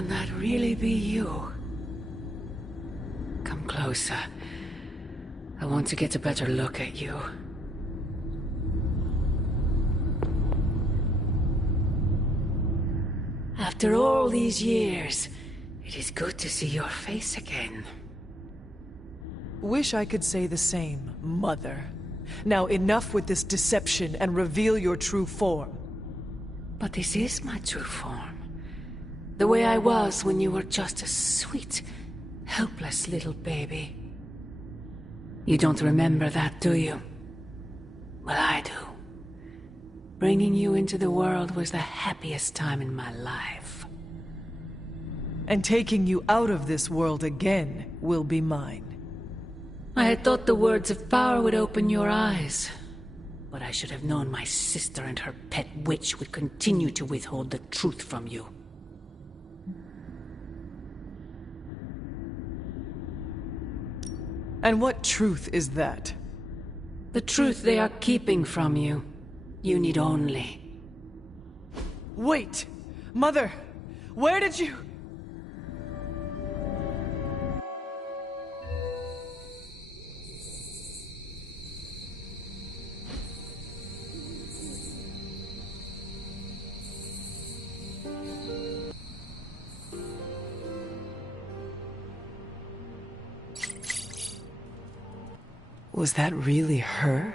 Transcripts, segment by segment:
Can that really be you? Come closer. I want to get a better look at you. After all these years, it is good to see your face again. Wish I could say the same, Mother. Now enough with this deception and reveal your true form. But this is my true form. The way I was when you were just a sweet, helpless little baby. You don't remember that, do you? Well, I do. Bringing you into the world was the happiest time in my life. And taking you out of this world again will be mine. I had thought the words of power would open your eyes. But I should have known my sister and her pet witch would continue to withhold the truth from you. And what truth is that? The truth they are keeping from you. You need only... Wait! Mother! Where did you... Was that really her?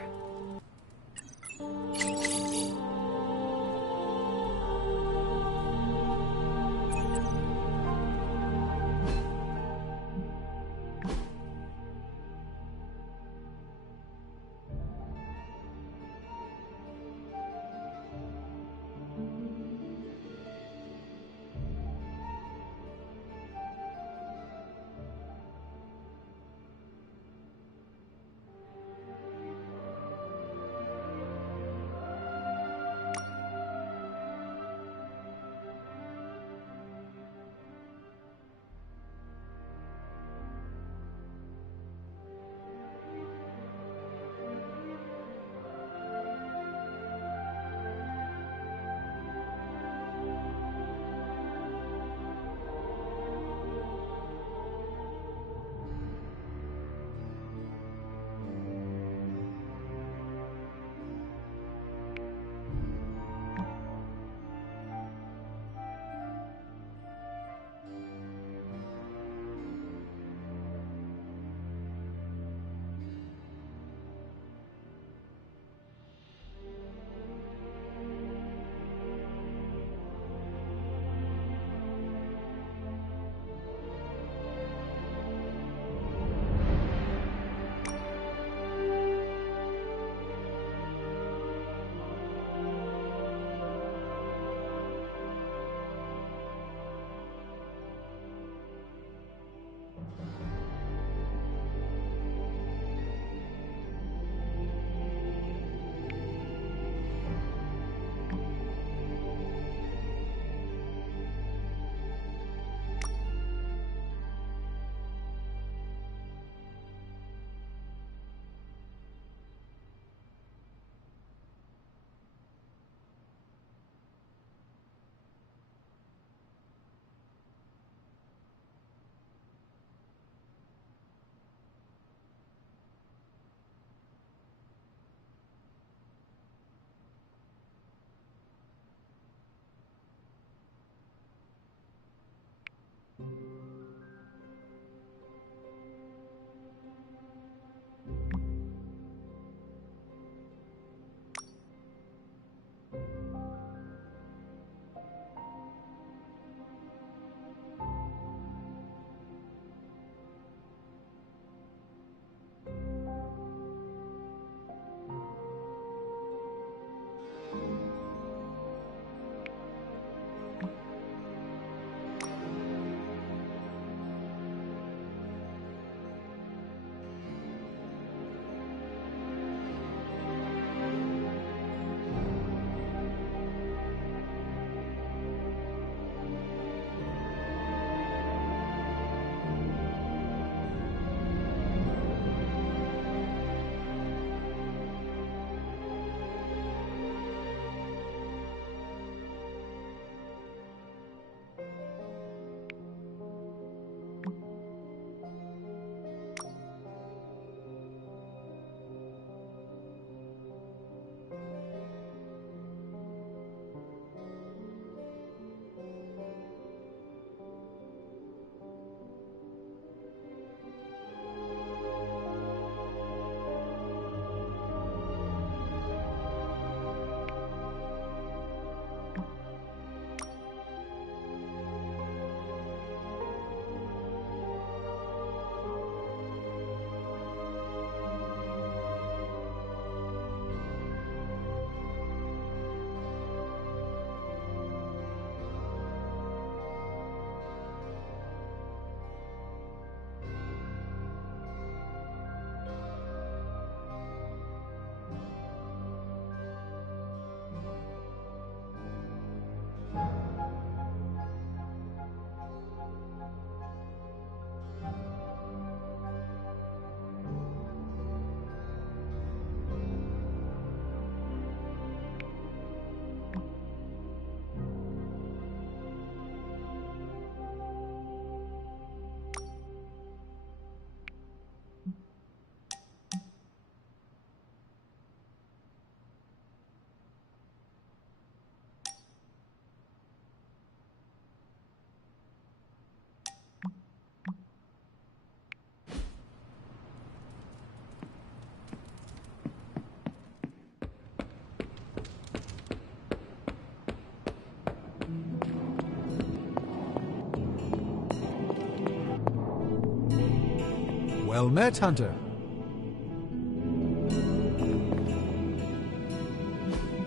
Well met, Hunter.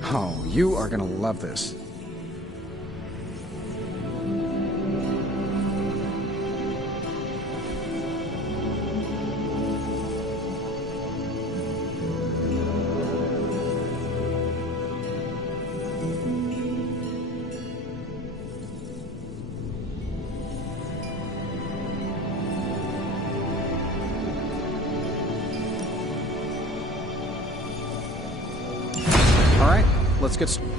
Oh, you are gonna love this. All right, let's get started.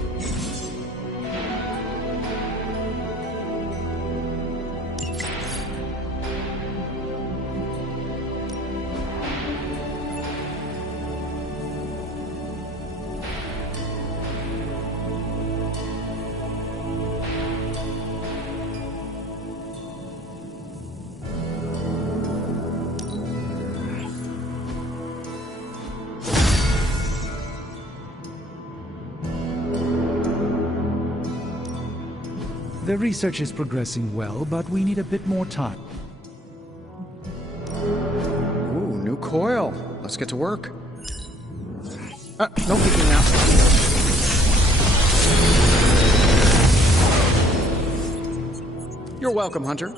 The research is progressing well, but we need a bit more time. Ooh, new coil. Let's get to work. No peeking now. You're welcome, Hunter.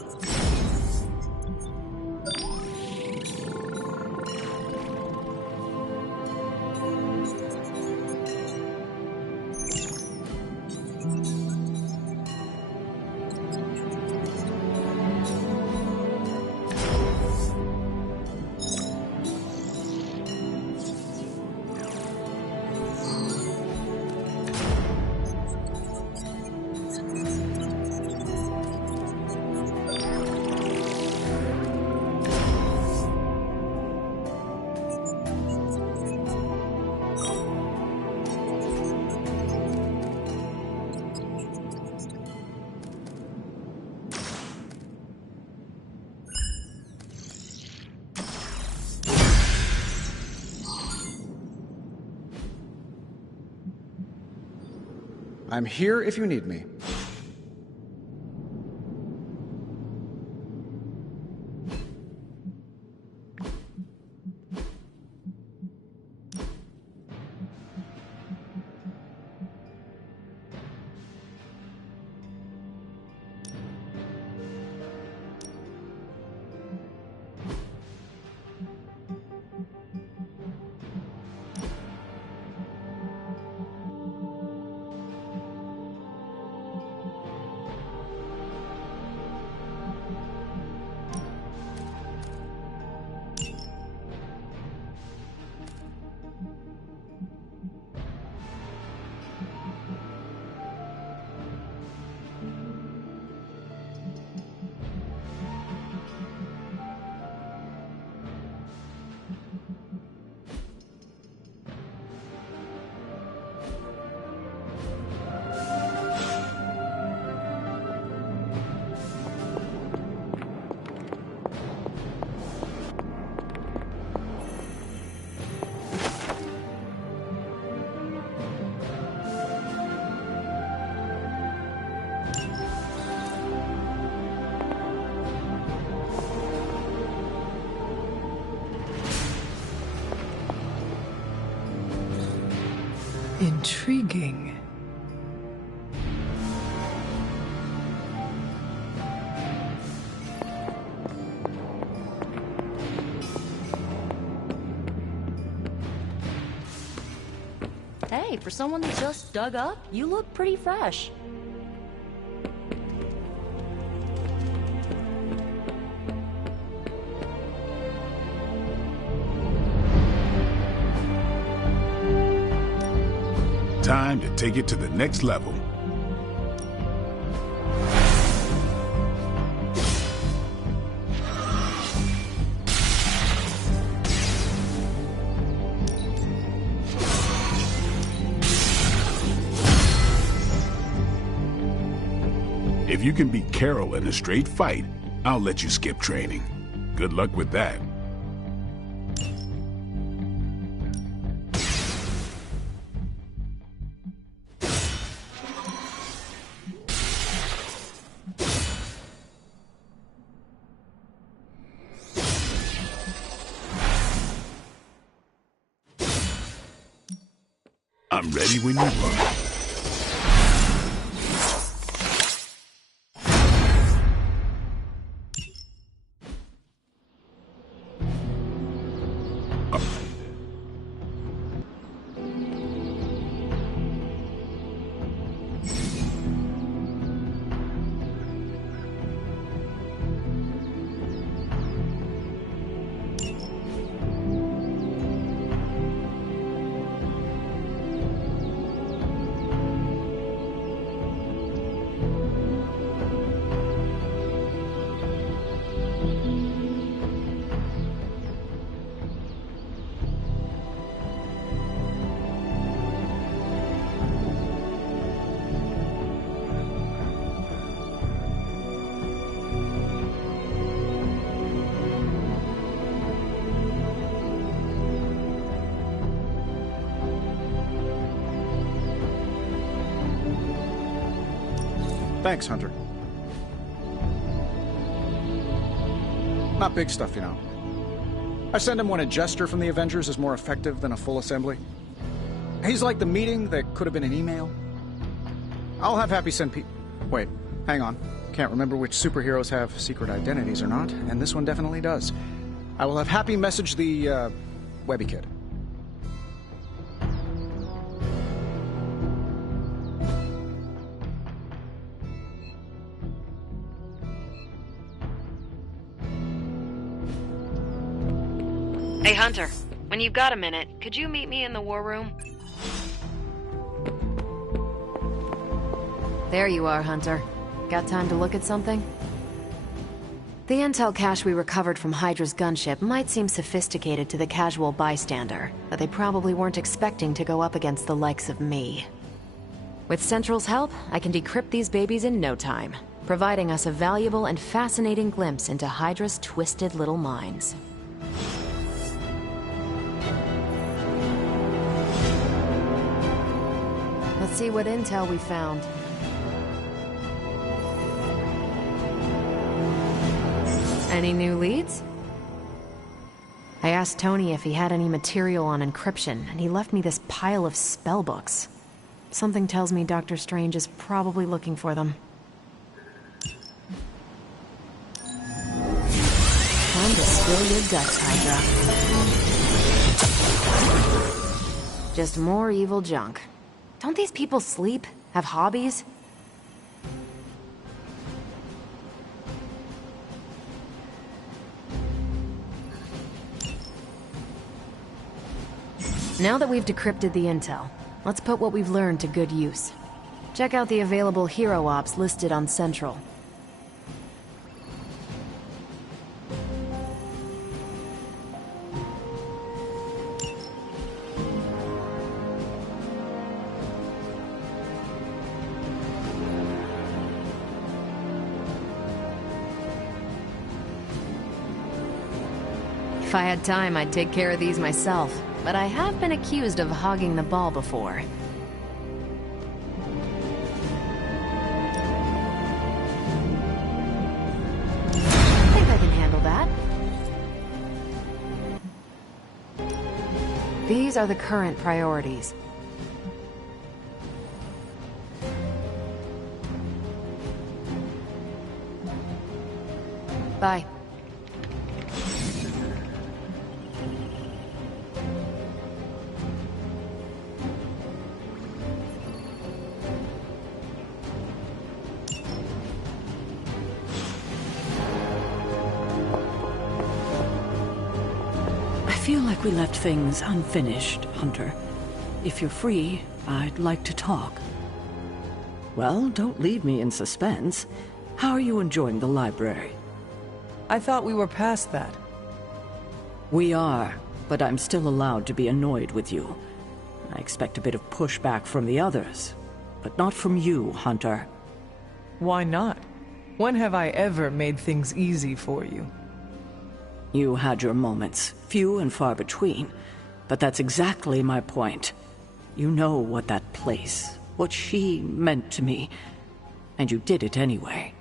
I'm here if you need me. Intriguing. Hey, for someone that just dug up, you look pretty fresh. Time to take it to the next level. If you can beat Carol in a straight fight, I'll let you skip training. Good luck with that. I'm ready when you are. Thanks, Hunter. Not big stuff, you know. I send him when a gesture from the Avengers is more effective than a full assembly. He's like the meeting that could have been an email. I'll have Happy send Wait, hang on. Can't remember which superheroes have secret identities or not, and this one definitely does. I will have Happy message the, Webby Kid. Hey, Hunter. When you've got a minute, could you meet me in the war room? There you are, Hunter. Got time to look at something? The intel cache we recovered from Hydra's gunship might seem sophisticated to the casual bystander, but they probably weren't expecting to go up against the likes of me. With Central's help, I can decrypt these babies in no time, providing us a valuable and fascinating glimpse into Hydra's twisted little minds. Let's see what intel we found. Any new leads? I asked Tony if he had any material on encryption, and he left me this pile of spellbooks. Something tells me Doctor Strange is probably looking for them. Time to spill your guts, Hydra. Just more evil junk. Don't these people sleep? Have hobbies? Now that we've decrypted the intel, let's put what we've learned to good use. Check out the available hero ops listed on Central. If I had time, I'd take care of these myself, but I have been accused of hogging the ball before. I think I can handle that. These are the current priorities. Bye. I feel like we left things unfinished, Hunter. If you're free, I'd like to talk. Well, don't leave me in suspense. How are you enjoying the library? I thought we were past that. We are, but I'm still allowed to be annoyed with you. I expect a bit of pushback from the others, but not from you, Hunter. Why not? When have I ever made things easy for you? You had your moments, few and far between, but that's exactly my point. You know what that place, what she meant to me, and you did it anyway.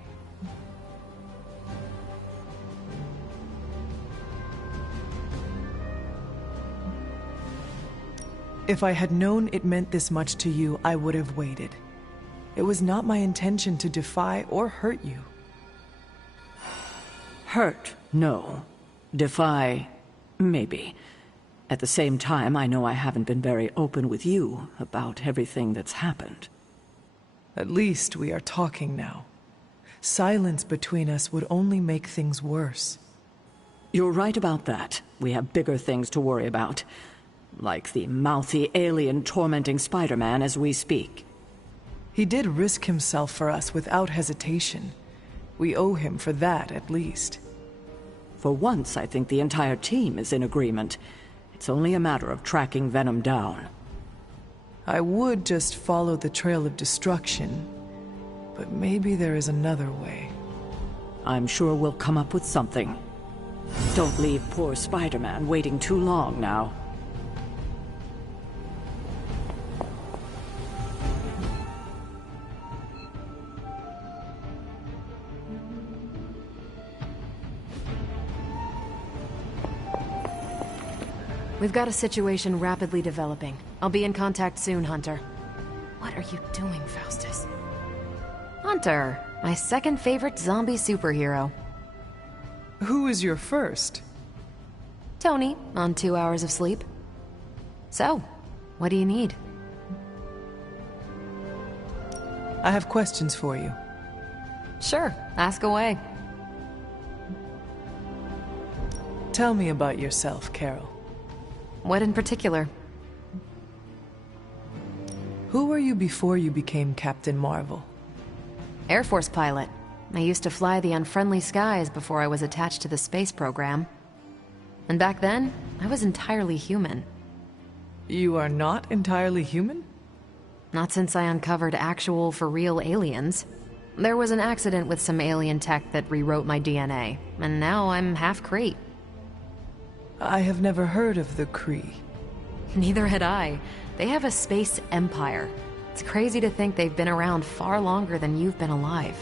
If I had known it meant this much to you, I would have waited. It was not my intention to defy or hurt you. Hurt, no. Defy, maybe. At the same time, I know I haven't been very open with you about everything that's happened. At least we are talking now. Silence between us would only make things worse. You're right about that. We have bigger things to worry about. Like the mouthy alien tormenting Spider-Man as we speak. He did risk himself for us without hesitation. We owe him for that, at least. For once, I think the entire team is in agreement. It's only a matter of tracking Venom down. I would just follow the trail of destruction, but maybe there is another way. I'm sure we'll come up with something. Don't leave poor Spider-Man waiting too long now. We've got a situation rapidly developing. I'll be in contact soon, Hunter. What are you doing, Faustus? Hunter, my second favorite zombie superhero. Who is your first? Tony, on 2 hours of sleep. So, what do you need? I have questions for you. Sure, ask away. Tell me about yourself, Carol. What in particular? Who were you before you became Captain Marvel? Air Force pilot. I used to fly the unfriendly skies before I was attached to the space program. And back then, I was entirely human. You are not entirely human? Not since I uncovered actual, for-real aliens. There was an accident with some alien tech that rewrote my DNA, and now I'm half Kree. I have never heard of the Kree. Neither had I. They have a space empire. It's crazy to think they've been around far longer than you've been alive.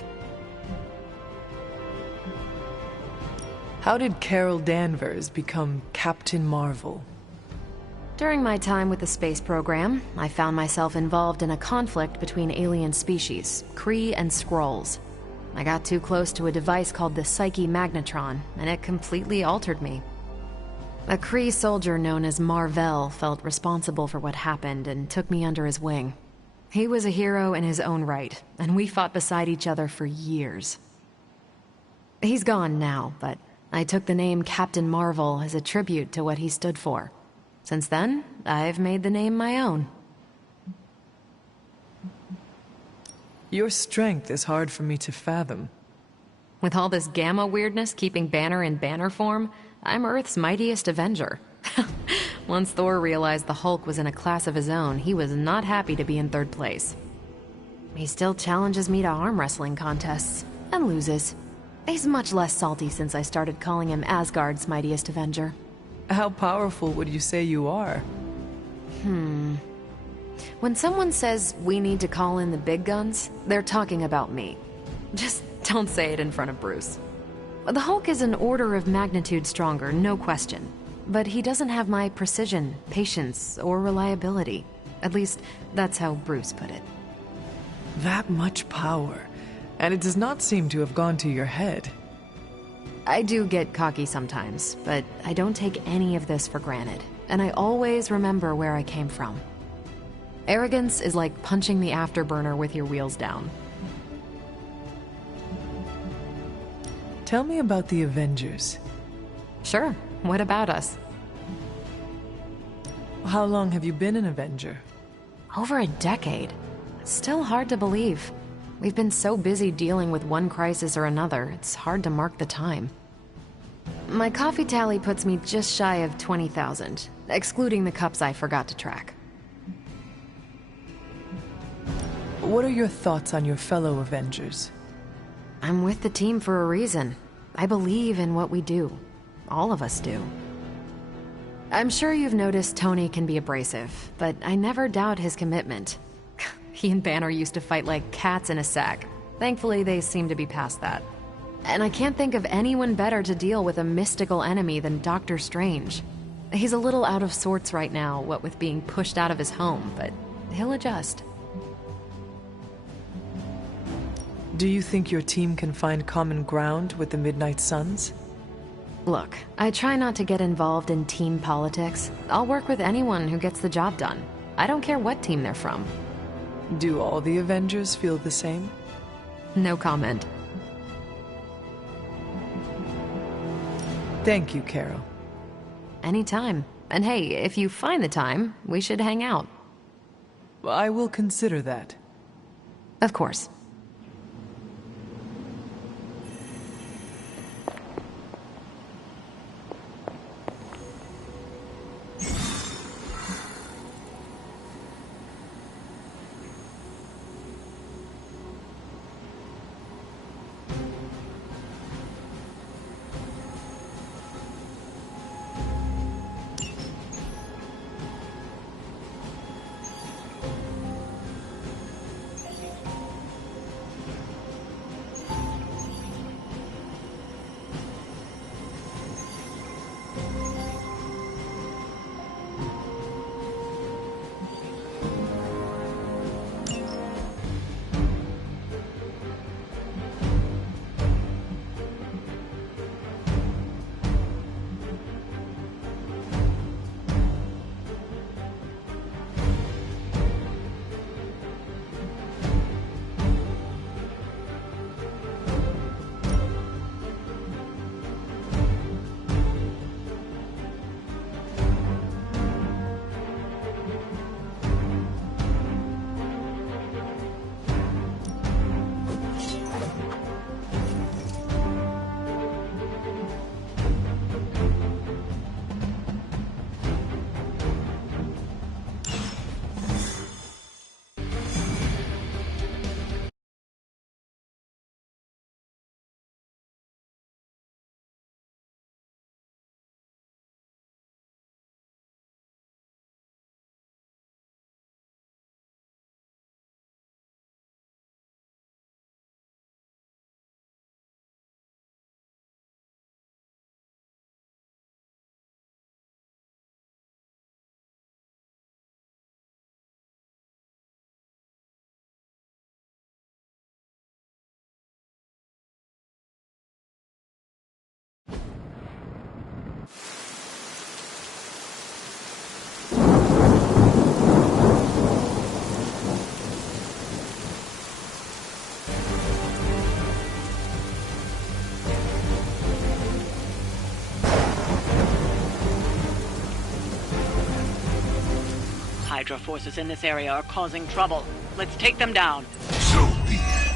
How did Carol Danvers become Captain Marvel? During my time with the space program, I found myself involved in a conflict between alien species, Kree and Skrulls. I got too close to a device called the Psyche Magnetron, and it completely altered me. A Kree soldier known as Mar-Vell felt responsible for what happened and took me under his wing. He was a hero in his own right, and we fought beside each other for years. He's gone now, but I took the name Captain Marvel as a tribute to what he stood for. Since then, I've made the name my own. Your strength is hard for me to fathom. With all this Gamma weirdness keeping Banner in banner form, I'm Earth's mightiest Avenger. Once Thor realized the Hulk was in a class of his own, he was not happy to be in third place. He still challenges me to arm wrestling contests, and loses. He's much less salty since I started calling him Asgard's mightiest Avenger. How powerful would you say you are? When someone says we need to call in the big guns, they're talking about me. Just don't say it in front of Bruce. The Hulk is an order of magnitude stronger, no question. But he doesn't have my precision, patience, or reliability. At least, that's how Bruce put it. That much power, and it does not seem to have gone to your head. I do get cocky sometimes, but I don't take any of this for granted, and I always remember where I came from. Arrogance is like punching the afterburner with your wheels down. Tell me about the Avengers. Sure, what about us? How long have you been an Avenger? Over a decade. Still hard to believe. We've been so busy dealing with one crisis or another, it's hard to mark the time. My coffee tally puts me just shy of 20,000, excluding the cups I forgot to track. What are your thoughts on your fellow Avengers? I'm with the team for a reason. I believe in what we do. All of us do. I'm sure you've noticed Tony can be abrasive, but I never doubt his commitment. He and Banner used to fight like cats in a sack. Thankfully, they seem to be past that. And I can't think of anyone better to deal with a mystical enemy than Doctor Strange. He's a little out of sorts right now, what with being pushed out of his home, but he'll adjust. Do you think your team can find common ground with the Midnight Suns? Look, I try not to get involved in team politics. I'll work with anyone who gets the job done. I don't care what team they're from. Do all the Avengers feel the same? No comment. Thank you, Carol. Anytime. And hey, if you find the time, we should hang out. I will consider that. Of course. Hydra forces in this area are causing trouble. Let's take them down. So be it.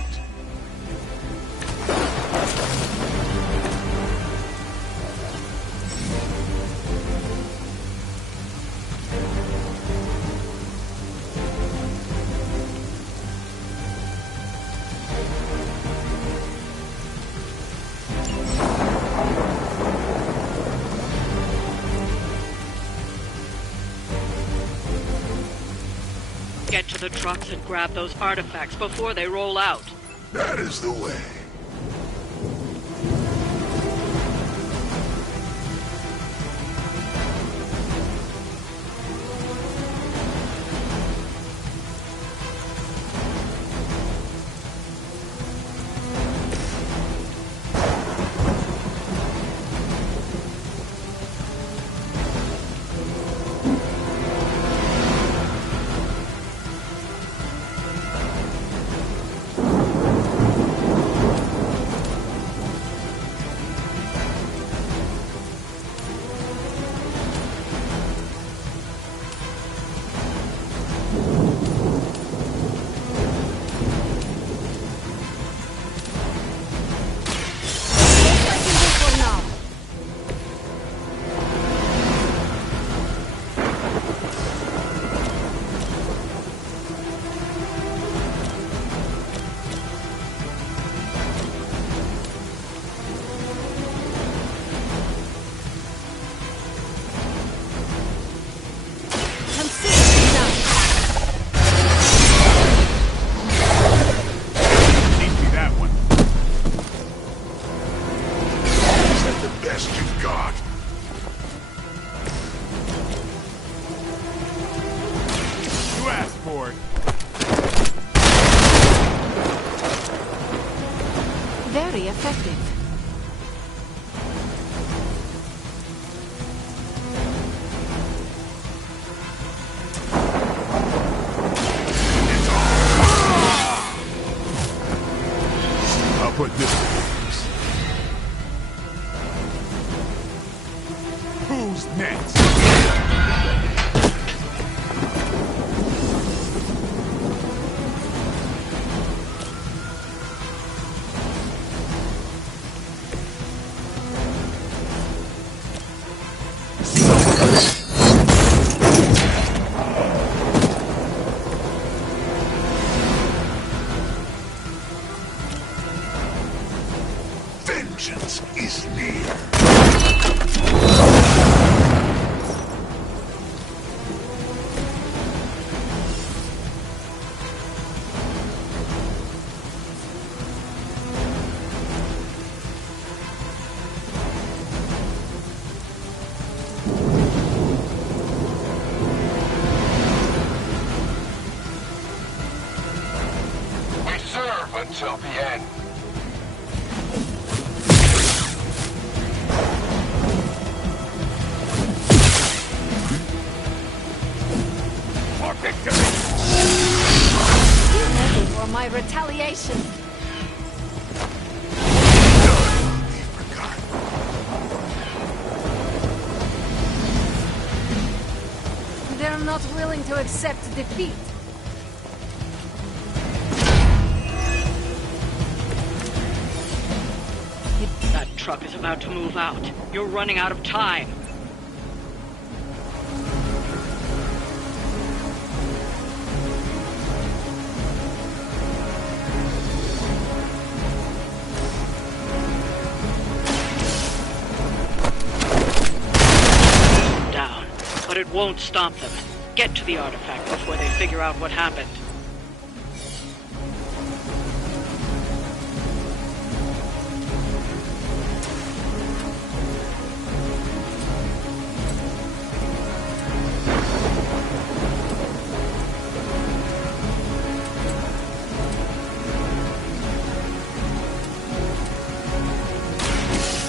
Get to the trucks and grab those artifacts before they roll out. That is the way. cord. Very effective. I'll put this to use. Who's next? Vengeance is near. We serve until the end. For victory! Be ready for my retaliation. They're not willing to accept defeat. That truck is about to move out. You're running out of time. Down. But it won't stop them. Get to the artifact before they figure out what happened.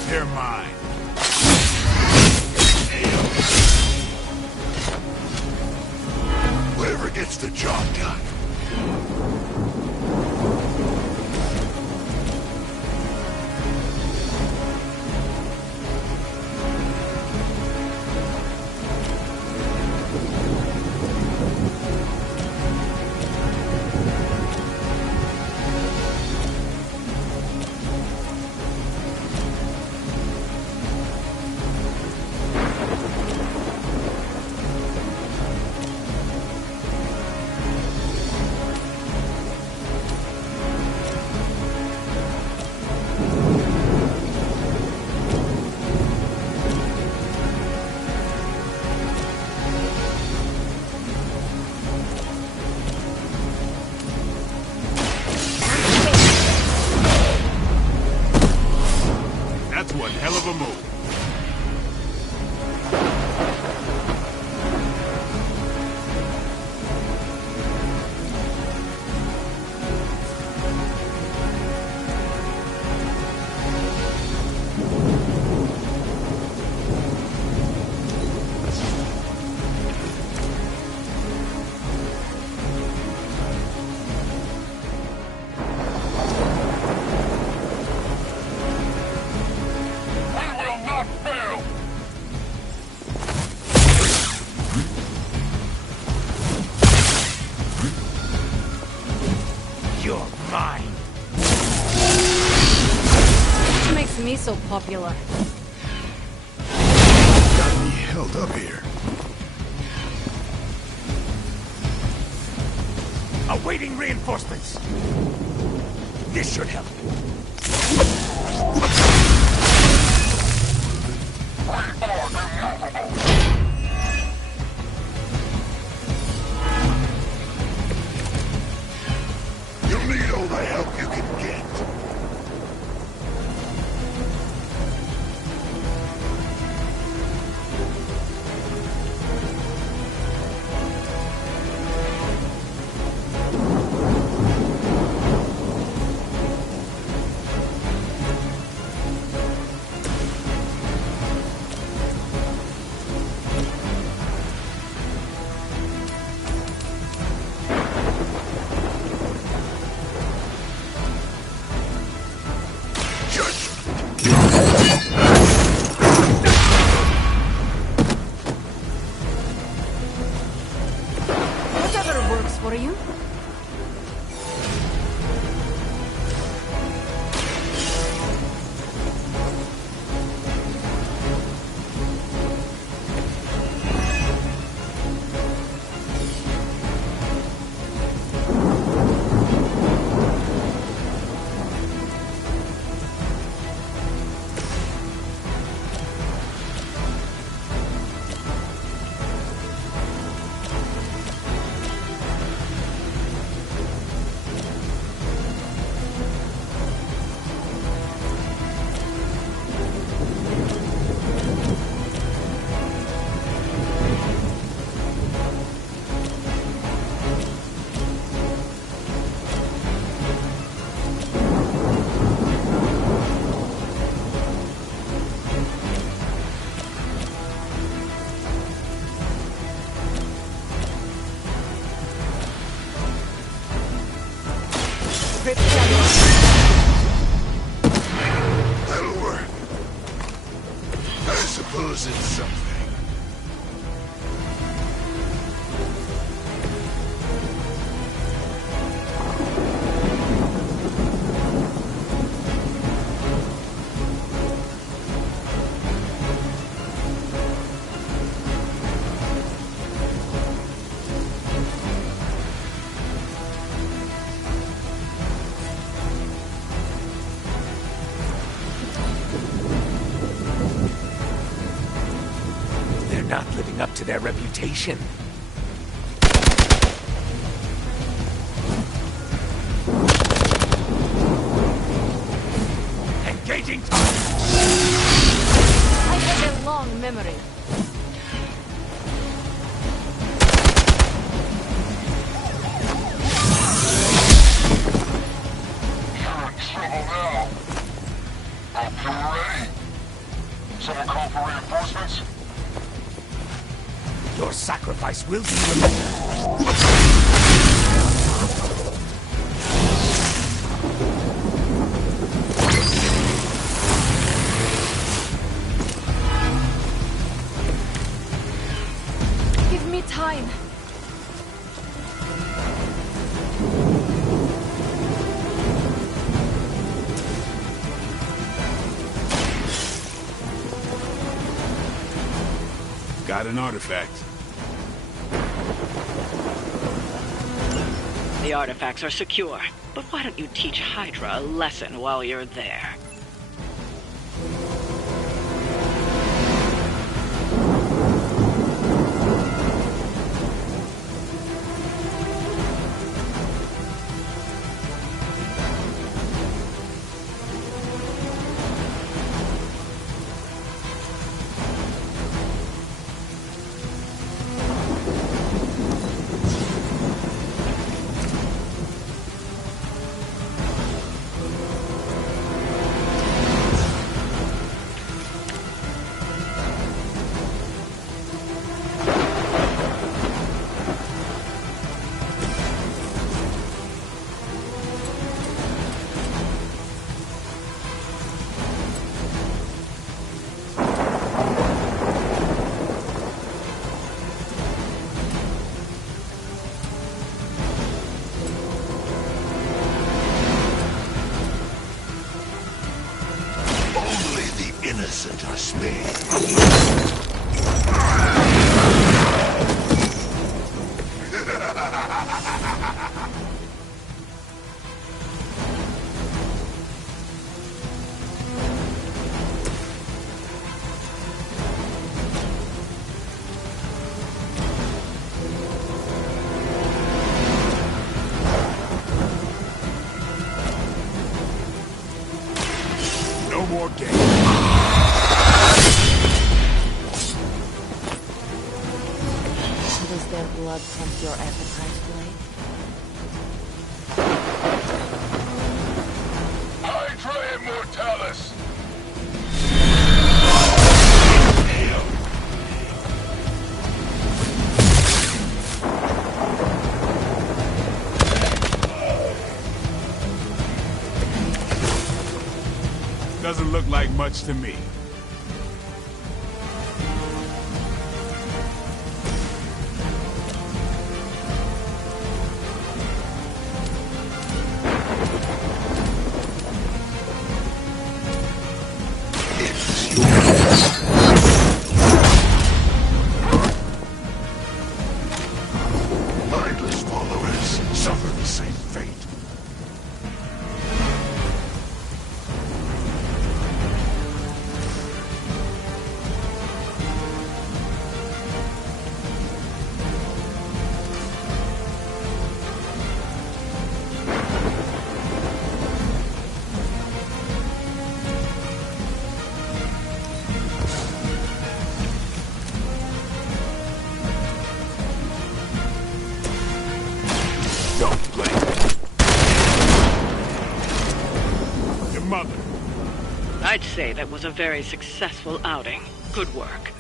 They're mine. Whoever gets the job done. That's one hell of a move. You're mine. What makes me so popular? Got me held up here. Awaiting reinforcements. This should help. You'll need all the help you can get. Deposit something. Not living up to their reputation. Engaging time! I have a long memory. You're in trouble now. Hope you're ready. Someone call for reinforcements? Your sacrifice will be remembered. Give me time. Got an artifact. The artifacts are secure, but why don't you teach Hydra a lesson while you're there? Innocent are spared. No more games. Does their blood tempt your appetite, Blade? Hydra Immortalis! Doesn't look like much to me. Mindless followers suffer the same fate. Don't play. Your mother. I'd say that was a very successful outing. Good work.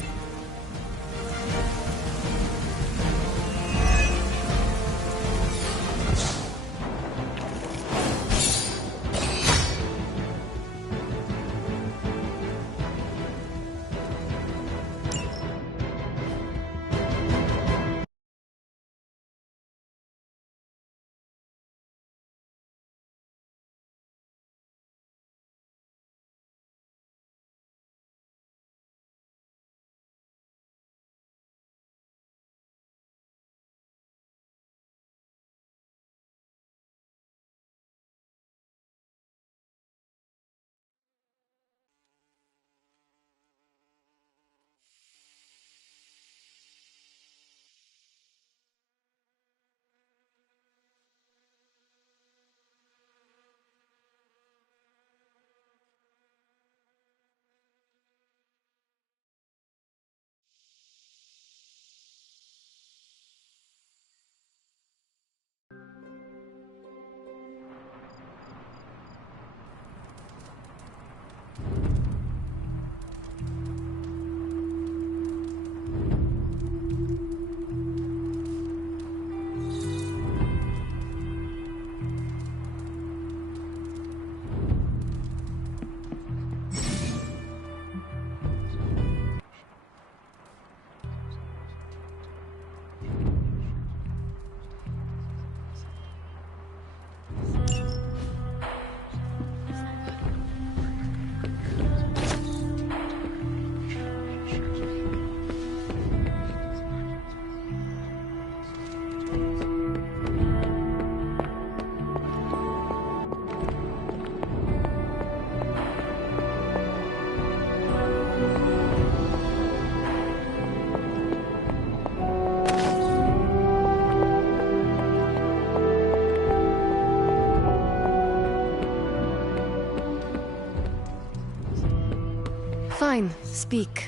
Fine, speak.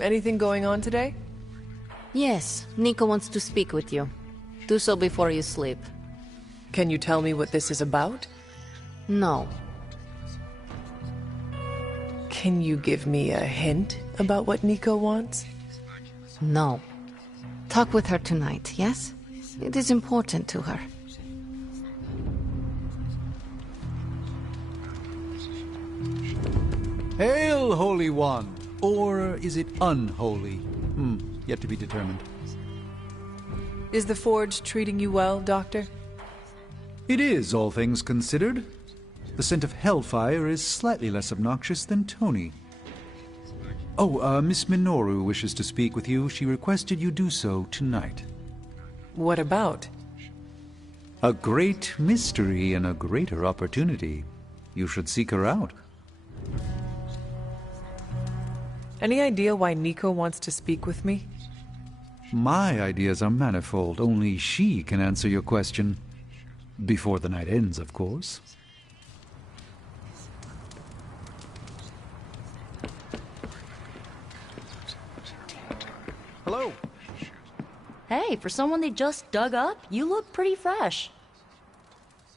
Anything going on today? Yes, Nico wants to speak with you. Do so before you sleep. Can you tell me what this is about? No. Can you give me a hint about what Nico wants? No. Talk with her tonight, yes? It is important to her. Hail, Holy One! Or is it unholy? Yet to be determined. Is the Forge treating you well, Doctor? It is, all things considered. The scent of hellfire is slightly less obnoxious than Tony. Oh, Miss Minoru wishes to speak with you. She requested you do so tonight. What about? A great mystery and a greater opportunity. You should seek her out. Any idea why Nico wants to speak with me? My ideas are manifold. Only she can answer your question. Before the night ends, of course. Hello. Hey, for someone they just dug up, you look pretty fresh.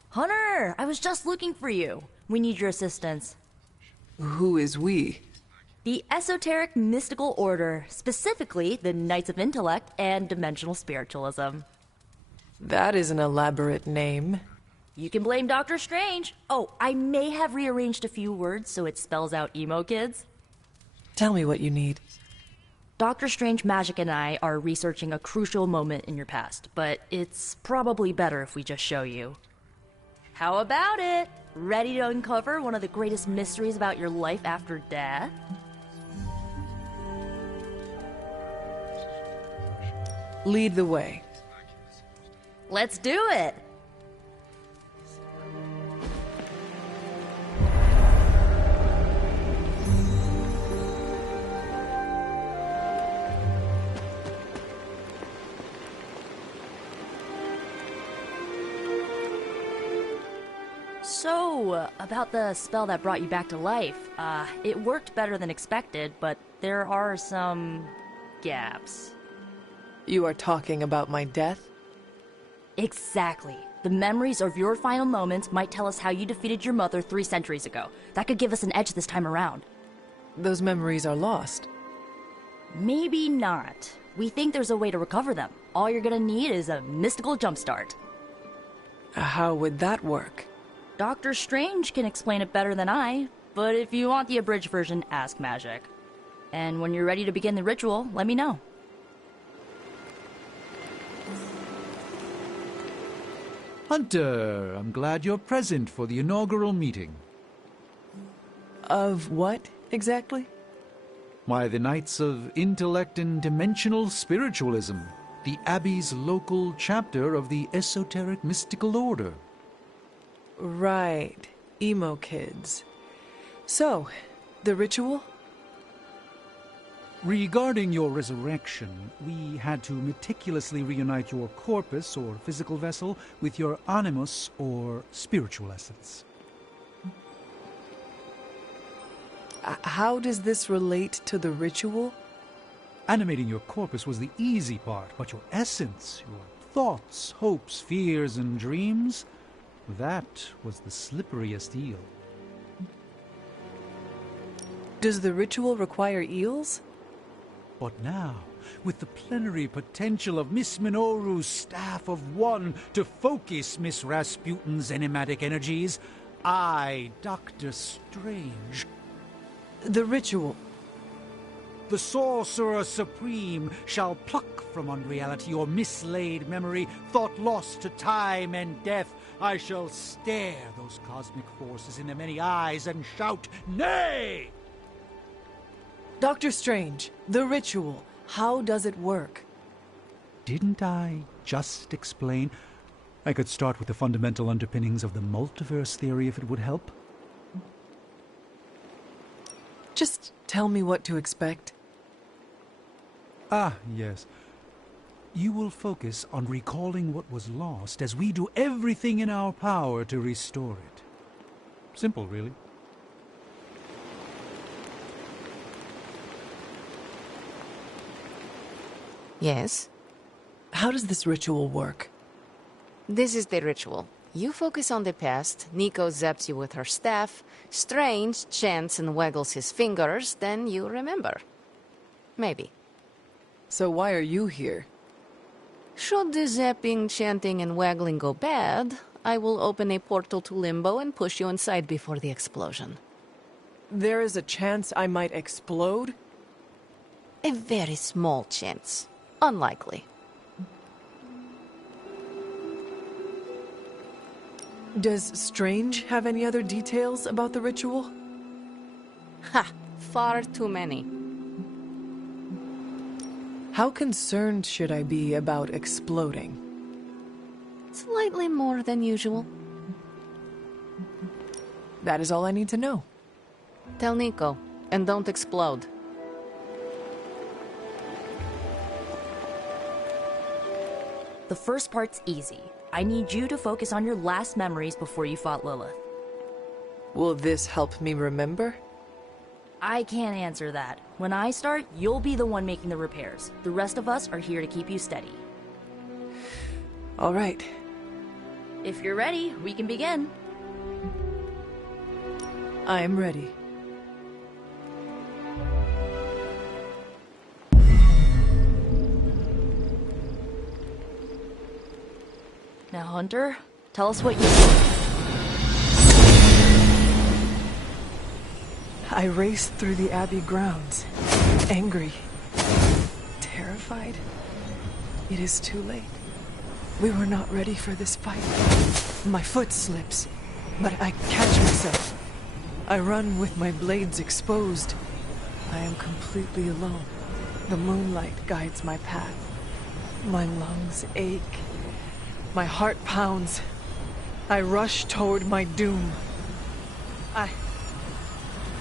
Hunter, I was just looking for you. We need your assistance. Who is we? The Esoteric Mystical Order, specifically the Knights of Intellect and Dimensional Spiritualism. That is an elaborate name. You can blame Dr. Strange. Oh, I may have rearranged a few words so it spells out emo kids. Tell me what you need. Dr. Strange Magic and I are researching a crucial moment in your past, but it's probably better if we just show you. How about it? Ready to uncover one of the greatest mysteries about your life after death? Lead the way. Let's do it! So, about the spell that brought you back to life, it worked better than expected, but there are some gaps. You are talking about my death? Exactly. The memories of your final moments might tell us how you defeated your mother 3 centuries ago. That could give us an edge this time around. Those memories are lost. Maybe not. We think there's a way to recover them. All you're gonna need is a mystical jumpstart. How would that work? Doctor Strange can explain it better than I, but if you want the abridged version, ask Magic. And when you're ready to begin the ritual, let me know. Hunter, I'm glad you're present for the inaugural meeting. Of what, exactly? Why, the Knights of Intellect and Dimensional Spiritualism, the Abbey's local chapter of the Esoteric Mystical Order. Right. Emo kids. So, the ritual? Regarding your resurrection, we had to meticulously reunite your corpus, or physical vessel, with your animus, or spiritual essence. How does this relate to the ritual? Animating your corpus was the easy part, but your essence, your thoughts, hopes, fears, and dreams, that was the slipperiest eel. Does the ritual require eels? But now, with the plenary potential of Miss Minoru's Staff of One to focus Miss Rasputin's enigmatic energies, I, Dr. Strange... The ritual. The Sorcerer Supreme shall pluck from unreality your mislaid memory, thought lost to time and death. I shall stare those cosmic forces in the many eyes and shout, "Nay!" Dr. Strange, the ritual, how does it work? Didn't I just explain? I could start with the fundamental underpinnings of the multiverse theory if it would help. Just tell me what to expect. Ah, yes. You will focus on recalling what was lost as we do everything in our power to restore it. Simple, really. Yes? How does this ritual work? This is the ritual. You focus on the past, Nico zaps you with her staff, Strange chants and waggles his fingers, then you remember. Maybe. So why are you here? Should the zapping, chanting, and waggling go bad, I will open a portal to Limbo and push you inside before the explosion. There is a chance I might explode? A very small chance. Unlikely. Does Strange have any other details about the ritual? Ha! Far too many. How concerned should I be about exploding? Slightly more than usual. That is all I need to know. Tell Nico, and don't explode. The first part's easy. I need you to focus on your last memories before you fought Lilith. Will this help me remember? I can't answer that. When I start, you'll be the one making the repairs. The rest of us are here to keep you steady. All right. If you're ready, we can begin. I am ready. Now, Hunter, tell us what you... I raced through the Abbey grounds, angry, terrified. It is too late. We were not ready for this fight. My foot slips, but I catch myself. I run with my blades exposed. I am completely alone. The moonlight guides my path. My lungs ache. My heart pounds. I rush toward my doom.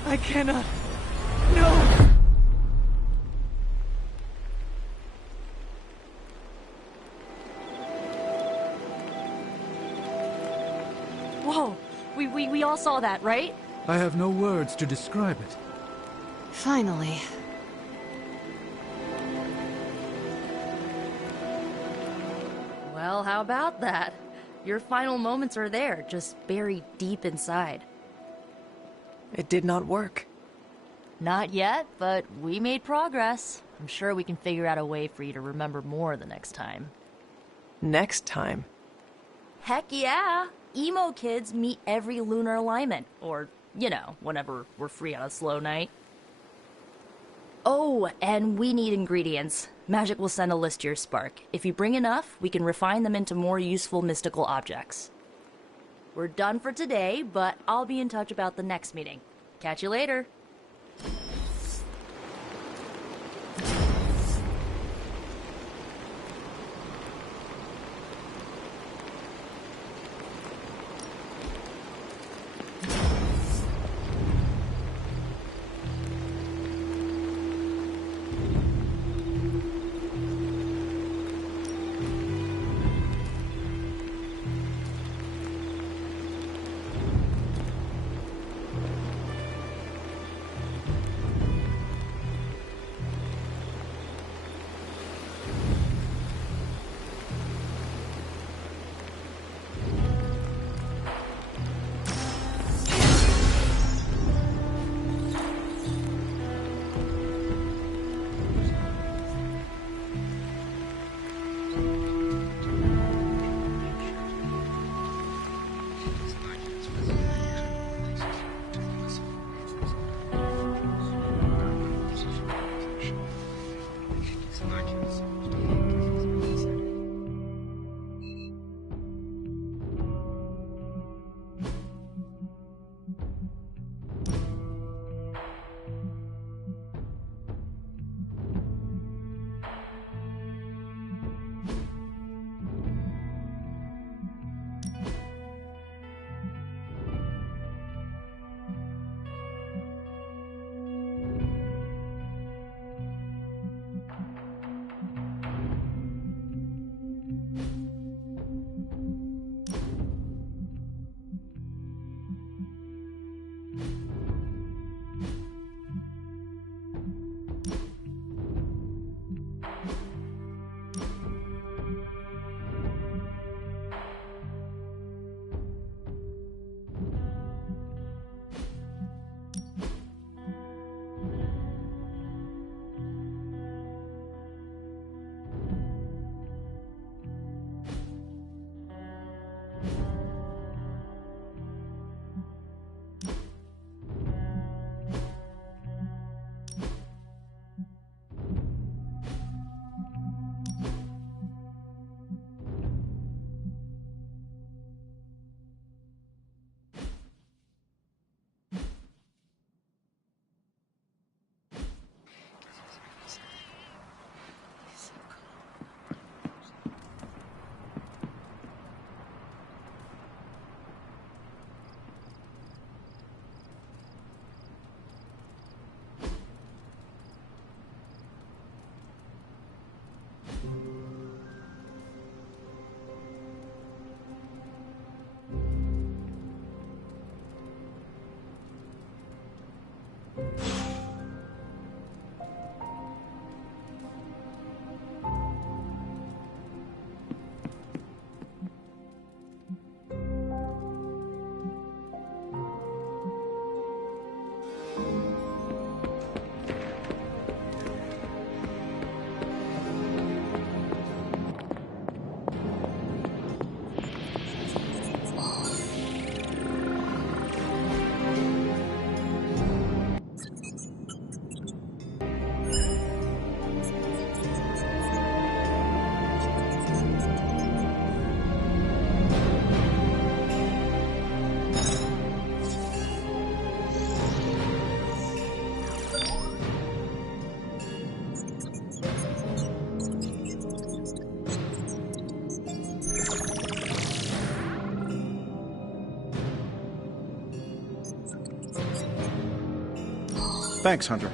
I cannot. No! Whoa! We all saw that, right? I have no words to describe it. Finally. Well, how about that? Your final moments are there, just buried deep inside. It did not work. Not yet, but we made progress. I'm sure we can figure out a way for you to remember more the next time. Next time? Heck yeah! Emo kids meet every lunar alignment. Or, you know, whenever we're free on a slow night. Oh, and we need ingredients. Magic will send a list to your spark. If you bring enough, we can refine them into more useful mystical objects. We're done for today, but I'll be in touch about the next meeting. Catch you later. Thanks, Hunter.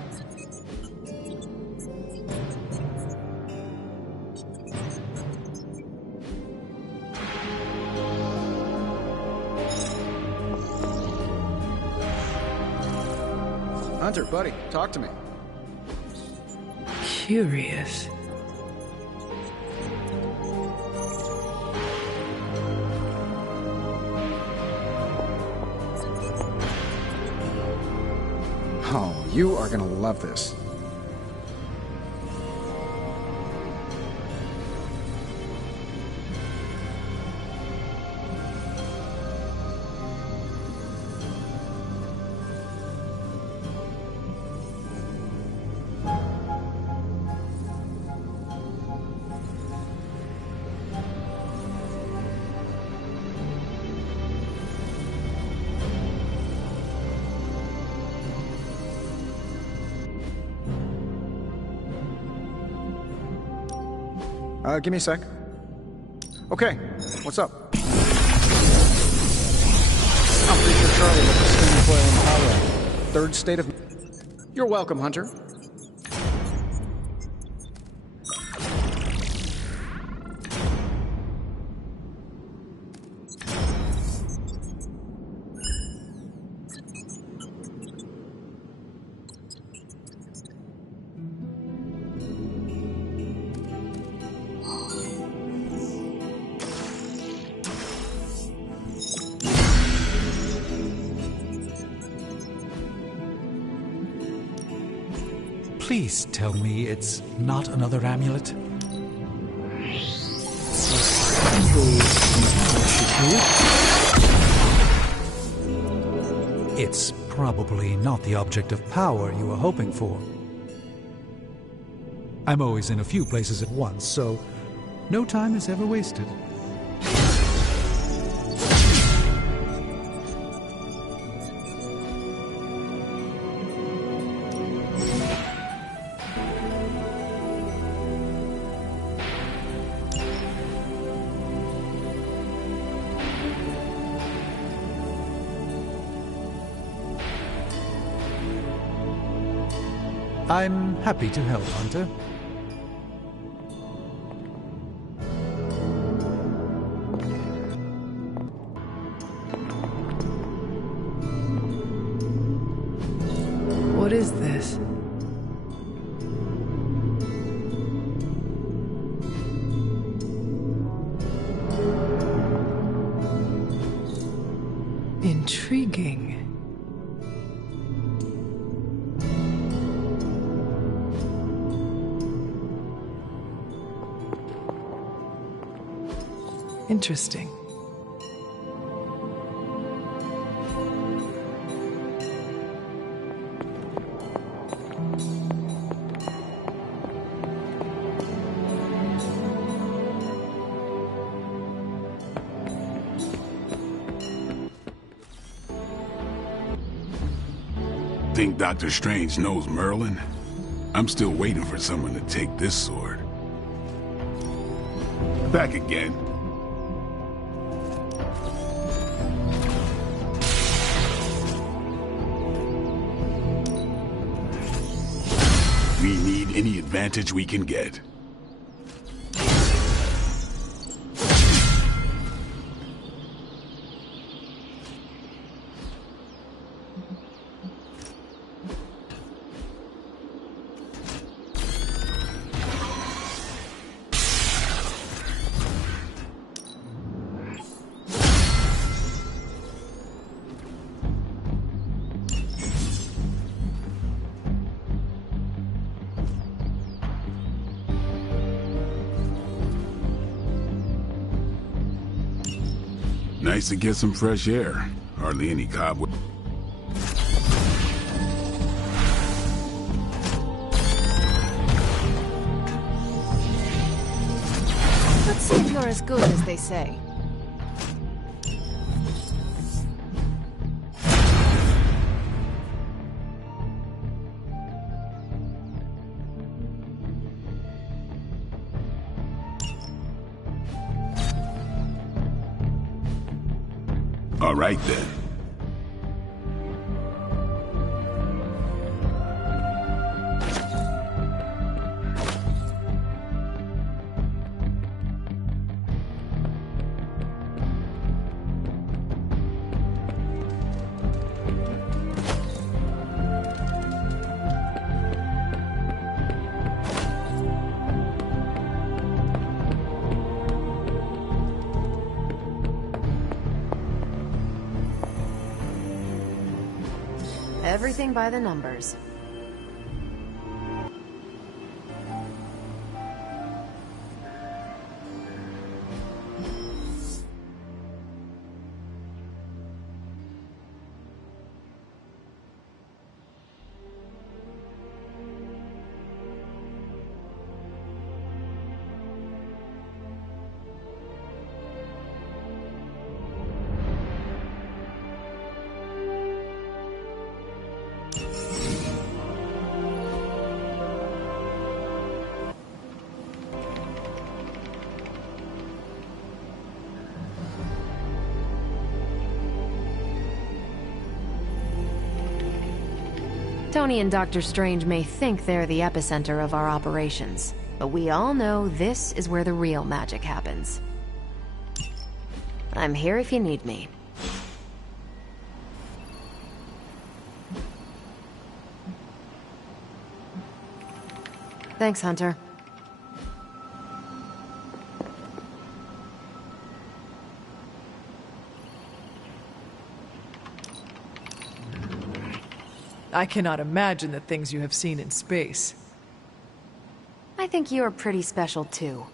Hunter, buddy, talk to me. Curious. Oh, you are gonna love this. Give me a sec. Okay, what's up? I'm Preacher Charlie with the Steam Coil and Power. Third state of... You're welcome, Hunter. Please tell me it's not another amulet. It's probably not the object of power you were hoping for. I'm always in a few places at once, so no time is ever wasted. I'm happy to help, Hunter. What is this? Intriguing. Interesting. Think Dr. Strange knows Merlin? I'm still waiting for someone to take this sword. Back again. We need any advantage we can get. Nice to get some fresh air. Hardly any cobweb. Let's see if you're as good as they say. All right, then. Everything by the numbers. Tony and Dr. Strange may think they're the epicenter of our operations, but we all know this is where the real magic happens. I'm here if you need me. Thanks, Hunter. I cannot imagine the things you have seen in space. I think you're pretty special, too.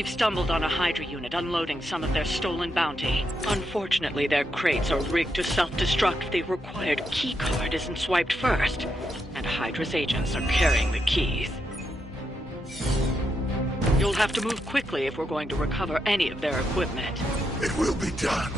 We've stumbled on a Hydra unit unloading some of their stolen bounty. Unfortunately, their crates are rigged to self-destruct if the required keycard isn't swiped first. And Hydra's agents are carrying the keys. You'll have to move quickly if we're going to recover any of their equipment. It will be done.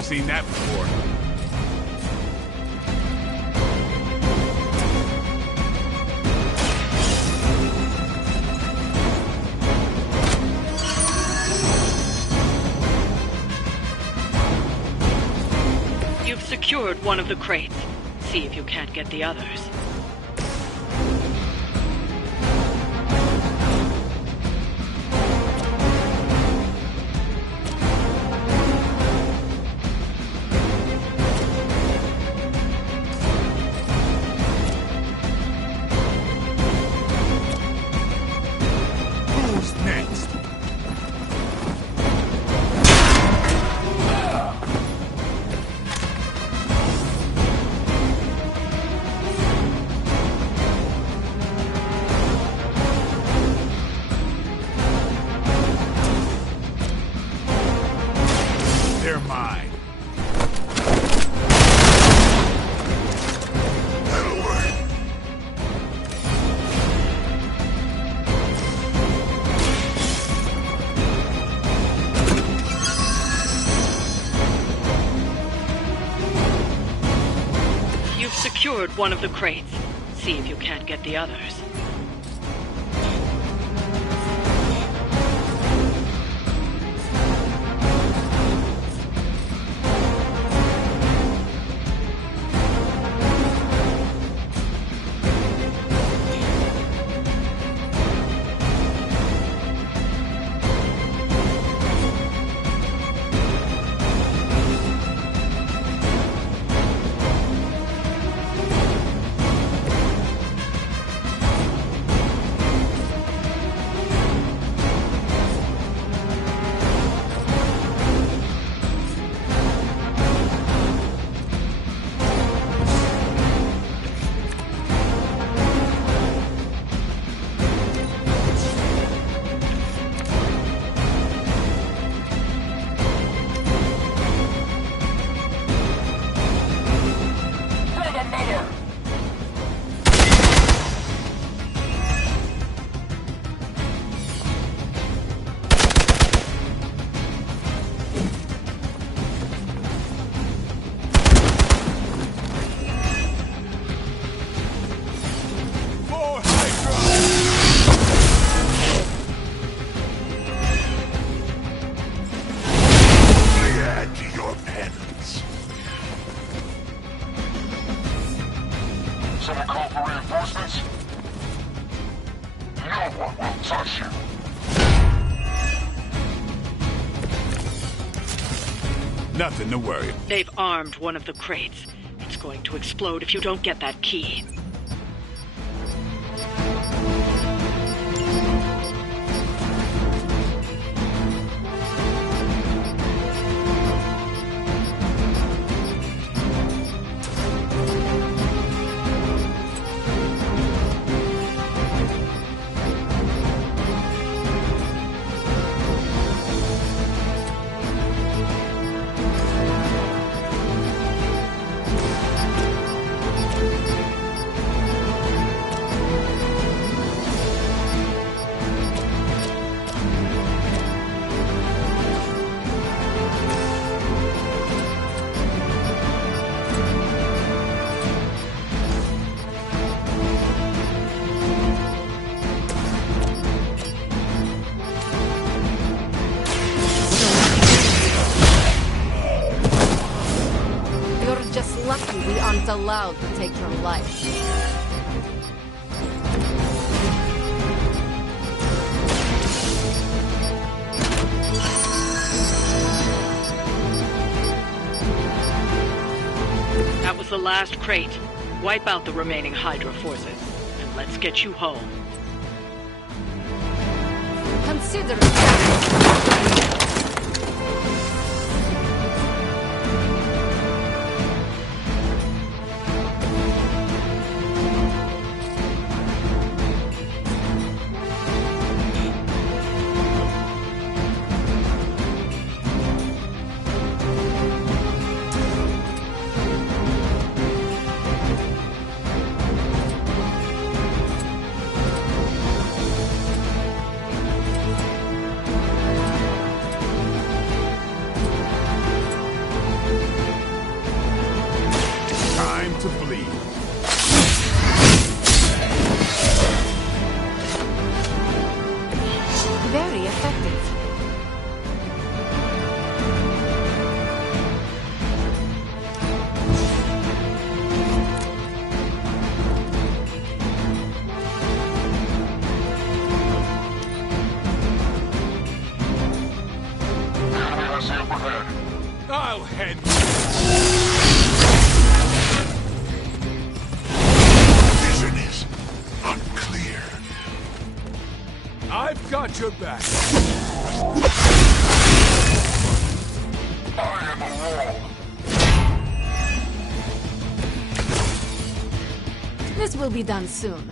Seen that before. You've secured one of the crates. See if you can't get the others. They're mine. That'll work. You've secured one of the crates. See if you can't get the others. Someone call for reinforcements? No one will touch you. Nothing to worry. They've armed one of the crates. It's going to explode if you don't get that key. We aren't allowed to take your life. That was the last crate. Wipe out the remaining Hydra forces, and let's get you home. Consider it. Time to bleed. Very effective. I'll head. Vision is unclear. I've got your back. I am a wall. This will be done soon.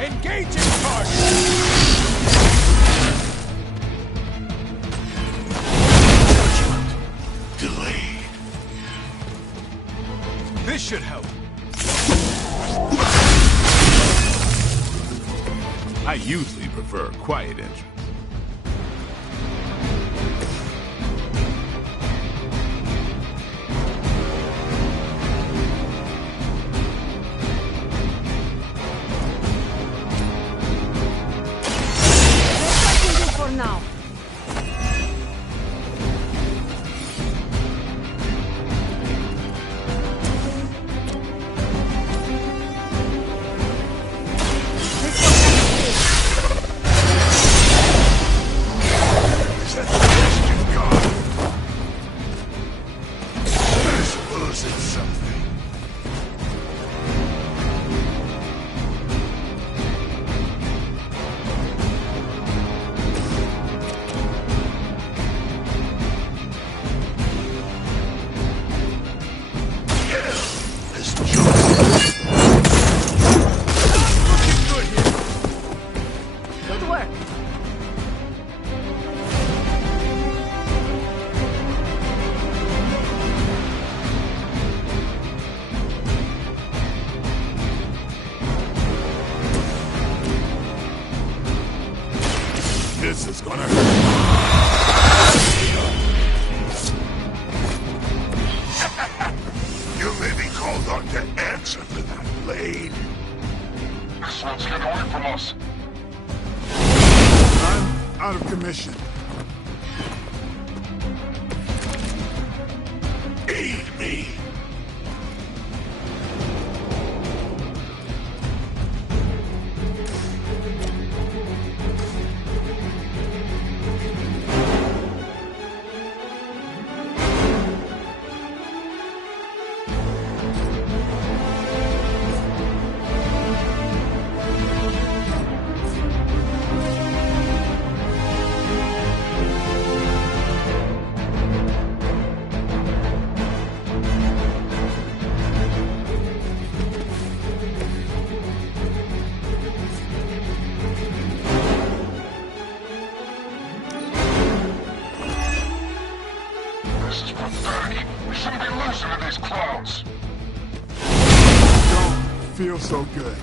Engaging target! Judgment delayed. This should help. I usually prefer quiet entrance. For now. mission. Aid me. This is pathetic. We shouldn't be losing to these clowns. Don't feel so good.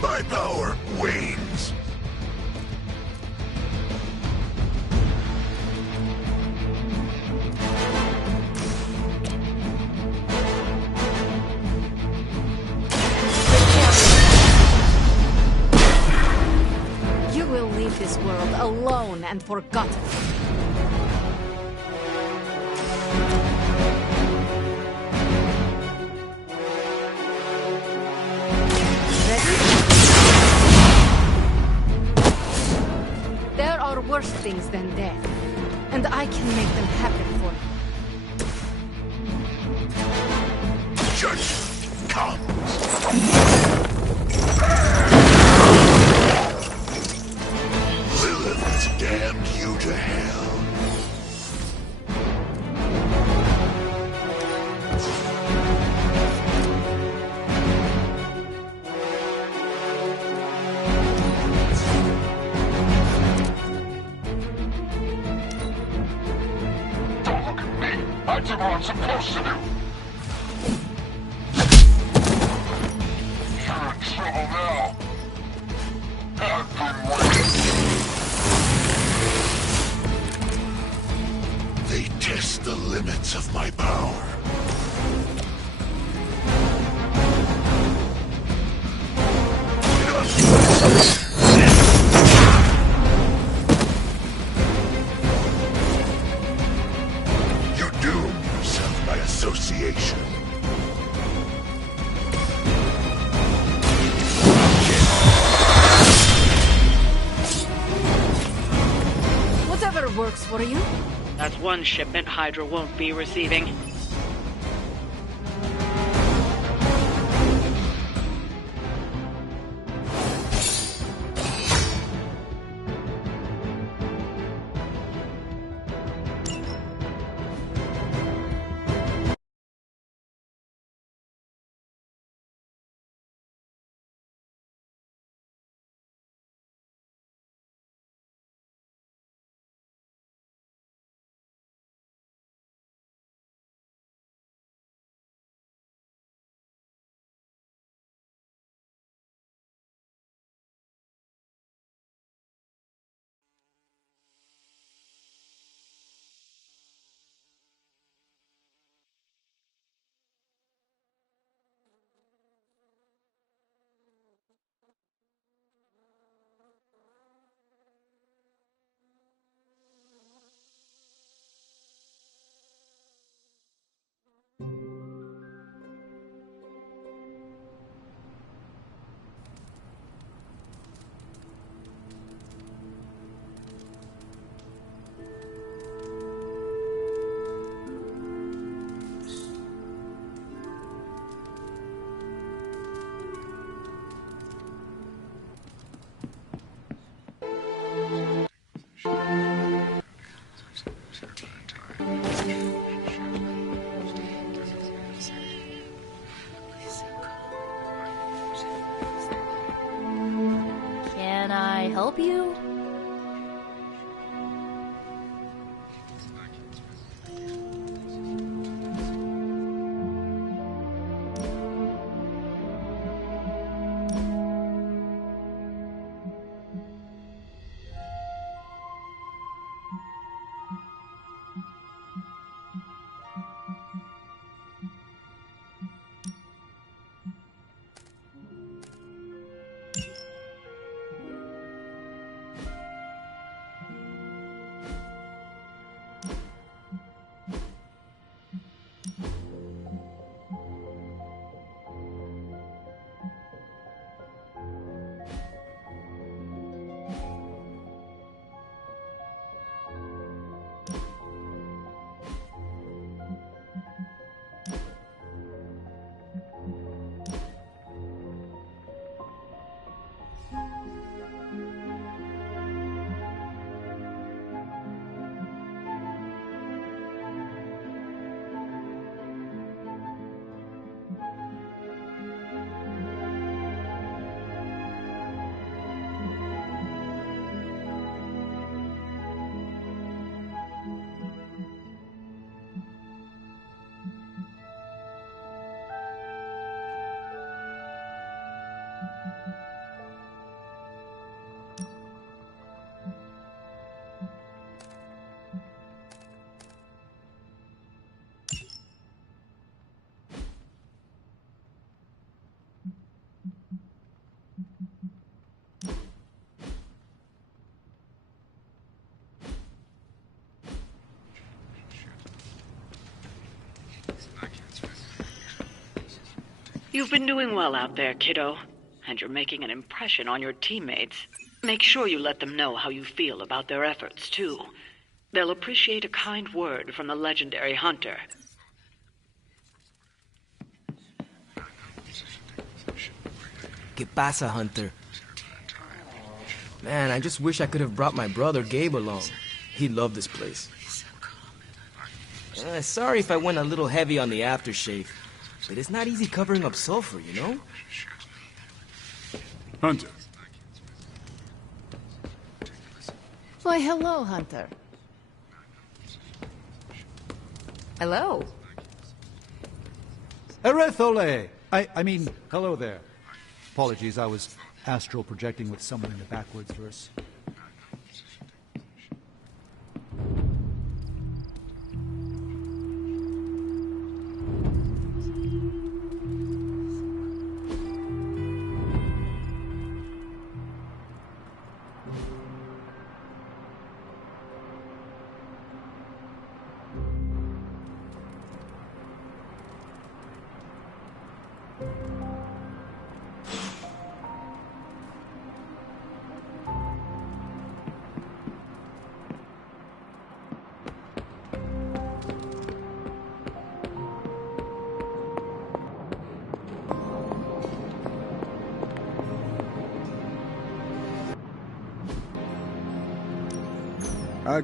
My power wanes. You will leave this world alone and forgotten. Ready? There are worse things than death, and I can make them happen for you. Judgment comes. Lilith has damned you to hell. Don't look at me. I did what I'm supposed to do. You're in trouble now. I've been waiting. They test the limits of my power. You doom yourself by association. Whatever works for you. That's one shipment Hydra won't be receiving. Can I help you? You've been doing well out there, kiddo. And you're making an impression on your teammates. Make sure you let them know how you feel about their efforts, too. They'll appreciate a kind word from the legendary Hunter. ¿Qué pasa, Hunter? Man, I just wish I could have brought my brother Gabe along. He loved this place. Sorry if I went a little heavy on the aftershave, but it's not easy covering up sulfur, you know? Hunter. Why, hello, Hunter. Hello. Erethole! I mean, hello there. Apologies, I was astral projecting with someone in the backwards verse.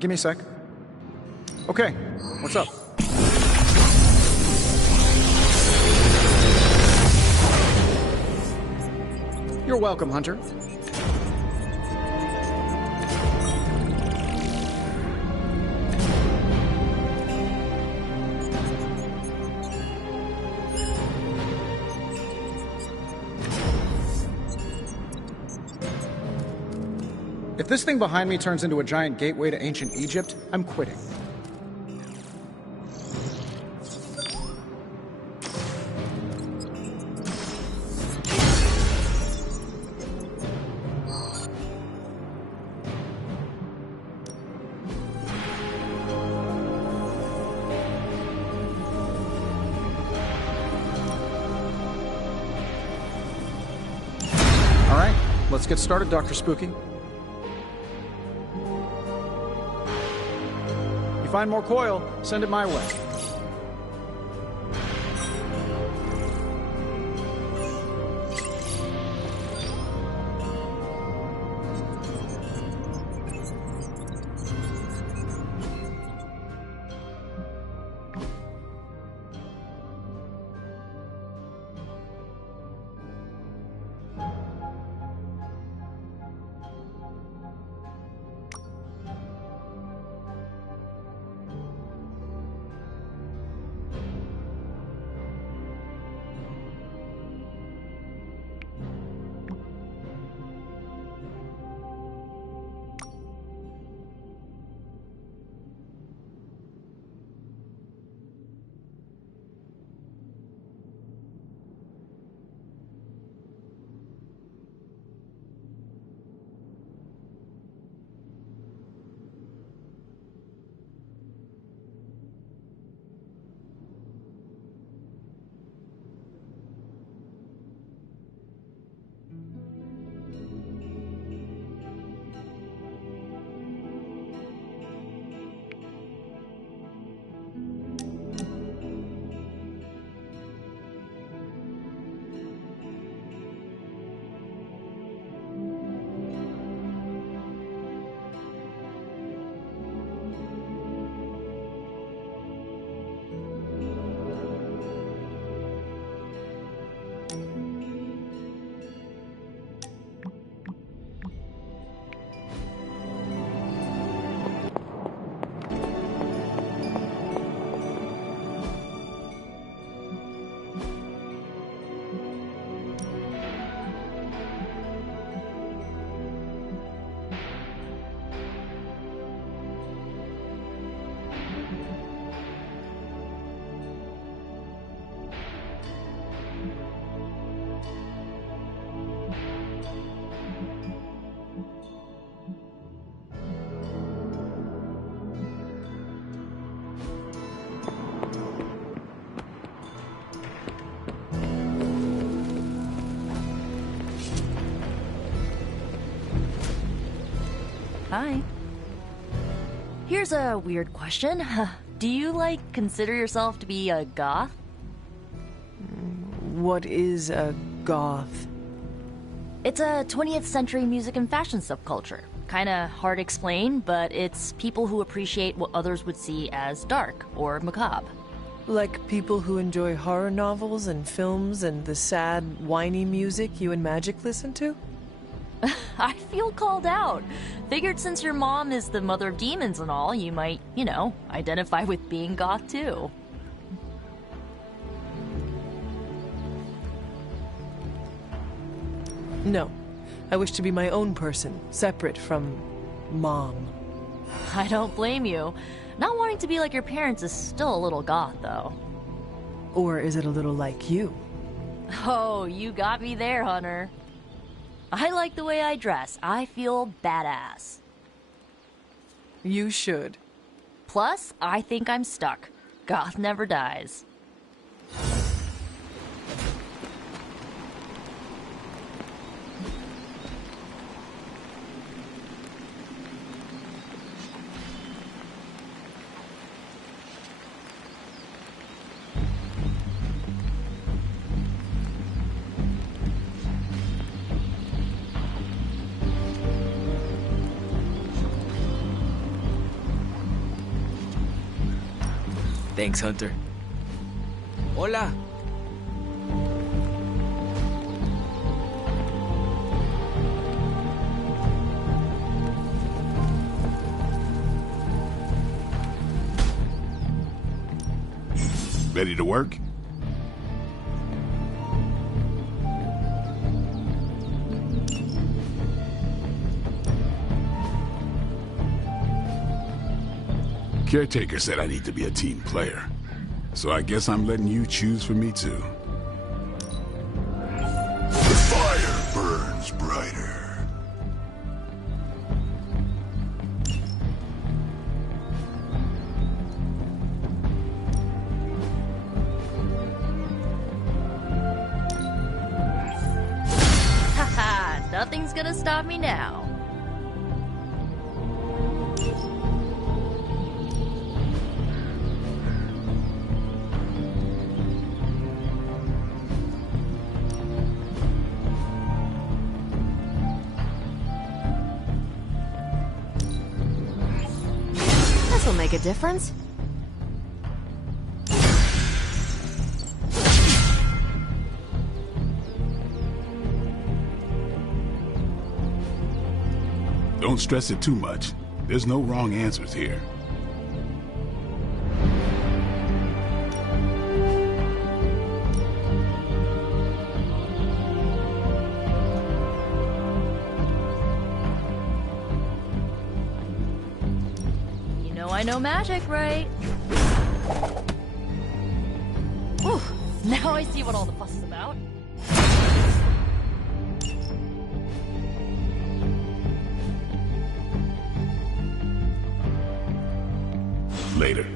Give me a sec. Okay, what's up? You're welcome, Hunter. If this thing behind me turns into a giant gateway to ancient Egypt, I'm quitting. All right, let's get started, Dr. Spooky. You find more coil, send it my way. Hi. Here's a weird question. Do you, consider yourself to be a goth? What is a goth? It's a 20th century music and fashion subculture. Kinda hard to explain, but it's people who appreciate what others would see as dark or macabre. Like people who enjoy horror novels and films and the sad, whiny music you and Magic listen to? I feel called out. Figured since your mom is the mother of demons and all, you might, identify with being goth too. No. I wish to be my own person, separate from Mom. I don't blame you. Not wanting to be like your parents is still a little goth, though. Or is it a little like you? Oh, you got me there, Hunter. I like the way I dress. I feel badass. You should. Plus, I think I'm stuck. Goth never dies. Thanks, Hunter. Hola. Ready to work? Caretaker said I need to be a team player, so I guess I'm letting you choose for me too. The fire burns brighter. Haha, nothing's gonna stop me now. This'll make a difference. Don't stress it too much. There's no wrong answers here. I know magic, right? Whew, now I see what all the fuss is about. Later.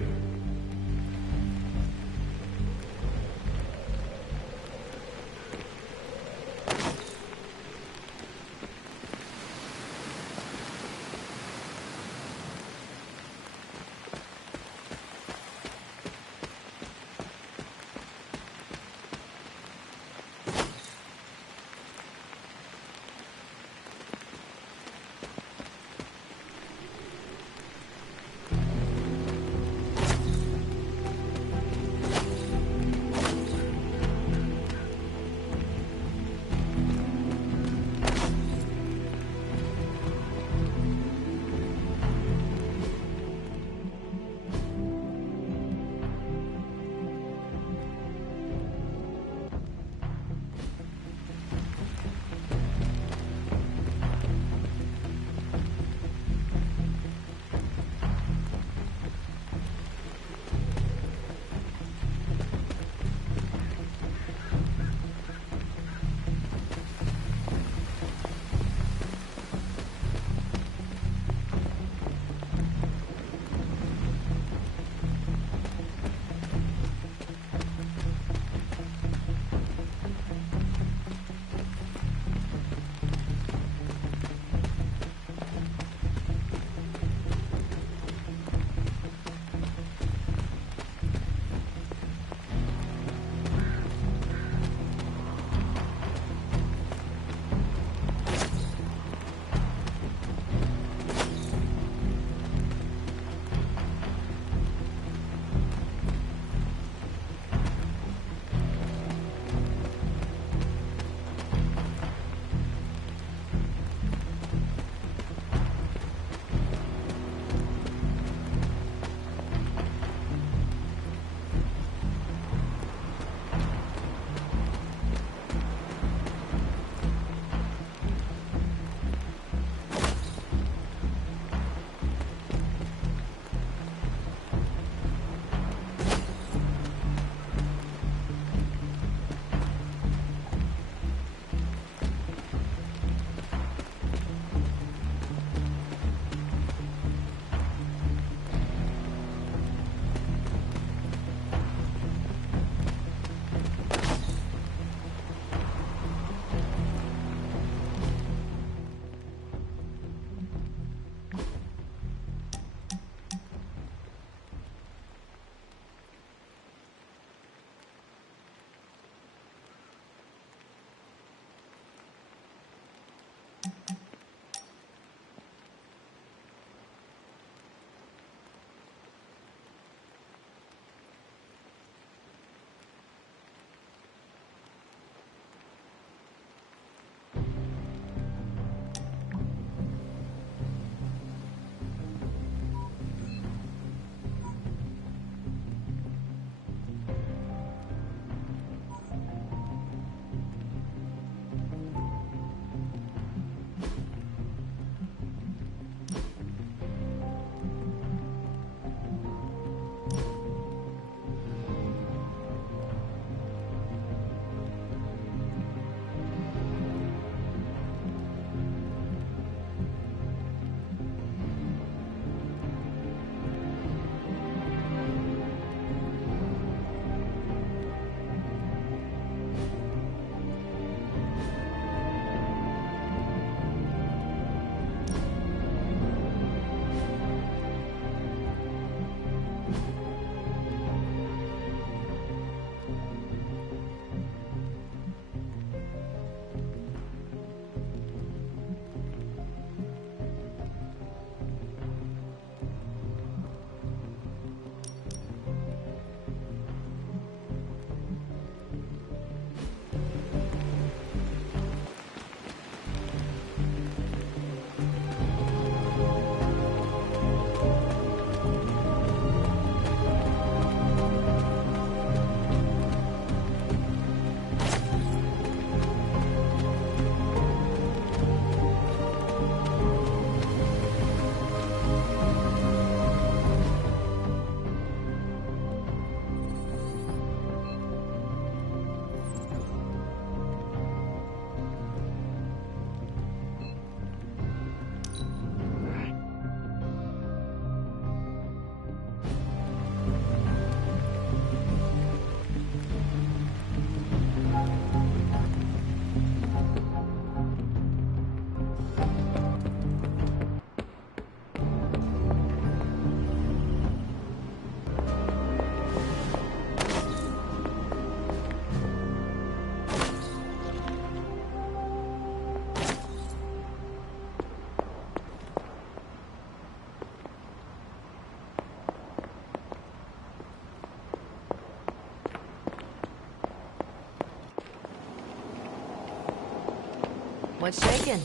What's shaking?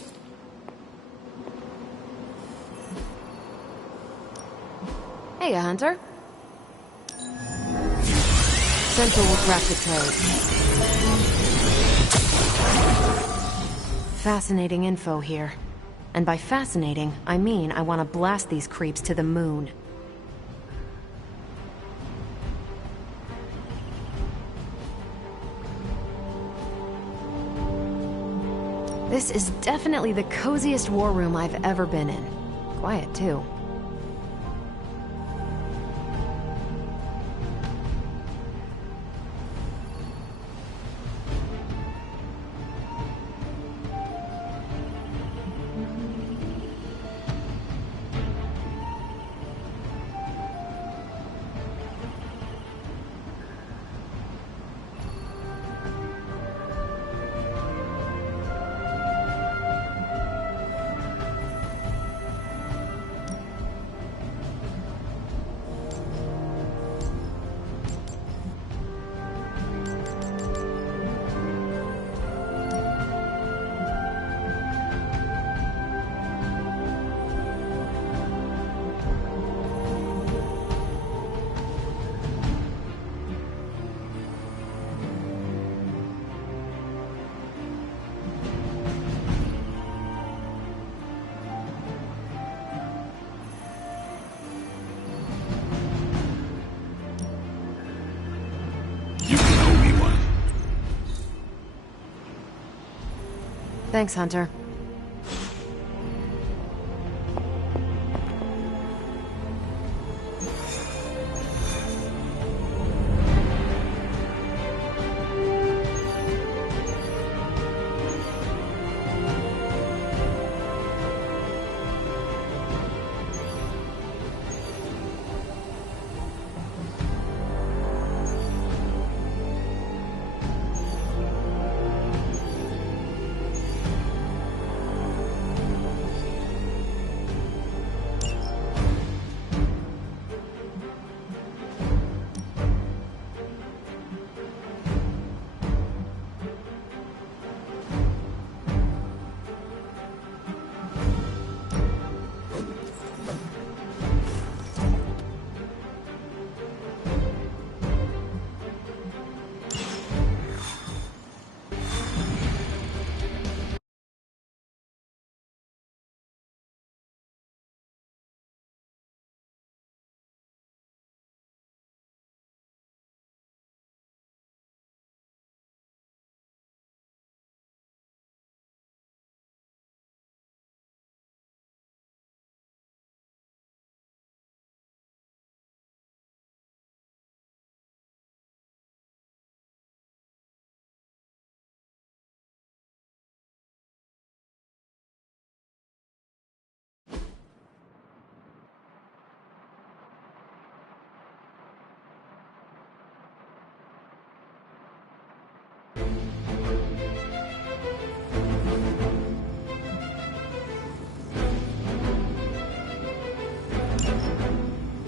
Hey, Hunter. Central will crack the code. Fascinating info here. And by fascinating, I mean I want to blast these creeps to the moon. This is definitely the coziest war room I've ever been in. Quiet, too. Thanks, Hunter.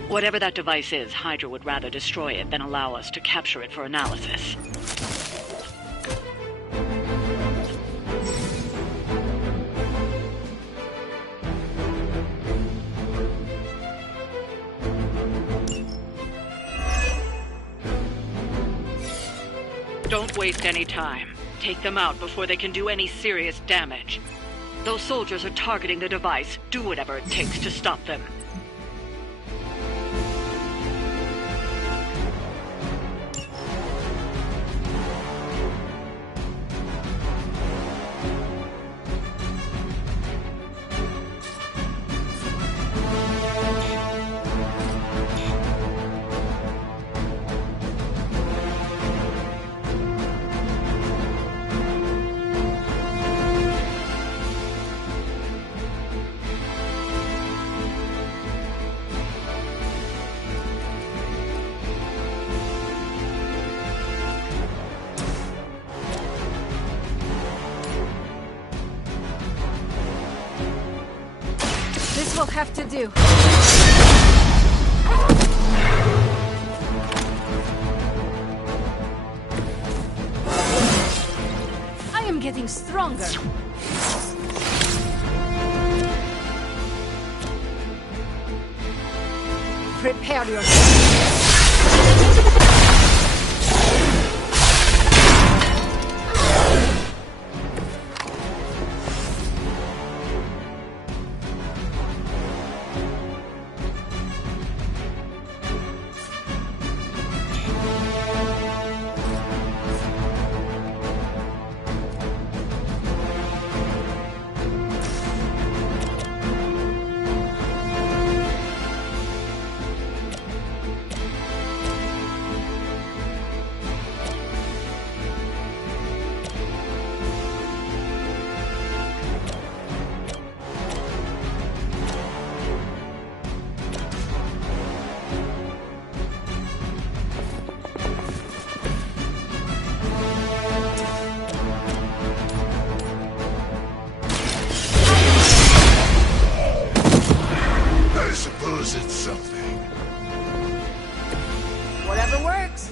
Whatever that device is, Hydra would rather destroy it than allow us to capture it for analysis. Don't waste any time. Take them out before they can do any serious damage. Those soldiers are targeting the device. Do whatever it takes to stop them. This will have to do. I am getting stronger. Prepare yourself. It's something. Whatever works.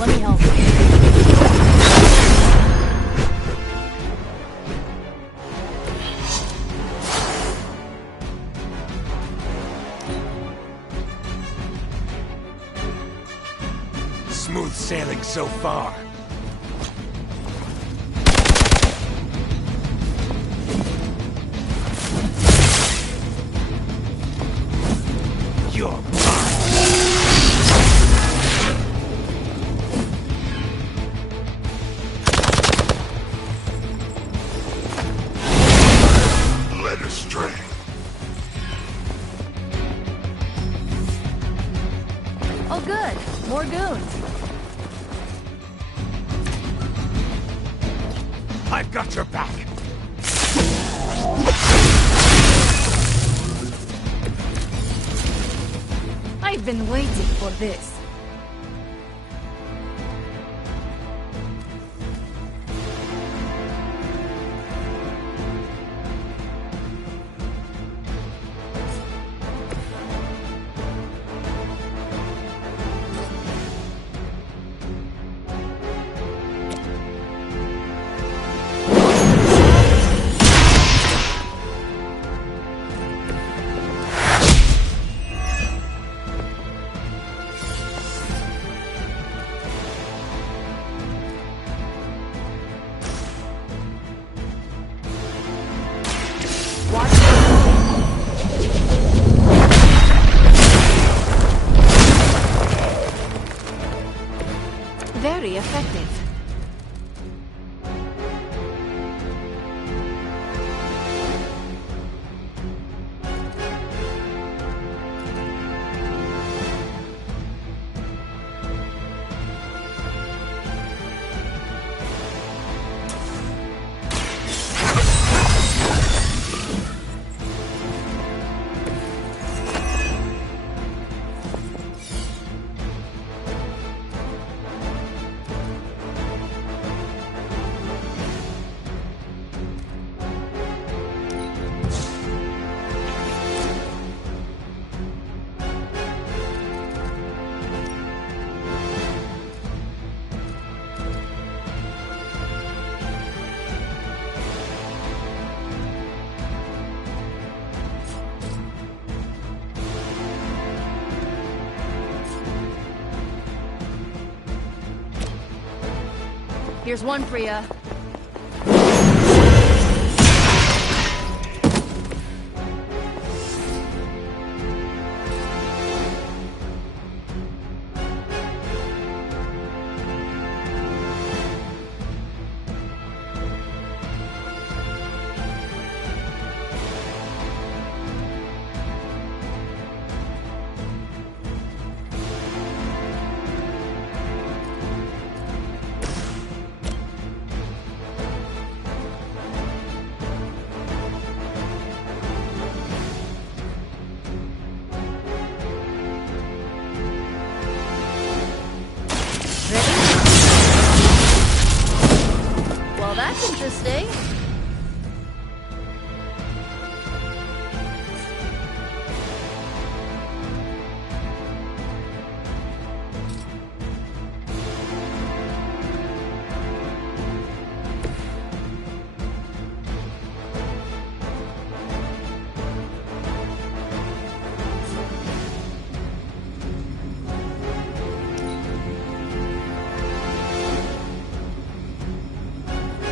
Let me help. Smooth sailing so far. You're mine. Led astray. Oh good, more goons. I've got your back. I've been waiting for this. Very effective. Here's one for ya. Well, that's interesting.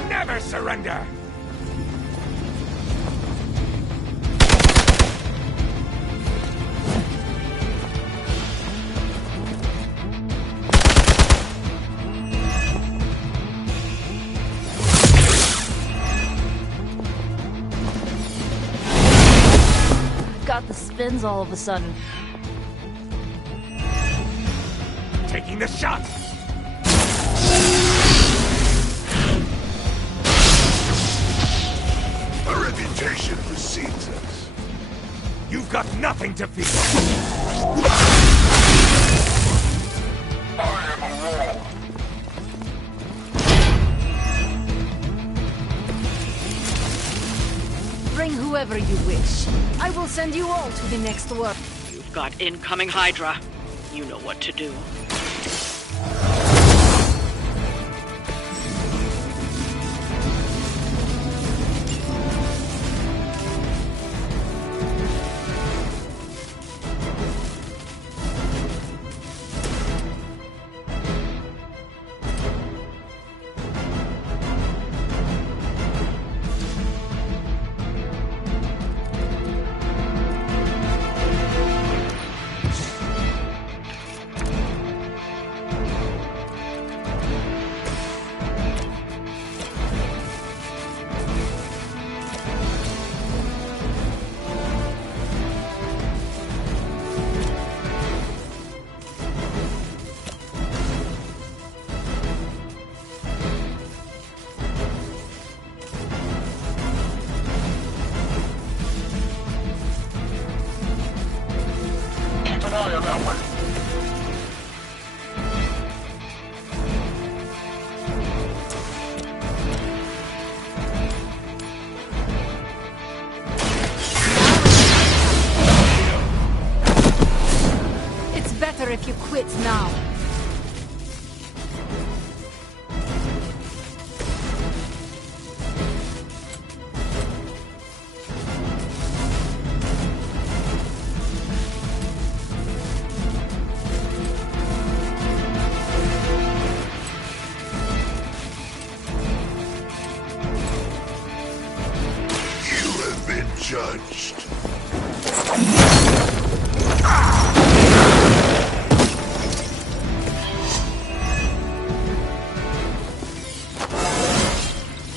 Never surrender! Got the spins all of a sudden. Taking the shot! Our reputation precedes us. You've got nothing to fear! I am a wall. Bring whoever you wish. I will send you all to the next world. You've got incoming Hydra. You know what to do. Keep an eye on that way. It's better if you quit now. You have been judged.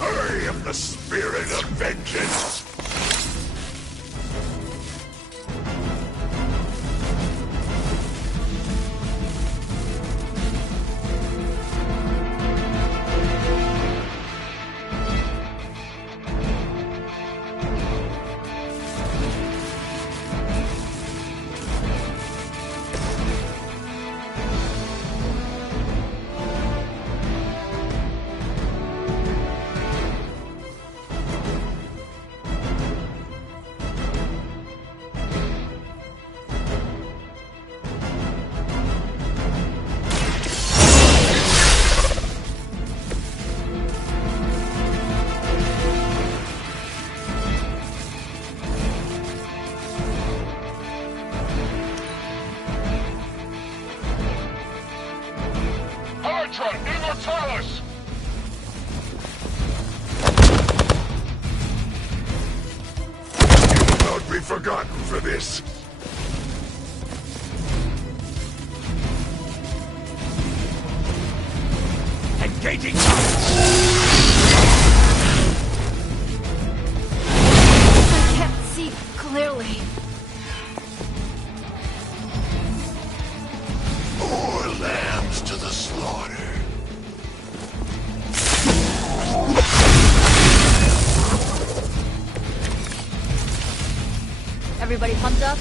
I am the spirit of vengeance. forgotten for this. Engaging I can't see clearly. More lambs to the slaughter. Everybody pumped up?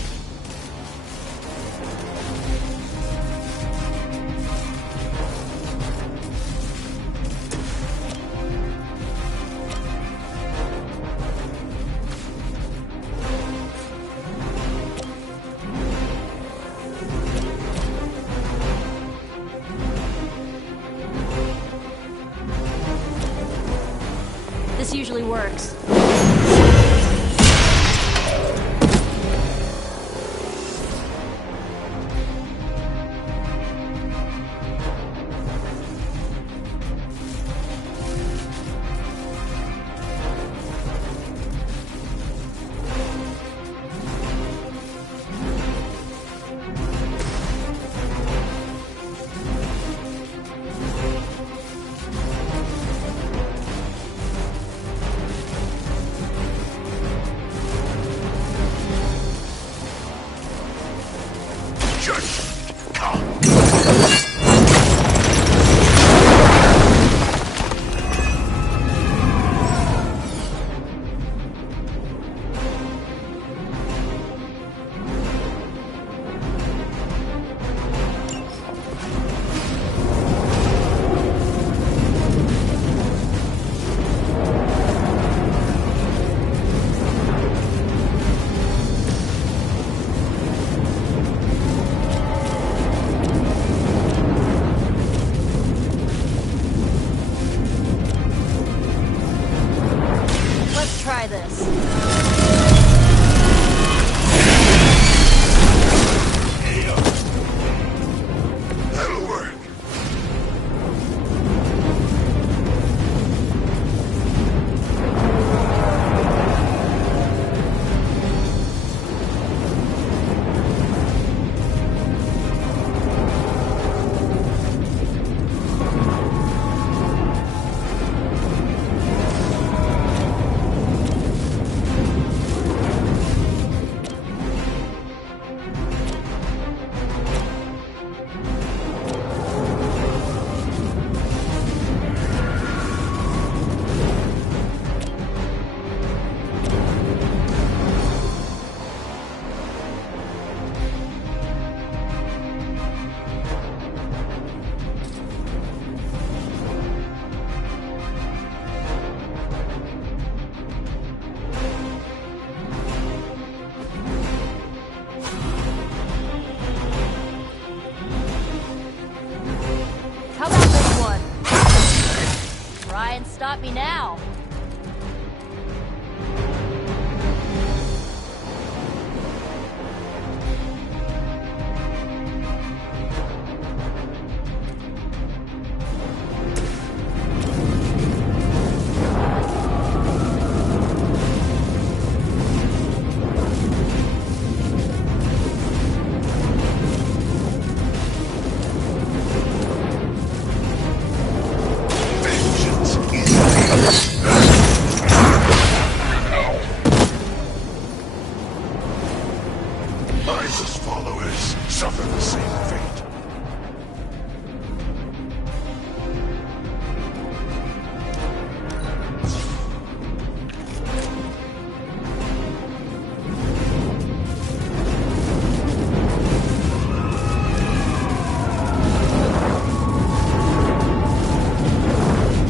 This usually works. Just come. Let's try this. That'll work. How about this one? Try and stop me now. Isis followers suffer the same fate.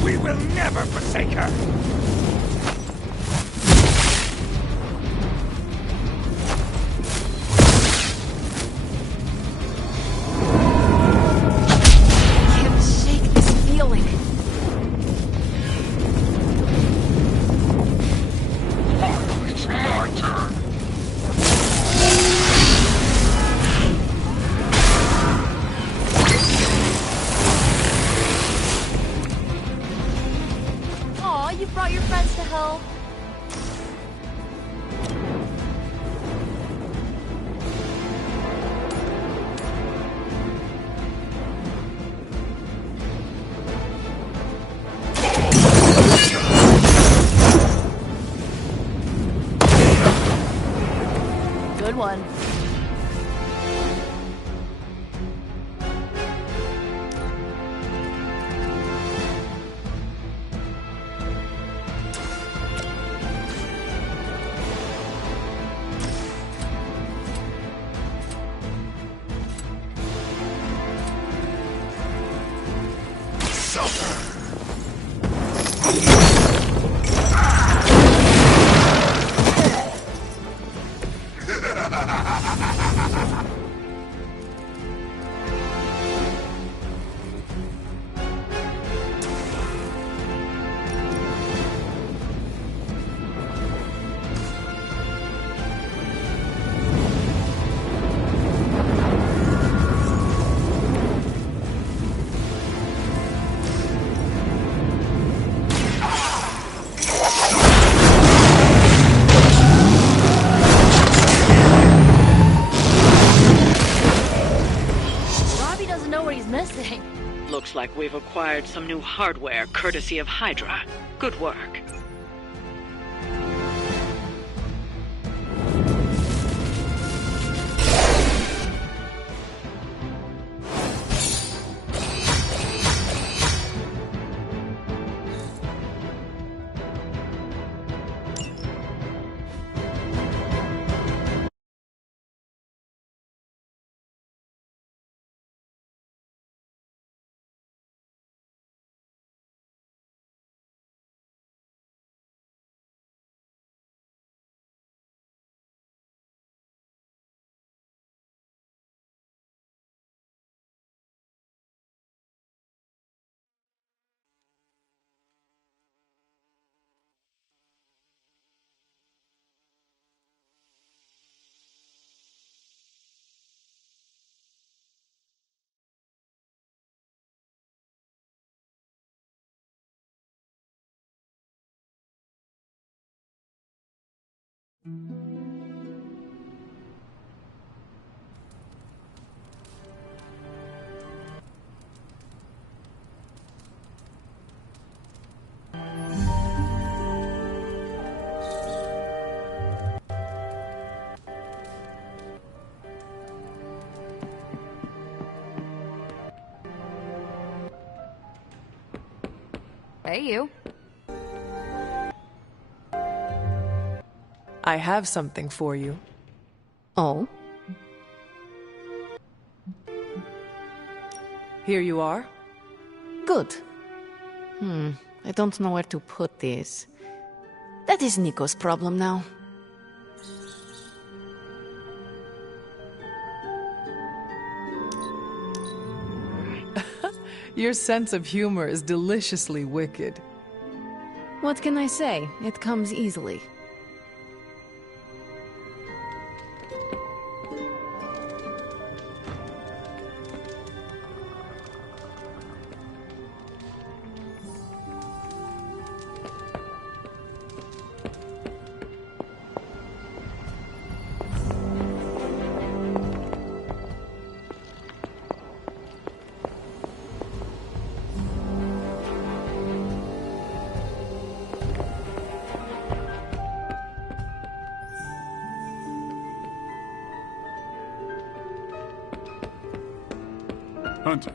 We will never forsake her! Can't shake this feeling. It's my turn. Aw, you brought your friends to hell. one. Looks like we've acquired some new hardware courtesy of Hydra. Good work. Hey, you. I have something for you. Oh? Here you are. Good. I don't know where to put this. That is Nico's problem now. Your sense of humor is deliciously wicked. What can I say? It comes easily. Hunter.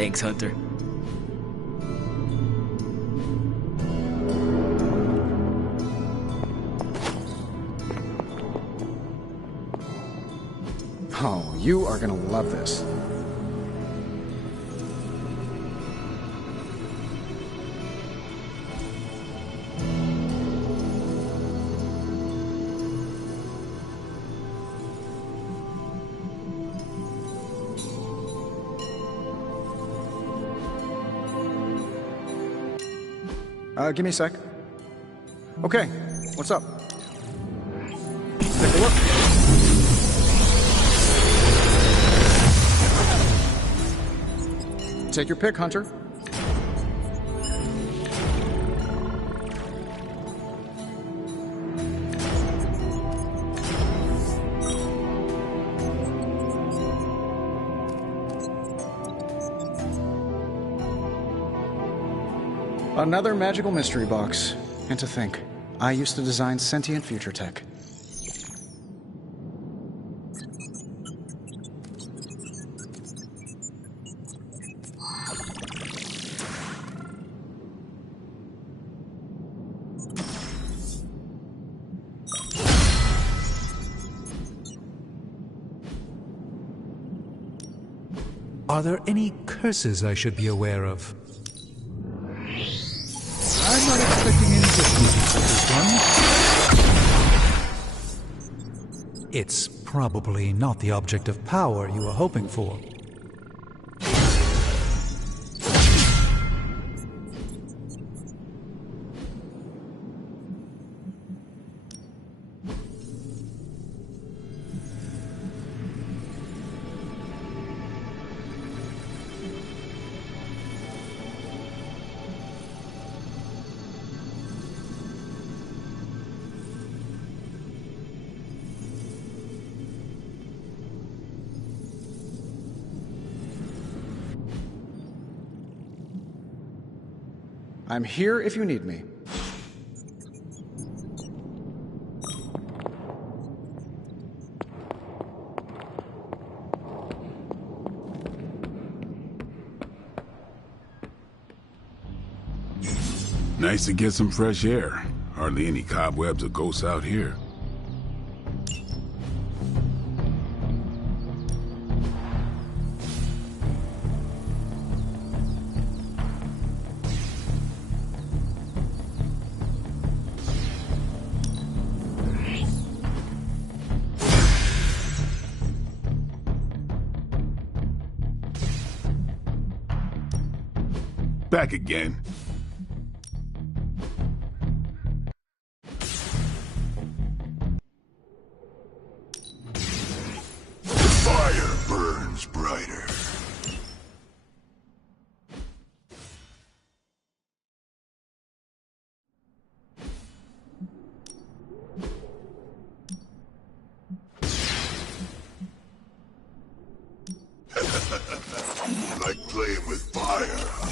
Thanks, Hunter. Oh, you are gonna love this. Give me a sec. Okay, what's up? Let's take a look. Take your pick, Hunter. Another magical mystery box. And to think, I used to design sentient future tech. Are there any curses I should be aware of? I'm not expecting any difficulties with this one. It's probably not the object of power you were hoping for. I'm here if you need me. Nice to get some fresh air. Hardly any cobwebs or ghosts out here. Back again. The fire burns brighter. You like playing with fire, huh?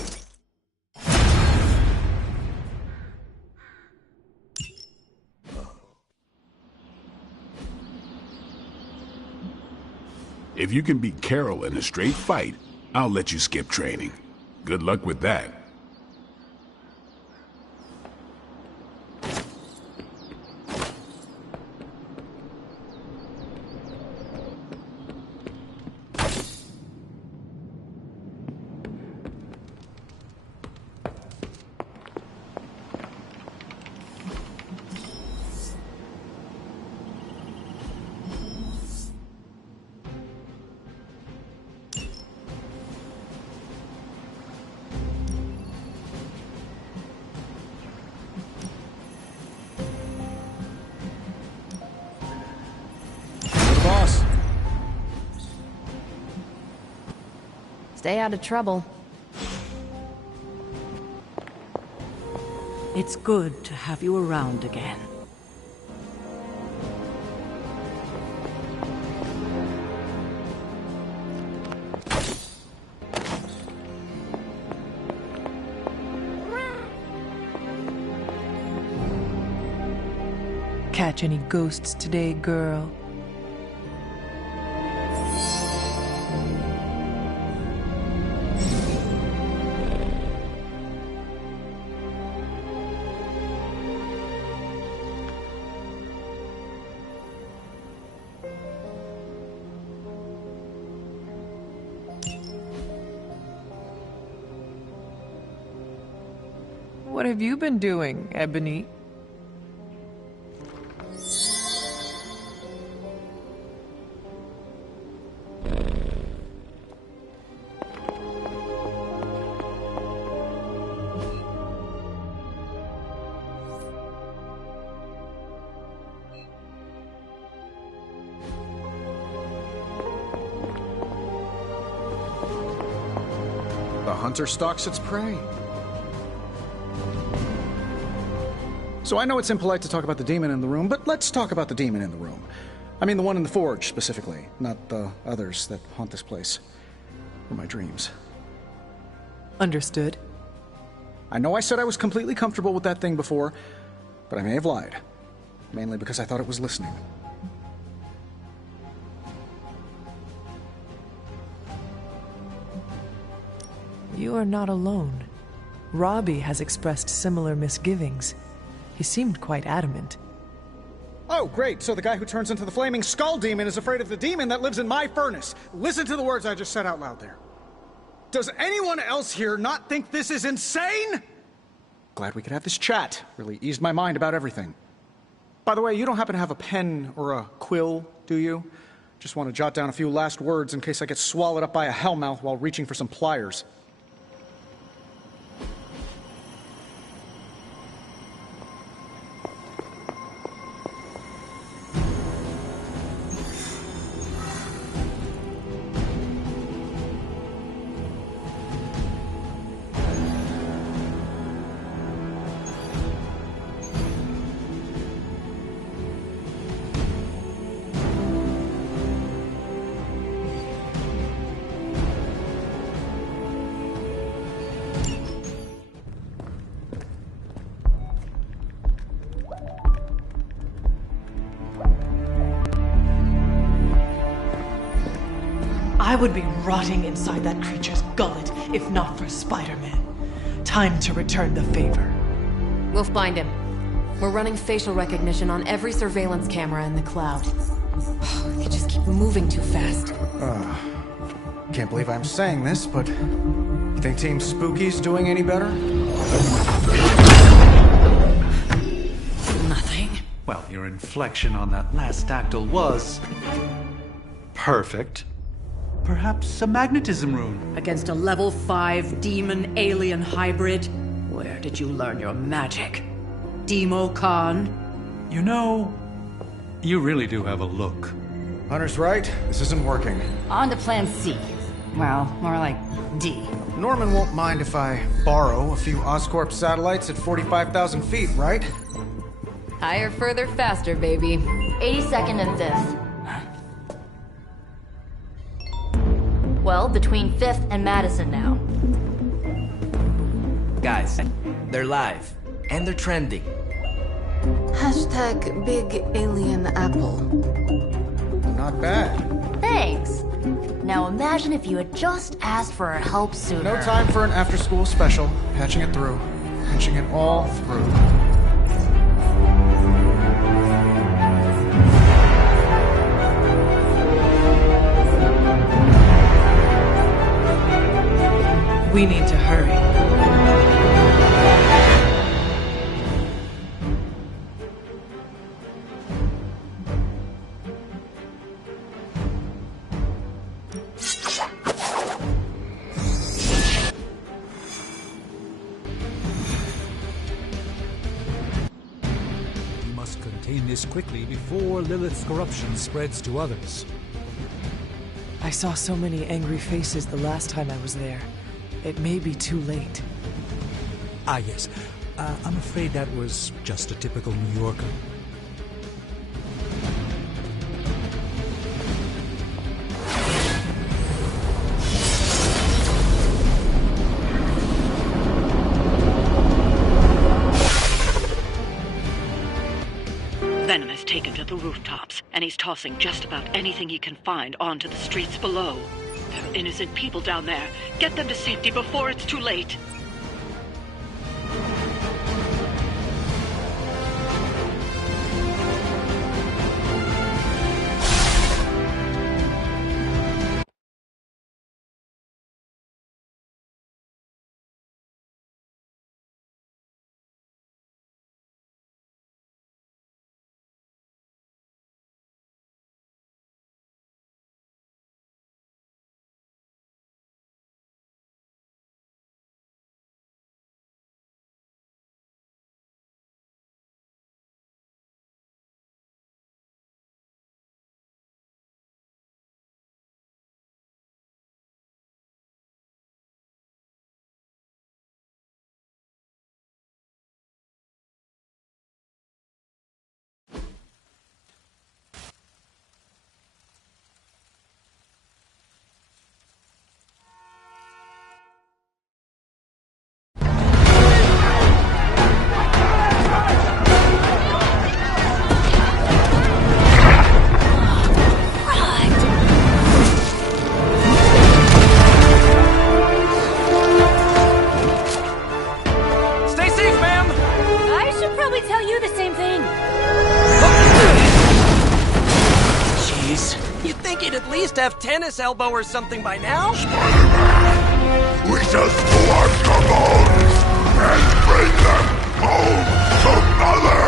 If you can beat Carol in a straight fight, I'll let you skip training. Good luck with that. Stay out of trouble. It's good to have you around again. Catch any ghosts today, girl? What have you been doing, Ebony? The hunter stalks its prey. So I know it's impolite to talk about the demon in the room, but let's talk about the demon in the room. I mean the one in the forge, specifically, not the others that haunt this place. Or my dreams. Understood. I know I said I was completely comfortable with that thing before, but I may have lied. Mainly because I thought it was listening. You are not alone. Robbie has expressed similar misgivings. He seemed quite adamant. Oh, great. So the guy who turns into the flaming skull demon is afraid of the demon that lives in my furnace. Listen to the words I just said out loud there. Does anyone else here not think this is insane? Glad we could have this chat. Really eased my mind about everything. By the way, you don't happen to have a pen or a quill, do you? Just want to jot down a few last words in case I get swallowed up by a hellmouth while reaching for some pliers. I would be rotting inside that creature's gullet if not for Spider-Man. Time to return the favor. We'll find him. We're running facial recognition on every surveillance camera in the cloud. They just keep moving too fast. Can't believe I'm saying this, but you think Team Spooky's doing any better? Nothing. Well, your inflection on that last dactyl was perfect. Perhaps a magnetism rune. Against a level 5 demon alien hybrid? Where did you learn your magic? Demo Khan? You know, you really do have a look. Hunter's right. This isn't working. On to plan C. Well, more like D. Norman won't mind if I borrow a few Oscorp satellites at 45,000 feet, right? Higher, further, faster, baby. 82nd and 5th. Well, between 5th and Madison now. Guys, they're live. And they're trending. Hashtag Big Alien Apple. Not bad. Thanks. Now imagine if you had just asked for our help sooner. No time for an after-school special. Patching it through. Patching it all through. We need to hurry. We must contain this quickly before Lilith's corruption spreads to others. I saw so many angry faces the last time I was there. It may be too late. Ah, yes. I'm afraid that was just a typical New Yorker. Venom is taken to the rooftops, and he's tossing just about anything he can find onto the streets below. There are innocent people down there. Get them to safety before it's too late. have tennis elbow or something by now. Spider-Man, we just collect the bones and bring them home to Mother!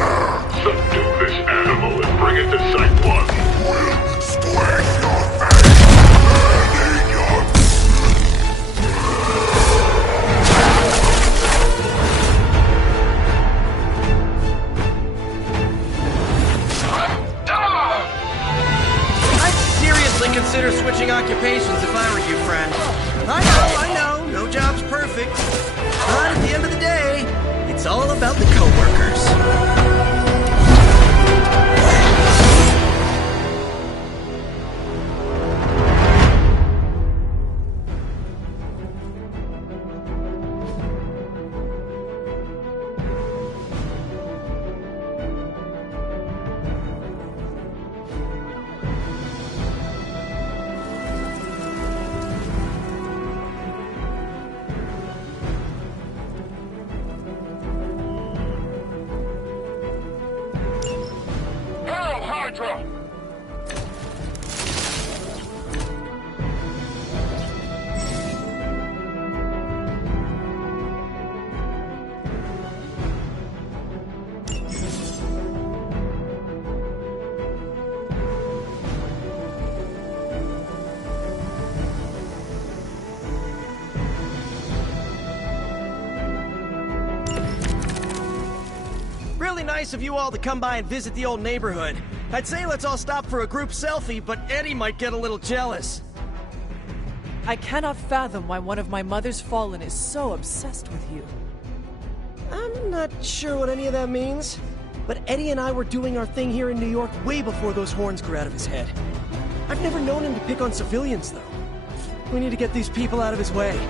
Subdue this animal and bring it to Site 1. We'll squash your face and eat your... I'd seriously consider switching occupations if I were you, friend. I know, no job's perfect. But at the end of the day, it's all about the coworkers. Hail Hydra! Really nice of you all to come by and visit the old neighborhood. I'd say let's all stop for a group selfie, but Eddie might get a little jealous. I cannot fathom why one of my mother's fallen is so obsessed with you. I'm not sure what any of that means, but Eddie and I were doing our thing here in New York way before those horns grew out of his head. I've never known him to pick on civilians, though. We need to get these people out of his way.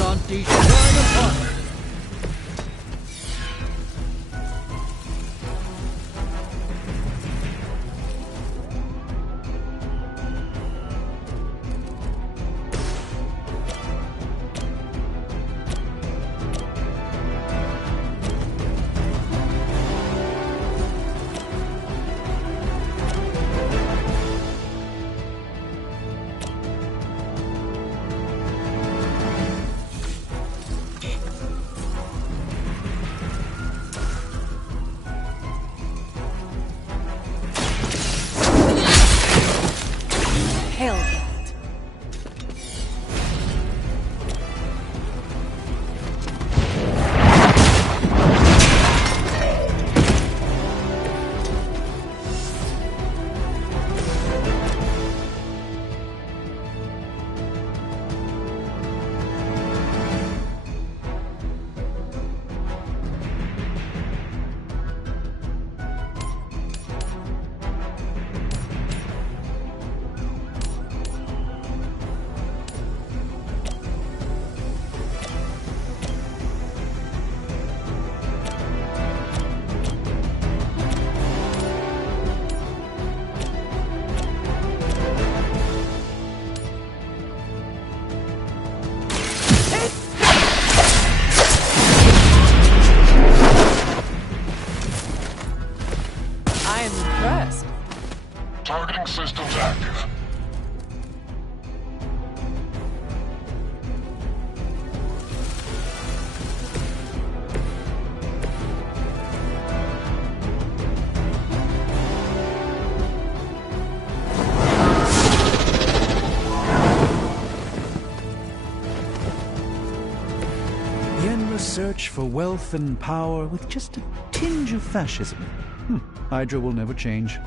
Shanti shine upon her. Targeting systems active. search for wealth and power with just a tinge of fascism. Hydra will never change.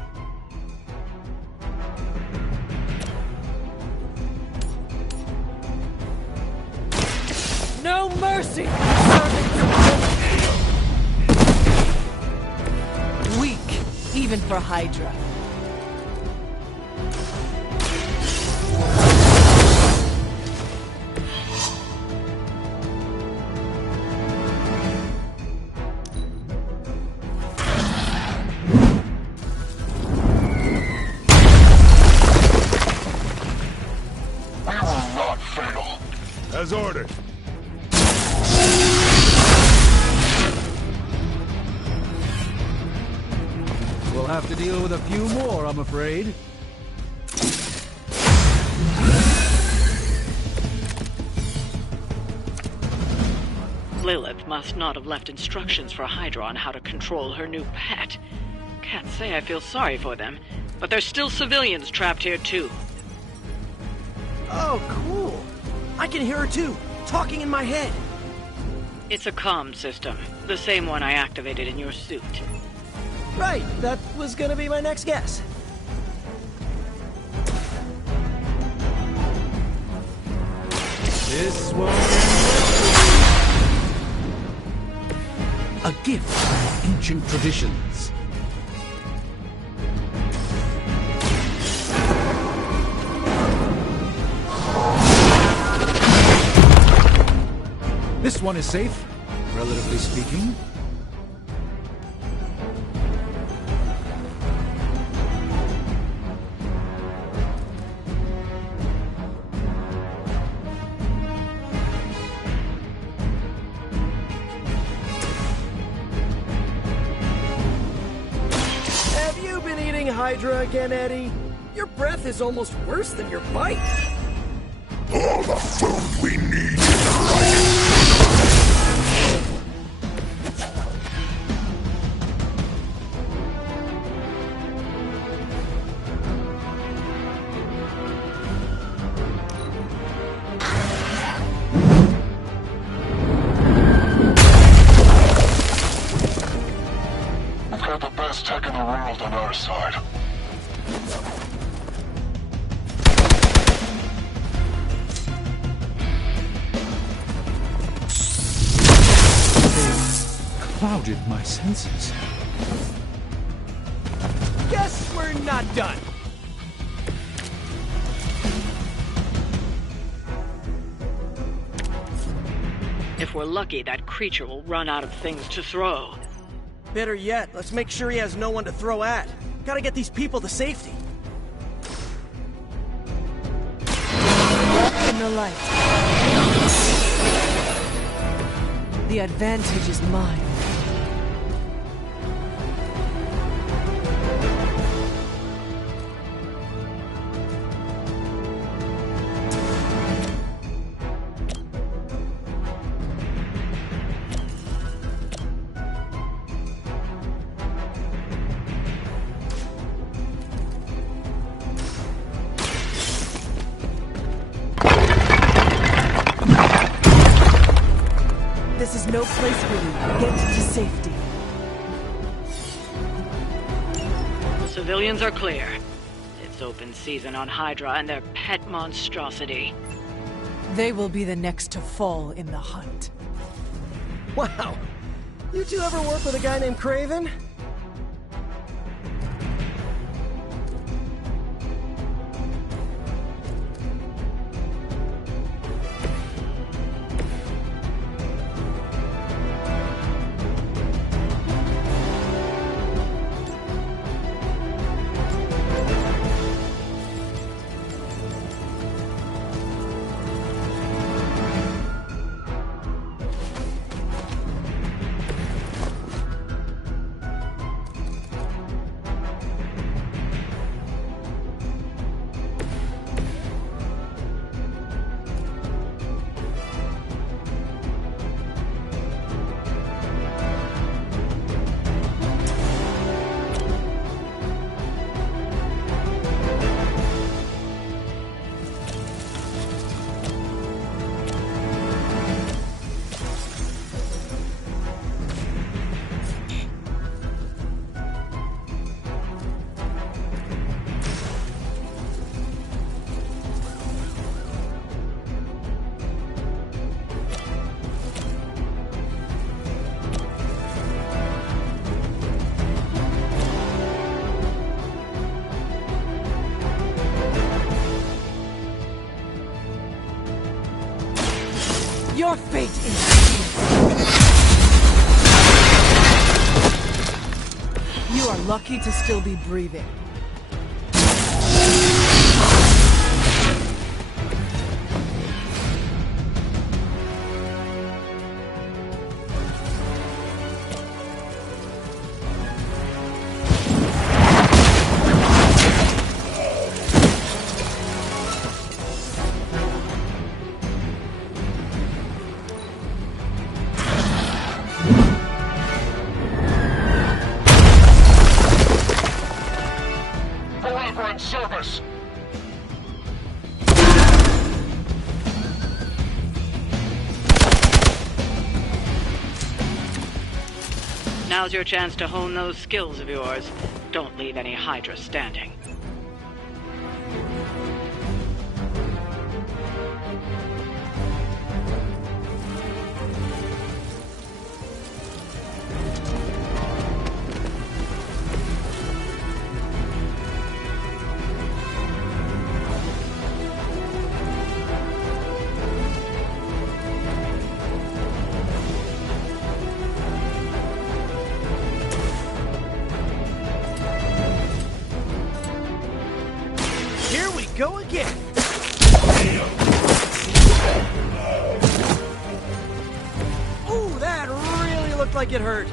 No mercy! Weak, even for Hydra. As ordered. We'll have to deal with a few more, I'm afraid. Lilith must not have left instructions for Hydra on how to control her new pet. Can't say I feel sorry for them, but there's still civilians trapped here too. Oh, cool. I can hear her too, talking in my head. It's a comm system, the same one I activated in your suit. Right, that was gonna be my next guess. This won't end. A gift of ancient traditions. This one is safe, relatively speaking. Have you been eating Hydra again, Eddie? Your breath is almost worse than your bite. All the food we need is right. We've got the best tech in the world on our side. Clouded my senses. Guess we're not done. If we're lucky, that creature will run out of things to throw. Better yet, let's make sure he has no one to throw at. Gotta get these people to safety. In the light. The advantage is mine. This is no place for you. Get to safety. Civilians are clear. It's open season on Hydra and their pet monstrosity. They will be the next to fall in the hunt. Wow. You two ever work with a guy named Craven? Your fate is sealed. You are lucky to still be breathing. Forever in service! Now's your chance to hone those skills of yours. Don't leave any Hydra standing. Here we go again! Ooh, that really looked like it hurt.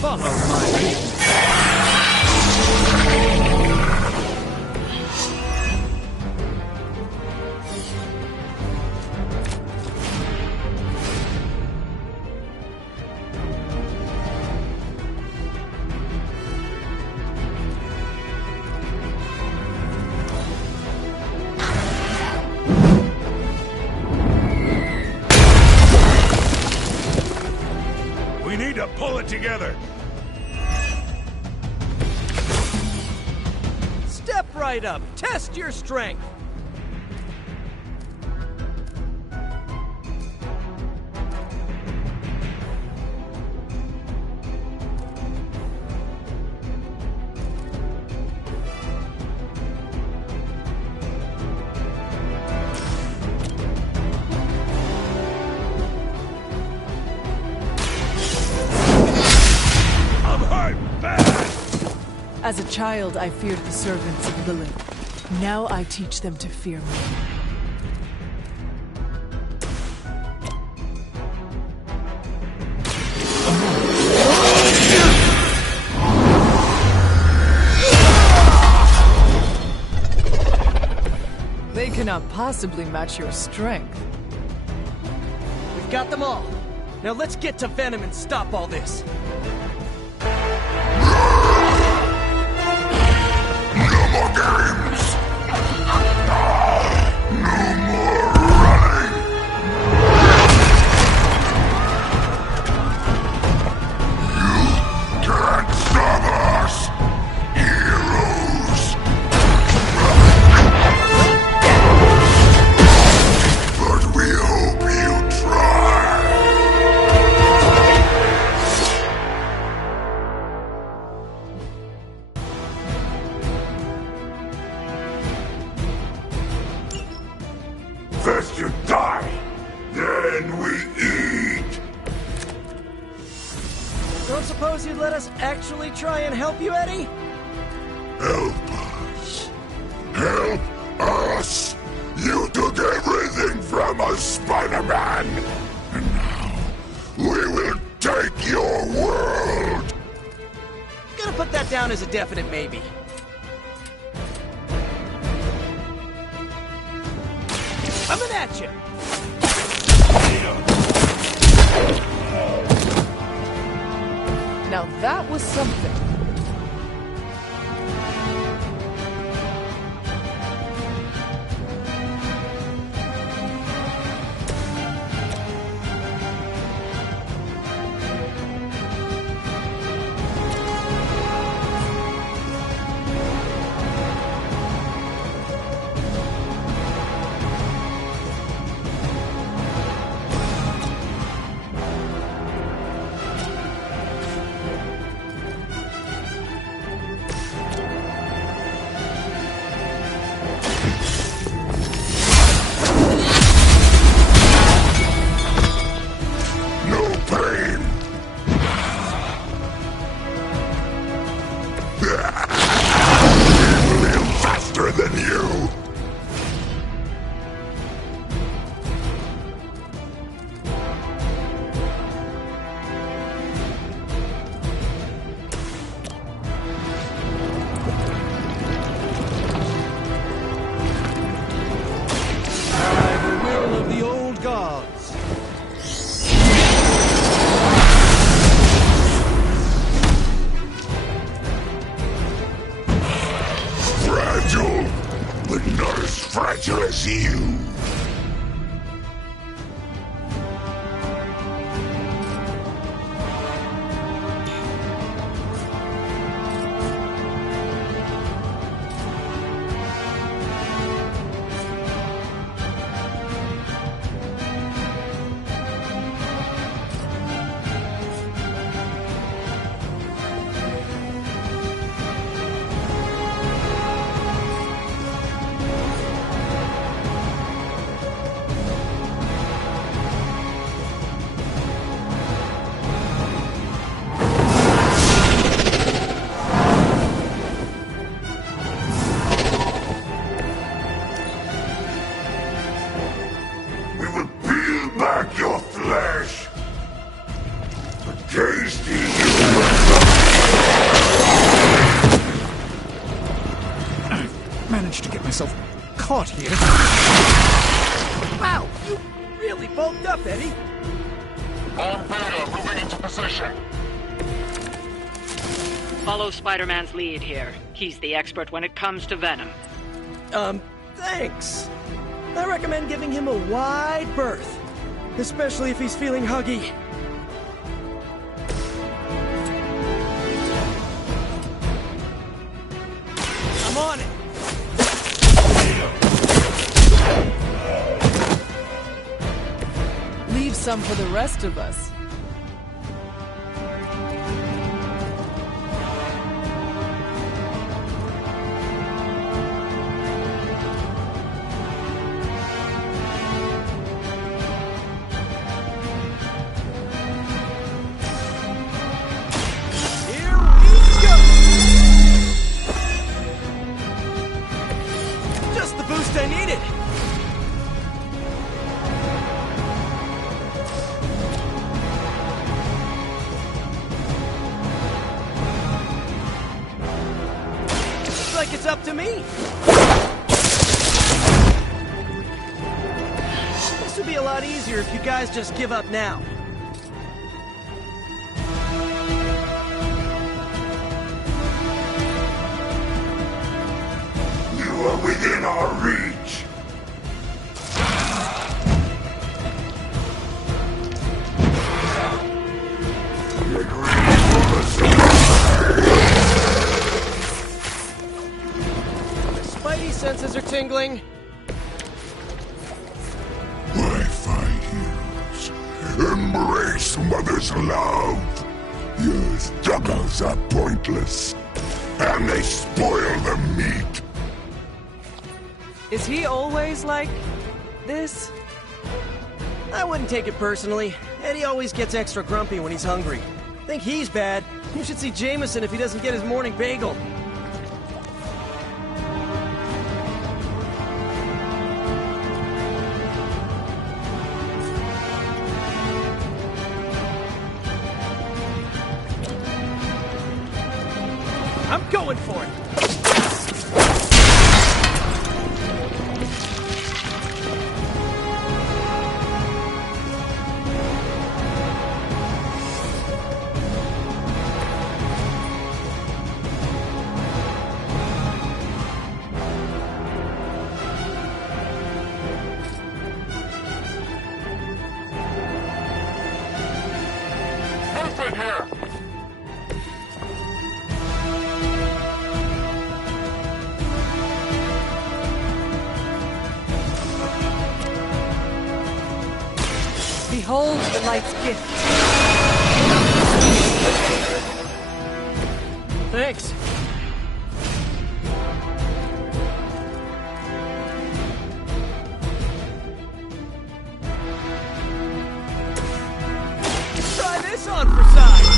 Follow my lead. We need to pull it together. Step right up. Test your strength. I'm hurt bad. As a child, I feared the servants of Lilith. Now I teach them to fear me. They cannot possibly match your strength. We've got them all. Now let's get to Venom and stop all this. Can't stop us, heroes. But we hope you try. First you die, then we eat. Don't suppose you'd let us actually try and help you, Eddie? Help us. Help us. You took everything from us, Spider-Man. And now, we will take your world. Gonna put that down as a definite maybe. Coming at you! Now that was something. fragile as you. Managed to get myself caught here. Wow, you really bulked up, Eddie. On Beta, moving into position. Follow Spider-Man's lead here. He's the expert when it comes to Venom. Thanks. I recommend giving him a wide berth, especially if he's feeling huggy. I'm on it. Leave some for the rest of us. I needed. Looks like it's up to me. This would be a lot easier if you guys just give up now. You are within our reach. My spidey senses are tingling. Why fight heroes? Embrace mother's love. Your struggles are pointless, and they spoil the meat. Is he always like this? I wouldn't take it personally. Eddie always gets extra grumpy when he's hungry. Think he's bad. You should see Jameson if he doesn't get his morning bagel. I'm going for it! here! Behold the light's gift. Thanks. Try this on for size.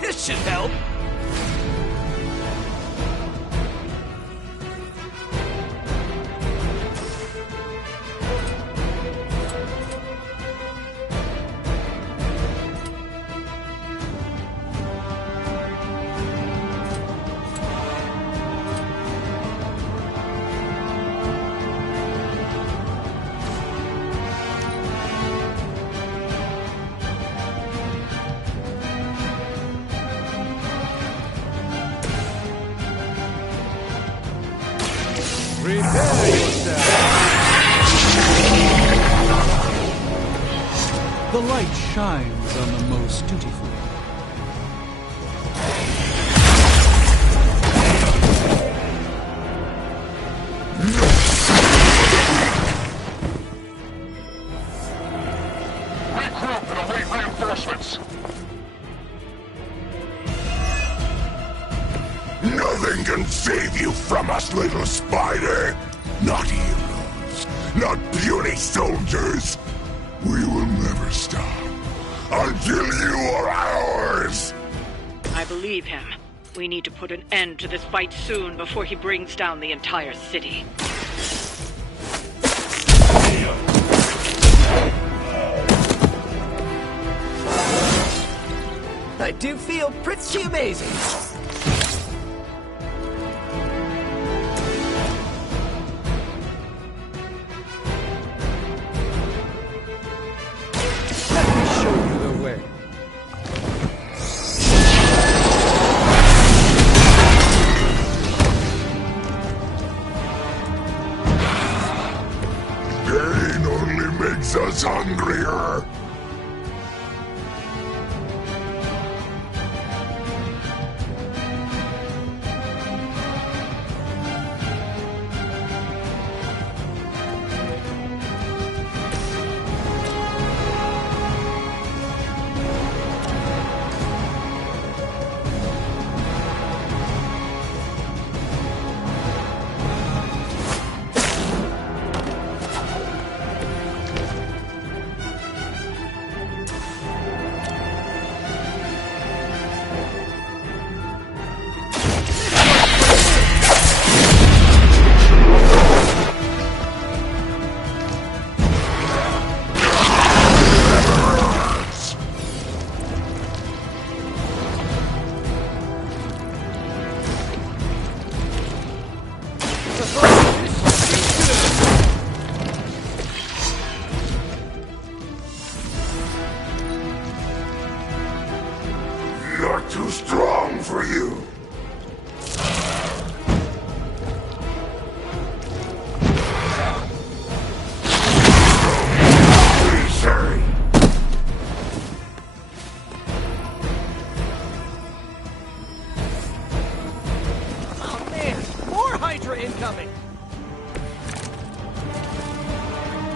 This should help. Prepare yourself. The light shines on the most dutiful. Regroup and await reinforcements. Nothing can save you from us, little spider. Not heroes, not puny soldiers. We will never stop until you are ours. I believe him. We need to put an end to this fight soon before he brings down the entire city. I do feel pretty amazing. Let me show you the way. Pain only makes us hungrier. Not too strong for you. Sorry. Oh man, more Hydra incoming.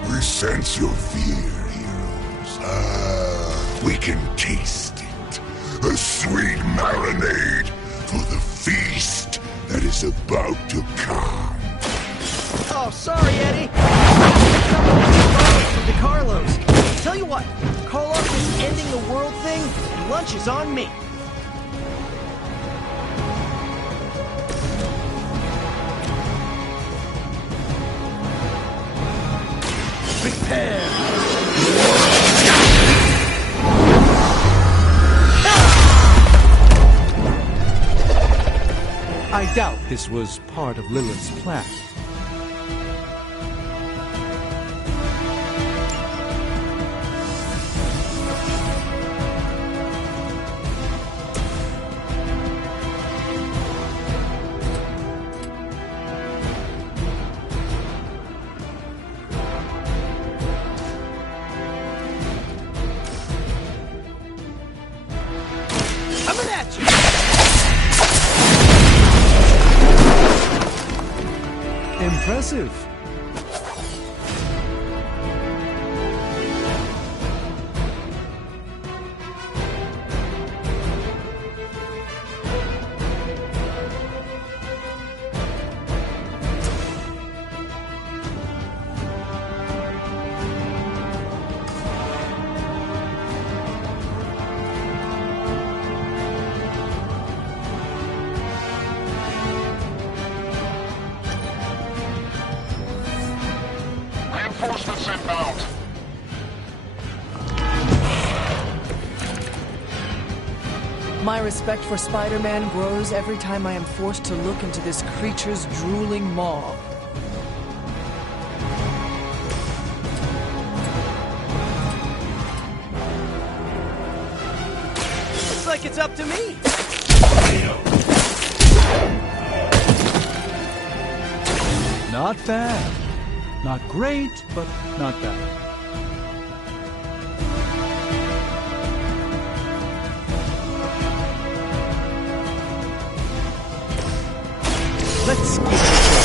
We sense your fear, heroes. We can taste it. A sweet marinade for the feast that is about to come. Oh, sorry, Eddie. From DeCarlos. Tell you what, call off this ending the world thing, and lunch is on me. Prepare. I doubt this was part of Lilith's plan. Impressive. Reinforcements inbound. My respect for Spider-Man grows every time I am forced to look into this creature's drooling maw. Looks like it's up to me. Not bad. Not great, but not bad. Let's give it a try.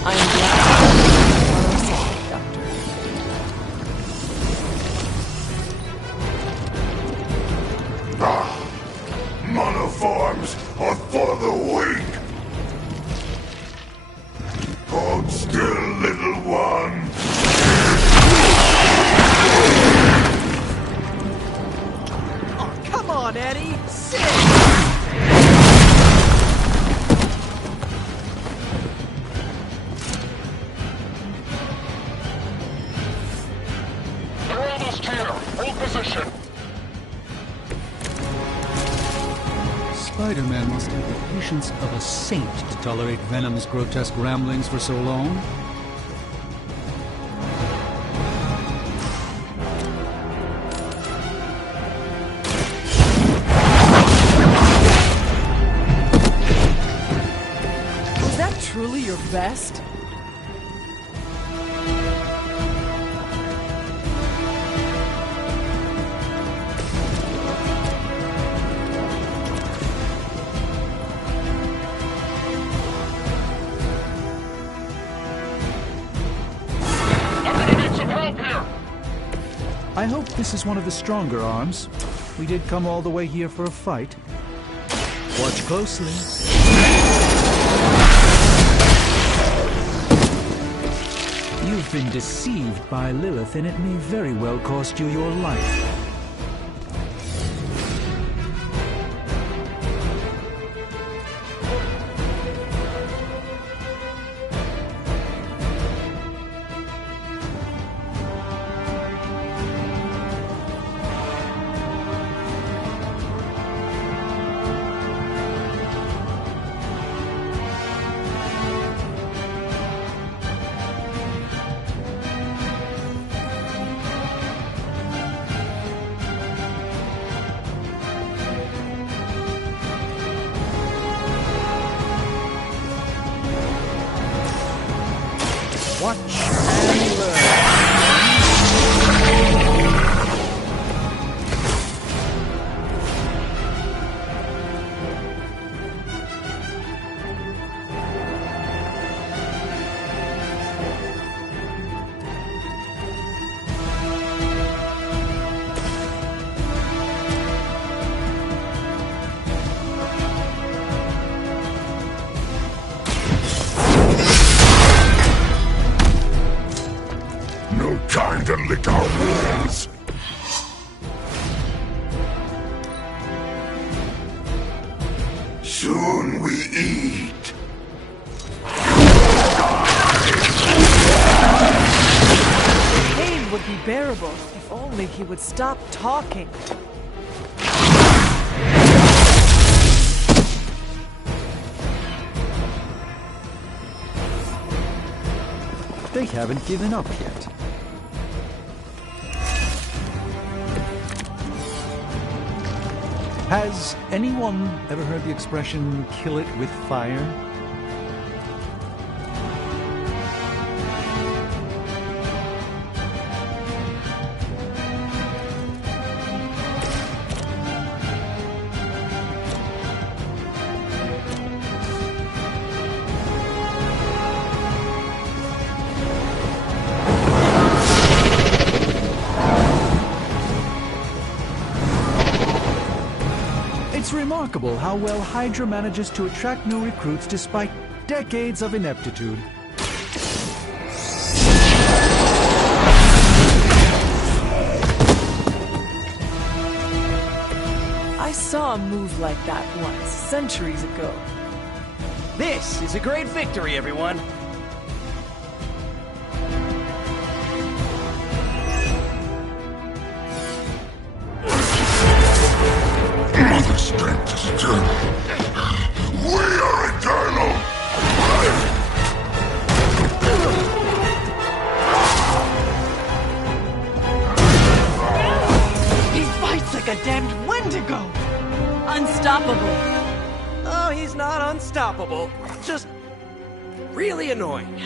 I am glad to have Doctor. Monoforms are for the weak. Hold still, little one. Oh, come on, Eddie. Sit. They're almost here. Hold position. Spider-Man must have the patience of a saint to tolerate Venom's grotesque ramblings for so long. Was that truly your best? I hope this is one of the stronger arms. We did come all the way here for a fight. Watch closely. You've been deceived by Lilith, and it may very well cost you your life. Watch and learn. No time to lick our wounds. Soon we eat. Pain would be bearable if only he would stop talking. They haven't given up yet. Has anyone ever heard the expression, kill it with fire? It's remarkable how well Hydra manages to attract new recruits despite decades of ineptitude. I saw a move like that once, centuries ago. This is a great victory, everyone. Mother strength is eternal. We are eternal! He fights like a damned Wendigo! Unstoppable. Oh, he's not unstoppable. Just really annoying.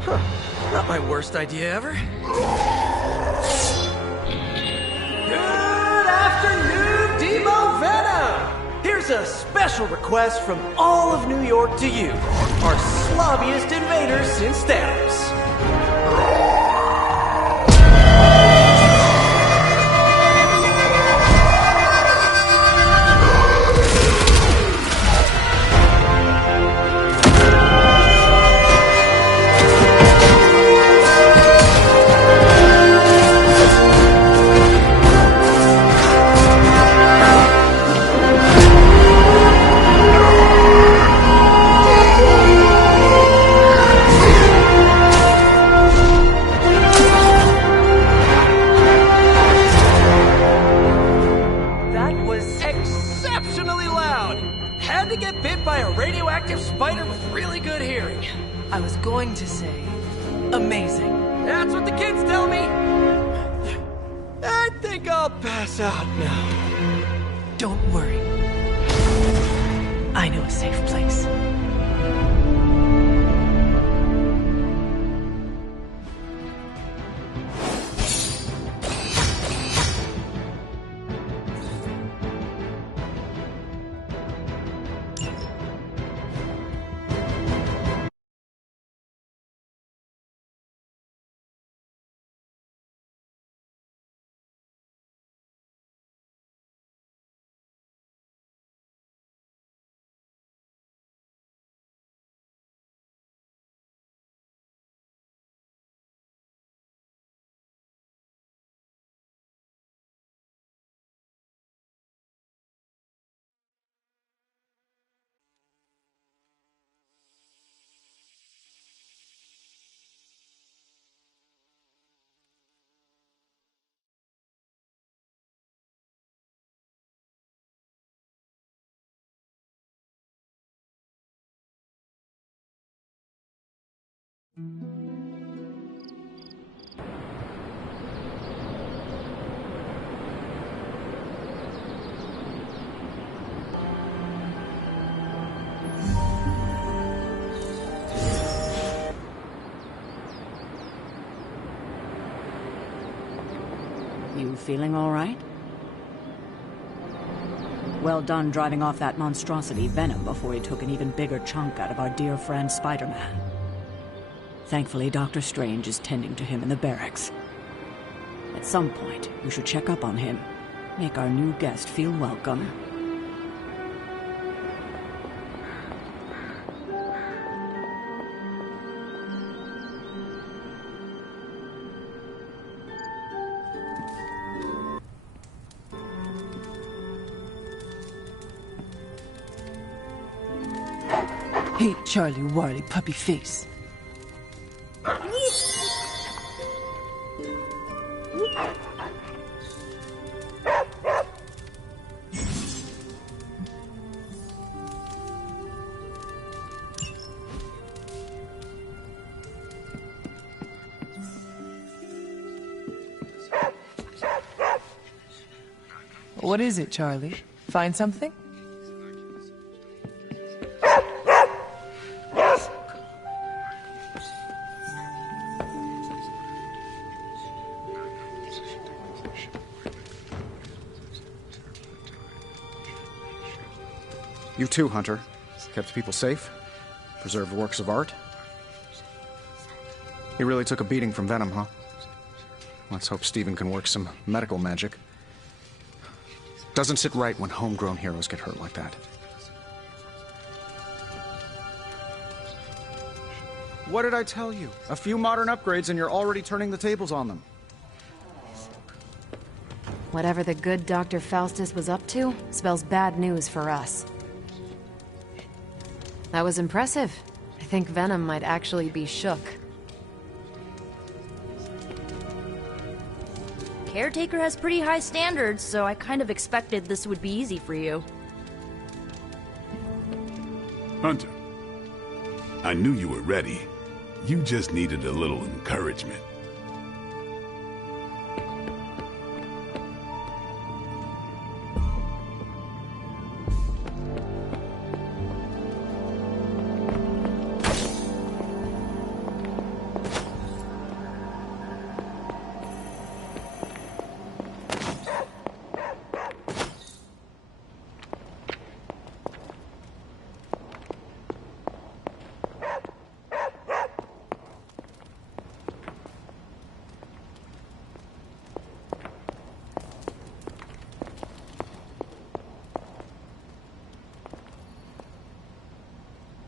Huh. Not my worst idea ever. Good afternoon, Demo Venom! Here's a special request from all of New York to you, our slobbiest invaders since Thanos. Spider with really good hearing. I was going to say, amazing. That's what the kids tell me. I think I'll pass out now. Don't worry. I know a safe place. You feeling all right? Well done driving off that monstrosity Venom before he took an even bigger chunk out of our dear friend Spider-Man. Thankfully, Dr. Strange is tending to him in the barracks. At some point, we should check up on him. Make our new guest feel welcome. Hey, Charlie Warley puppy face. What is it, Charlie? Find something? You too, Hunter. Kept people safe, preserved works of art. He really took a beating from Venom, huh? Let's hope Steven can work some medical magic. Doesn't sit right when homegrown heroes get hurt like that. What did I tell you? A few modern upgrades and you're already turning the tables on them. Whatever the good Dr. Faustus was up to spells bad news for us. That was impressive. I think Venom might actually be shook. Caretaker has pretty high standards, so I kind of expected this would be easy for you. Hunter, I knew you were ready. You just needed a little encouragement.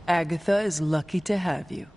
Agatha is lucky to have you.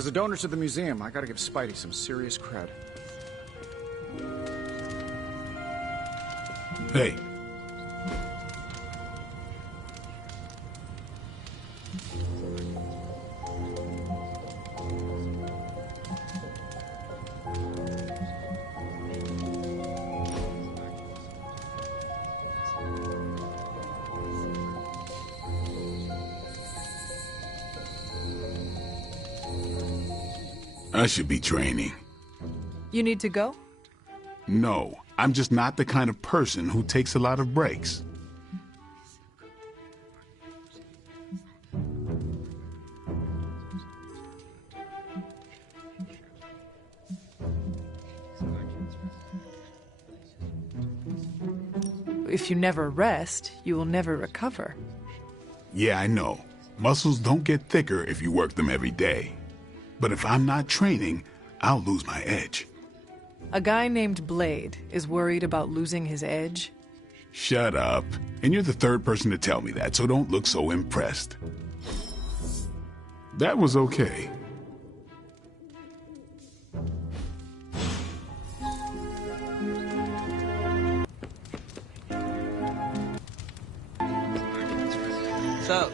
As a donor to the museum, I gotta give Spidey some serious cred. Hey. I should be training. You need to go? No, I'm just not the kind of person who takes a lot of breaks. If you never rest, you will never recover. Yeah, I know. Muscles don't get thicker if you work them every day. But if I'm not training, I'll lose my edge. A guy named Blade is worried about losing his edge. Shut up. And you're the third person to tell me that, so don't look so impressed. That was okay. So...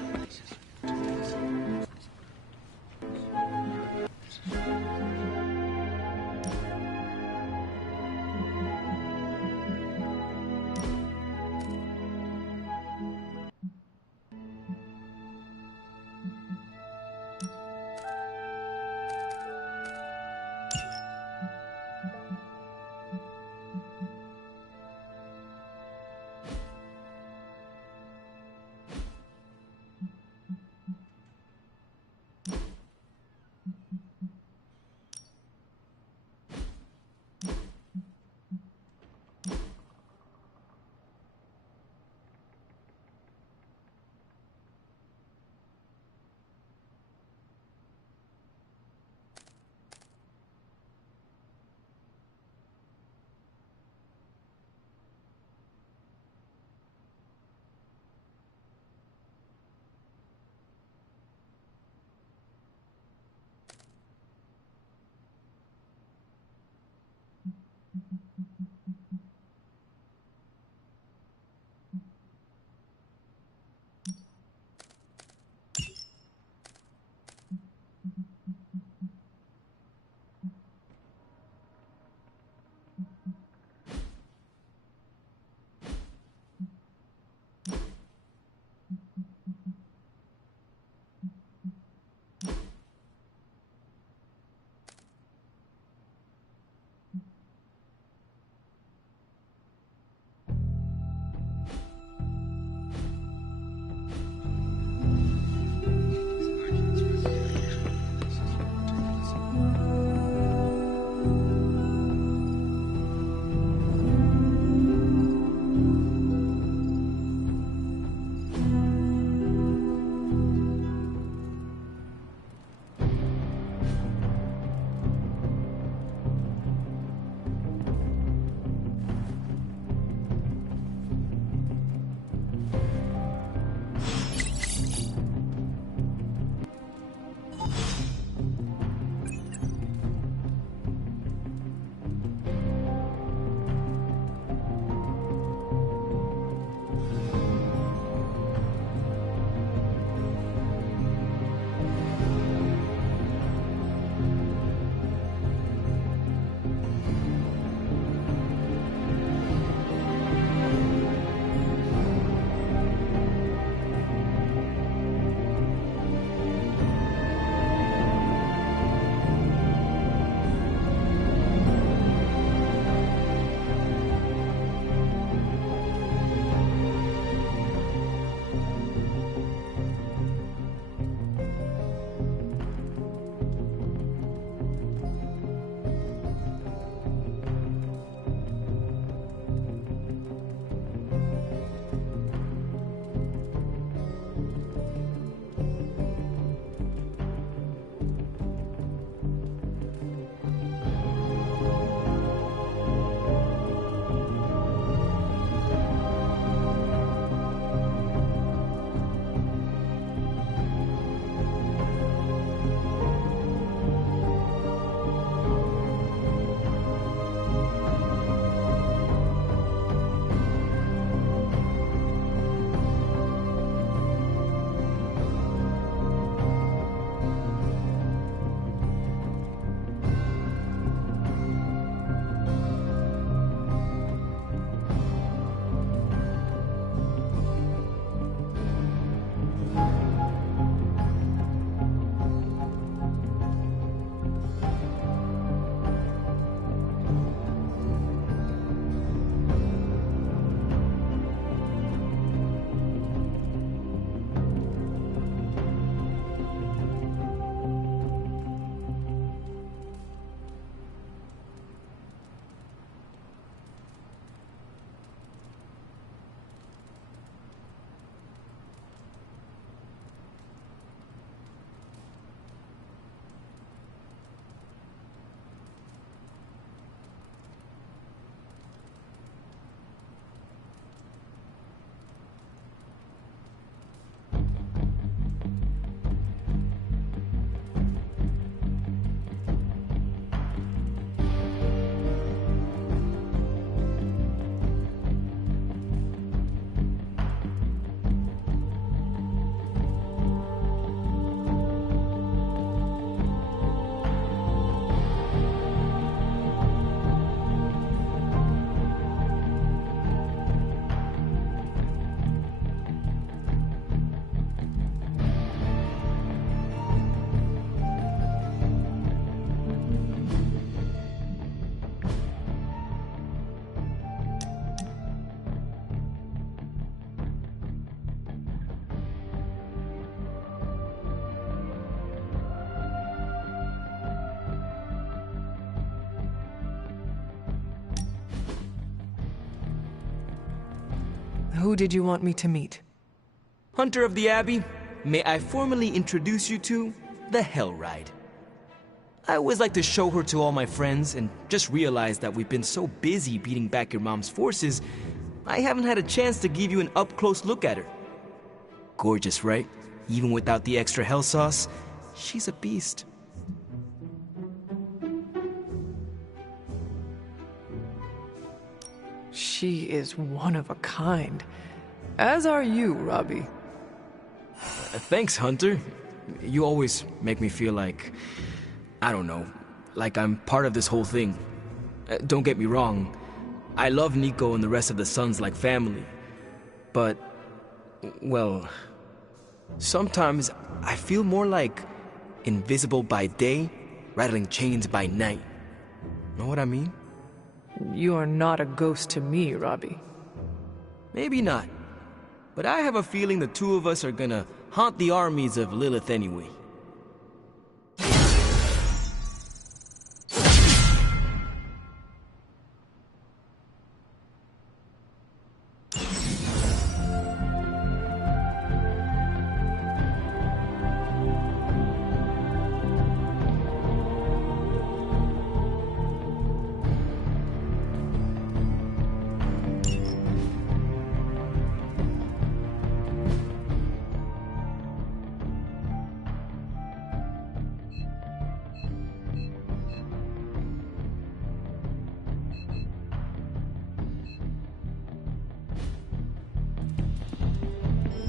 Who did you want me to meet? Hunter of the Abbey, may I formally introduce you to the Hell Ride. I always like to show her to all my friends, and just realized that we've been so busy beating back your mom's forces, I haven't had a chance to give you an up-close look at her. Gorgeous, right? Even without the extra hell sauce, she's a beast. She is one of a kind. As are you, Robbie. Thanks, Hunter. You always make me feel like, I don't know, like I'm part of this whole thing. Don't get me wrong, I love Nico and the rest of the Sons like family. But, well, sometimes I feel more like invisible by day, rattling chains by night. Know what I mean? You are not a ghost to me, Robbie. Maybe not. But I have a feeling the two of us are gonna haunt the armies of Lilith anyway.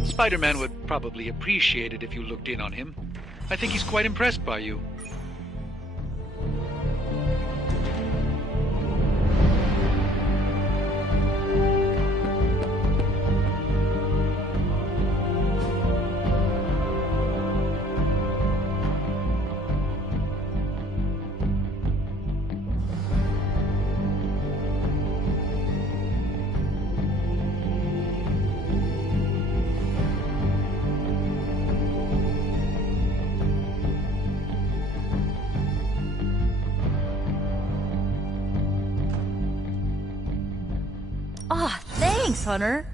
Spider-Man would probably appreciate it if you looked in on him. I think he's quite impressed by you. Ah, thanks, Hunter.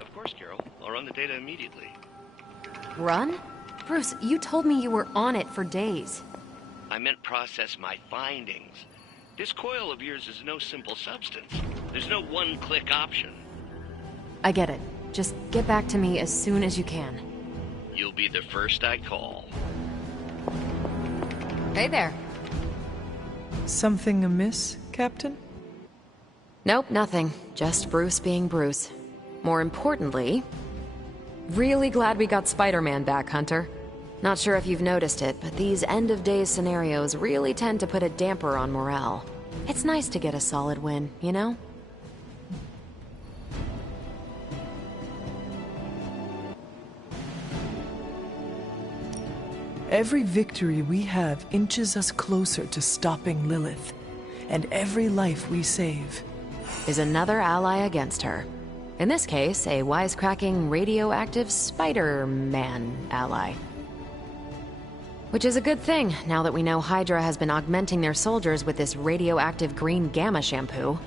Of course, Carol. I'll run the data immediately. Run? Bruce, you told me you were on it for days. I meant process my findings. This coil of yours is no simple substance. There's no one-click option. I get it. Just get back to me as soon as you can. You'll be the first I call. Hey there. Something amiss, Captain? Nope, nothing. Just Bruce being Bruce. More importantly, really glad we got Spider-Man back, Hunter. Not sure if you've noticed it, but these end-of-days scenarios really tend to put a damper on morale. It's nice to get a solid win, you know? Every victory we have inches us closer to stopping Lilith, and every life we save is another ally against her. In this case, a wisecracking, radioactive Spider-Man ally. Which is a good thing, now that we know Hydra has been augmenting their soldiers with this radioactive green gamma shampoo.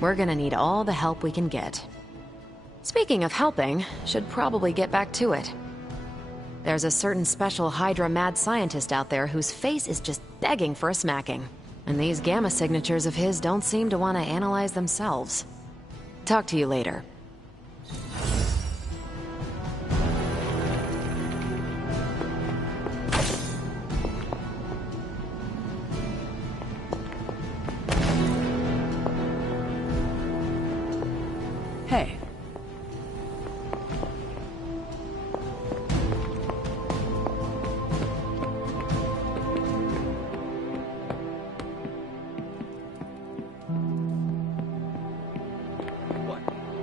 We're gonna need all the help we can get. Speaking of helping, should probably get back to it. There's a certain special Hydra mad scientist out there whose face is just begging for a smacking. And these gamma signatures of his don't seem to want to analyze themselves. Talk to you later. Hey.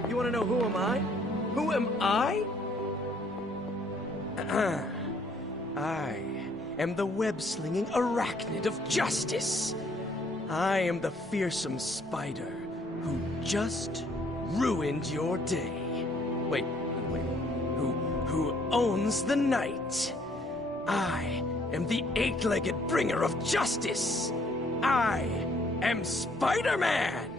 You want to know who am I? Who am I? I am the web-slinging arachnid of justice. I am the fearsome spider who just ruined your day. Wait. Who who owns the night. I am the eight-legged bringer of justice. I am Spider-Man!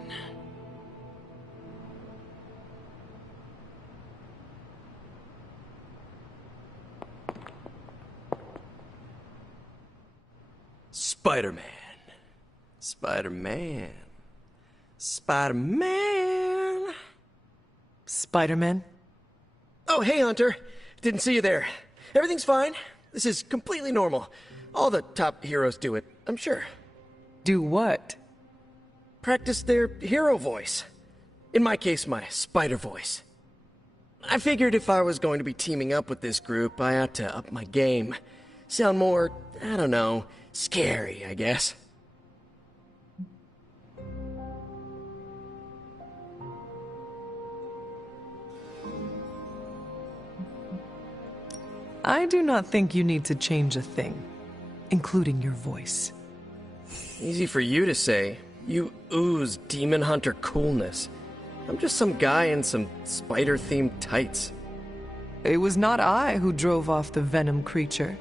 Spider-Man. Spider-Man. Spider-Man. Spider-Man? Oh, hey, Hunter. Didn't see you there. Everything's fine. This is completely normal. All the top heroes do it, I'm sure. Do what? Practice their hero voice. In my case, my spider voice. I figured if I was going to be teaming up with this group, I ought to up my game. Sound more, I don't know, scary, I guess. I do not think you need to change a thing, including your voice. Easy for you to say. You ooze demon hunter coolness. I'm just some guy in some spider-themed tights. It was not I who drove off the venom creature.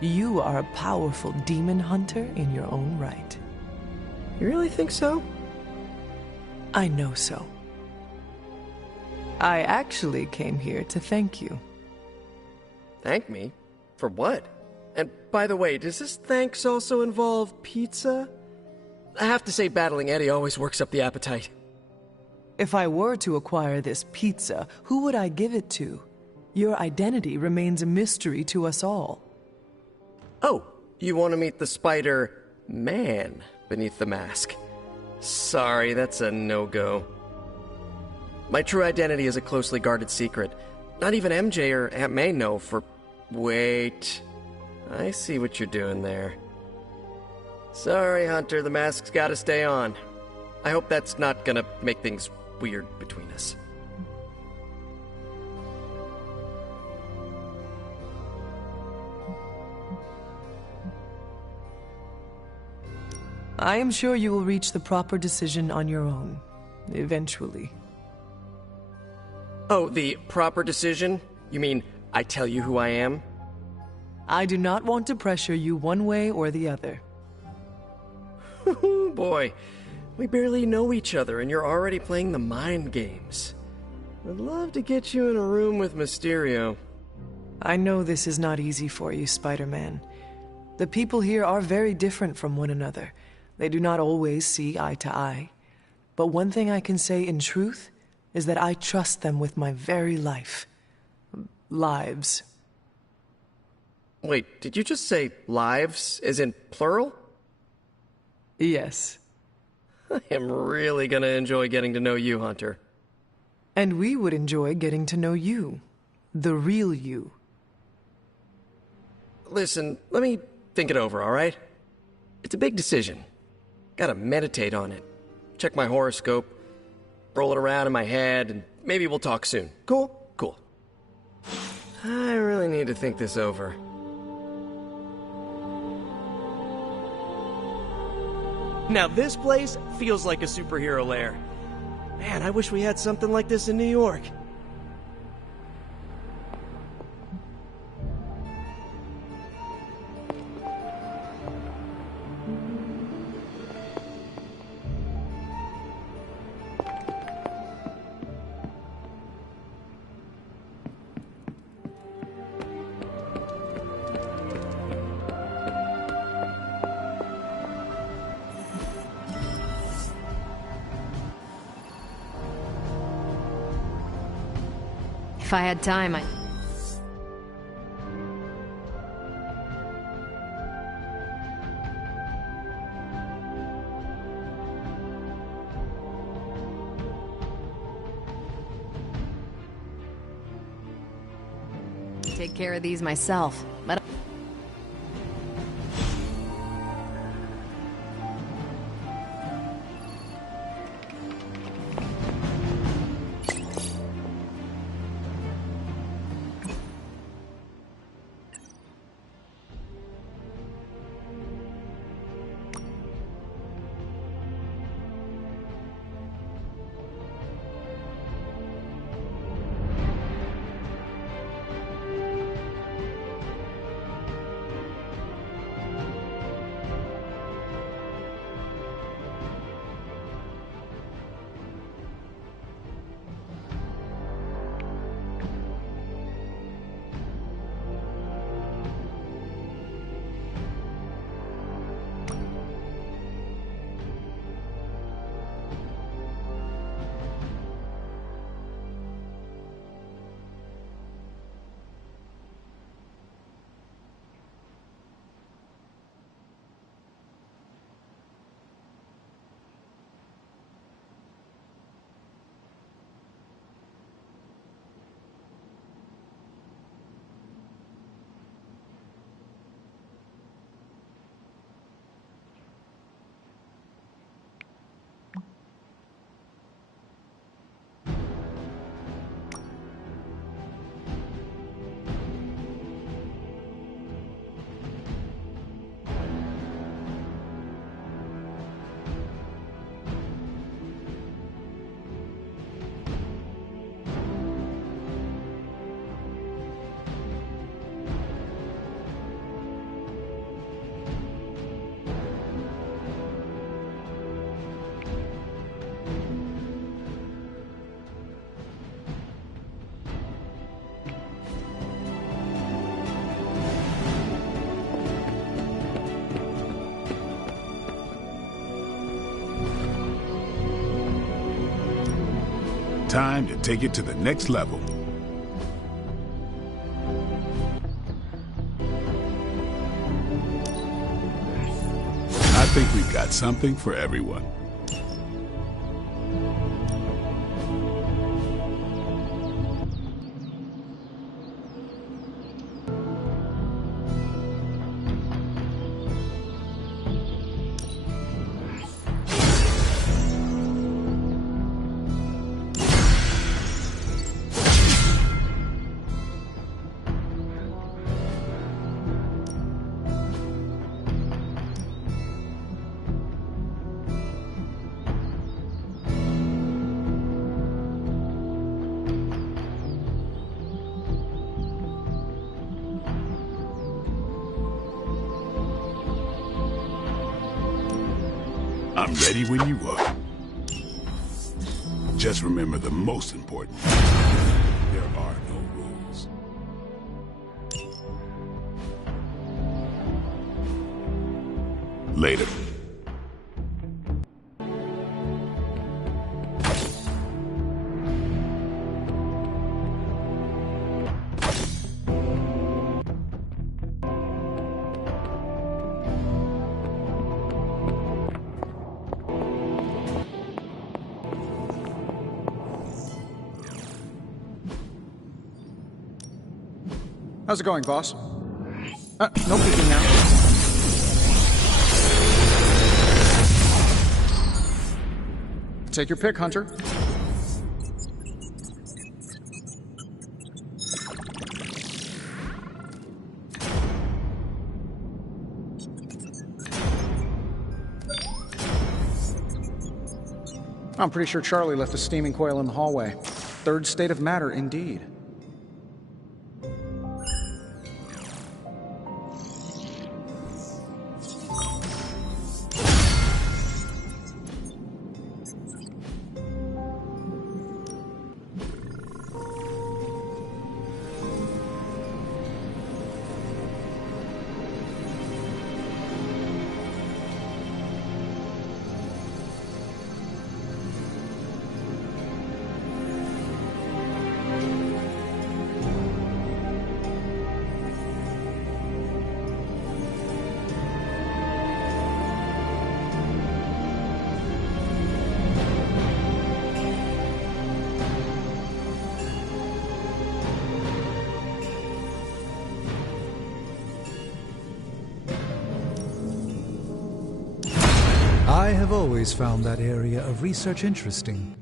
You are a powerful demon hunter in your own right. You really think so? I know so. I actually came here to thank you. Thank me? For what? And by the way, does this thanks also involve pizza? I have to say battling Eddie always works up the appetite. If I were to acquire this pizza, who would I give it to? Your identity remains a mystery to us all. Oh, you want to meet the Spider-Man beneath the mask? Sorry, that's a no-go. My true identity is a closely guarded secret. Not even MJ or Aunt May know for... Wait. I see what you're doing there. Sorry, Hunter, the mask's gotta stay on. I hope that's not gonna make things weird between us. I am sure you will reach the proper decision on your own, eventually. Oh, the proper decision? You mean I tell you who I am? I do not want to pressure you one way or the other. Boy, we barely know each other and you're already playing the mind games. I'd love to get you in a room with Mysterio. I know this is not easy for you, Spider-Man. The people here are very different from one another. They do not always see eye to eye. But one thing I can say in truth is that I trust them with my very life. Lives. Wait, did you just say lives, as in plural? Yes. I am really gonna enjoy getting to know you, Hunter. And we would enjoy getting to know you. The real you. Listen, let me think it over, alright? It's a big decision. Gotta meditate on it. Check my horoscope, roll it around in my head, and maybe we'll talk soon. Cool? Cool. I really need to think this over. Now this place feels like a superhero lair. Man, I wish we had something like this in New York. If I had time, I... take care of these myself, but... Time to take it to the next level. I think we've got something for everyone. I'm ready when you are. Just remember the most important. There are no rules. Later. How's it going, boss? No peeking now. Take your pick, Hunter. I'm pretty sure Charlie left a steaming coil in the hallway. Third state of matter, indeed. I have always found that area of research interesting.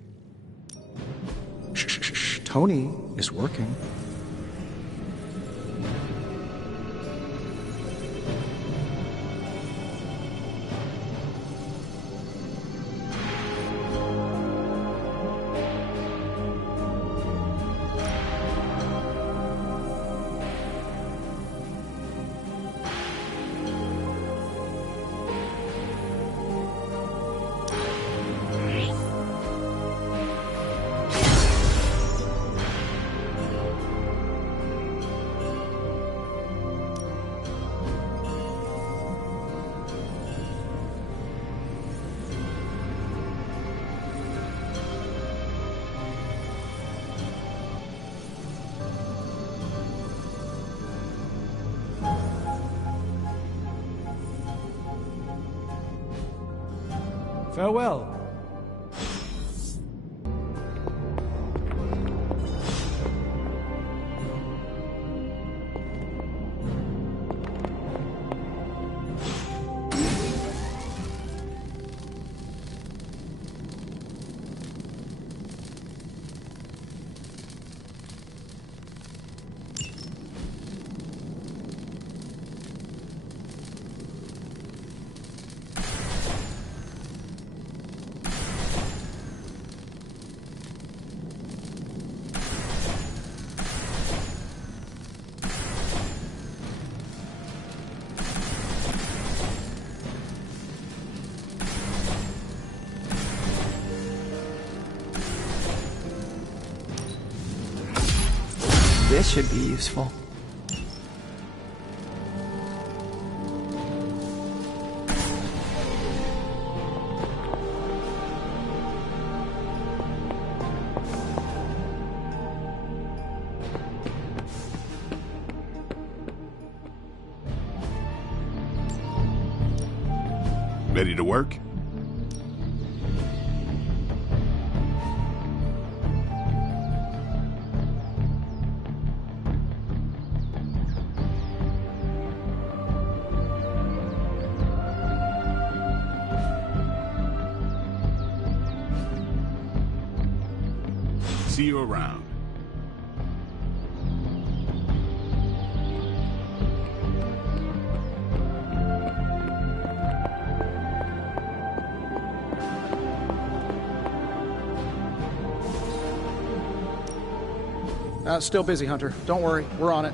Shh. Tony is working. Farewell. This should be useful. Ready to work? See you around. Still busy, Hunter. Don't worry, we're on it.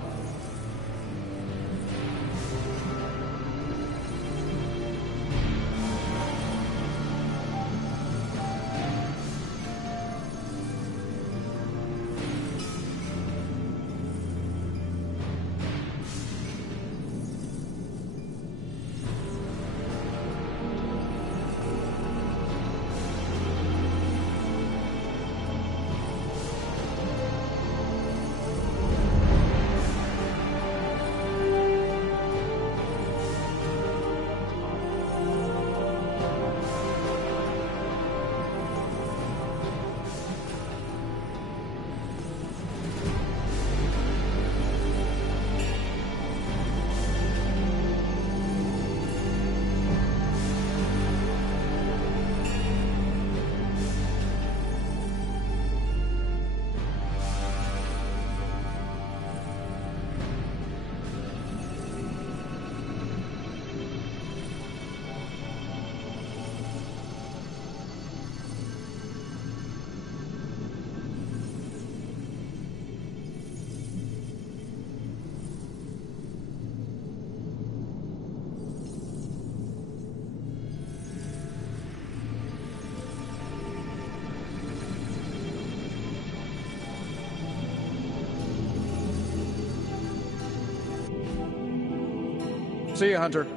See you, Hunter.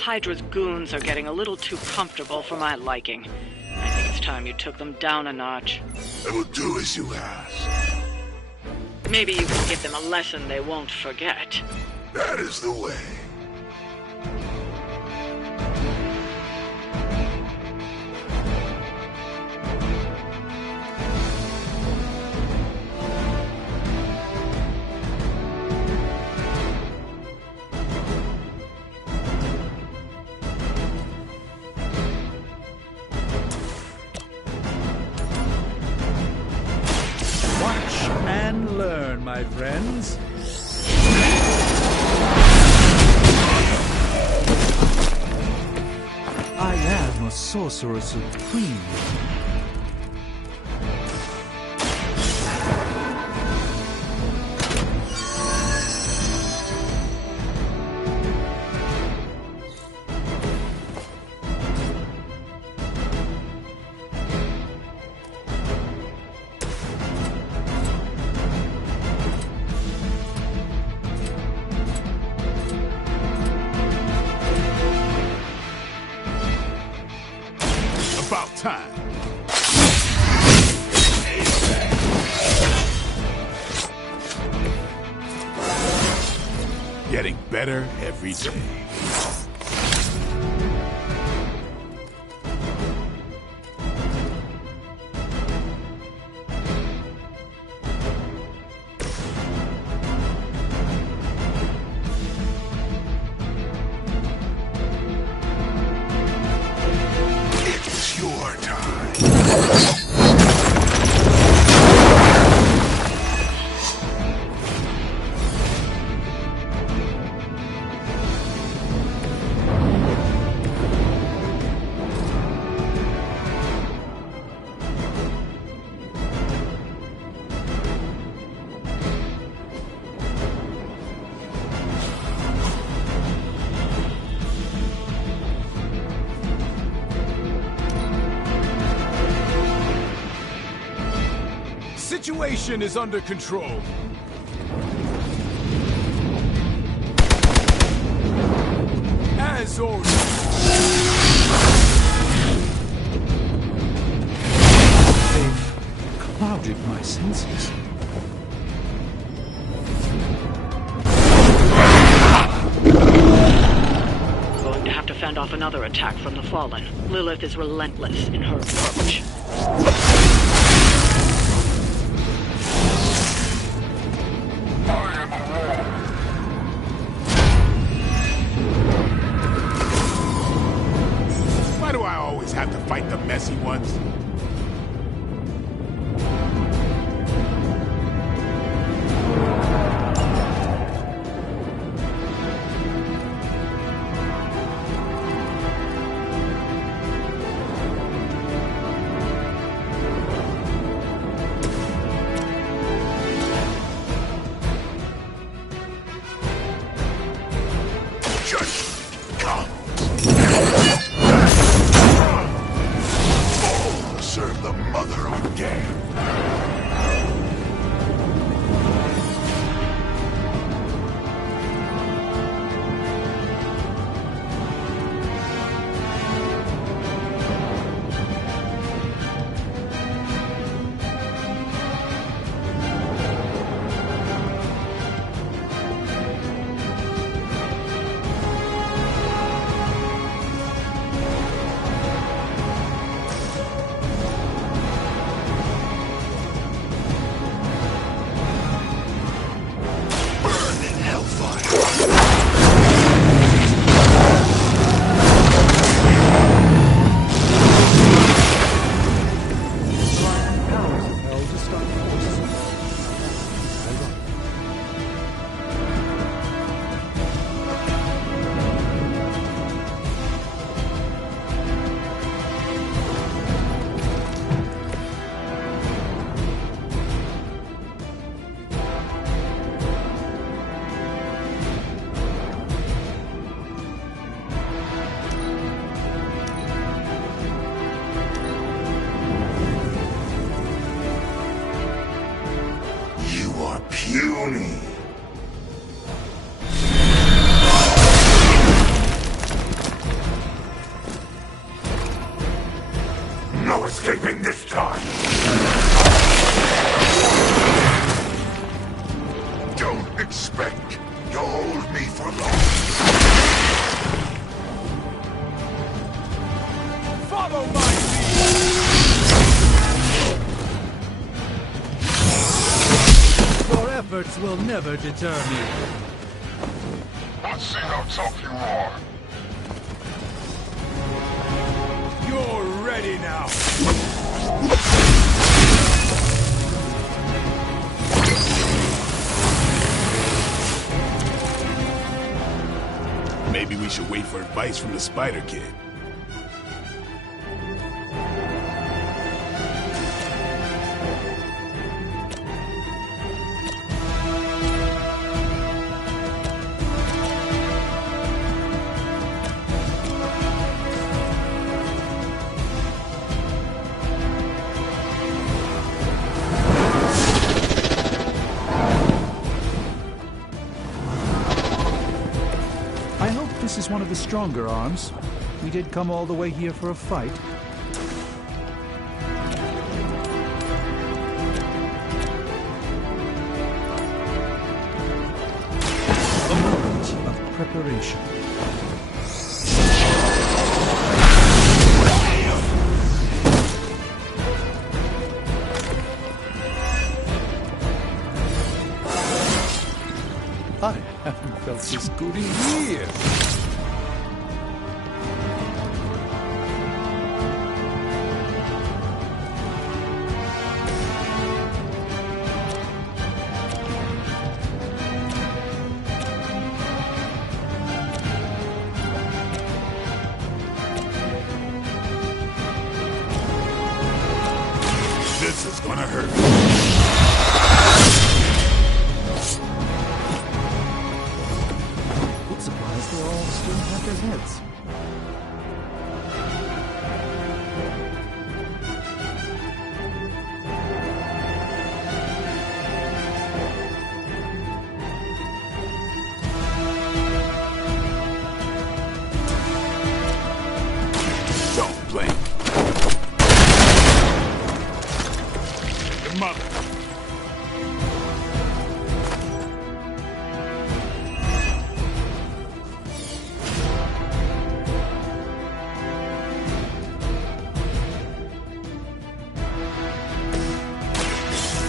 Hydra's goons are getting a little too comfortable for my liking. I think it's time you took them down a notch. I will do as you ask. Maybe you can give them a lesson they won't forget. That is the way. And learn, my friends. I am a sorcerer supreme. About time. Getting better every day. Situation is under control. As ordered. They've clouded my senses. Going to have to fend off another attack from the Fallen. Lilith is relentless in her approach. Why do I always have to fight the messy ones? Serve the mother of game. Puny. expect you hold me for long. Follow my lead! Your efforts will never deter me. Let's see how tough you are. You're ready now. Maybe we should wait for advice from the Spider Kid. This is one of the stronger arms. We did come all the way here for a fight. A moment of preparation. I haven't felt this good in years. This is gonna hurt. Food supplies, they're all still at their heads. Don't blink. Your mother.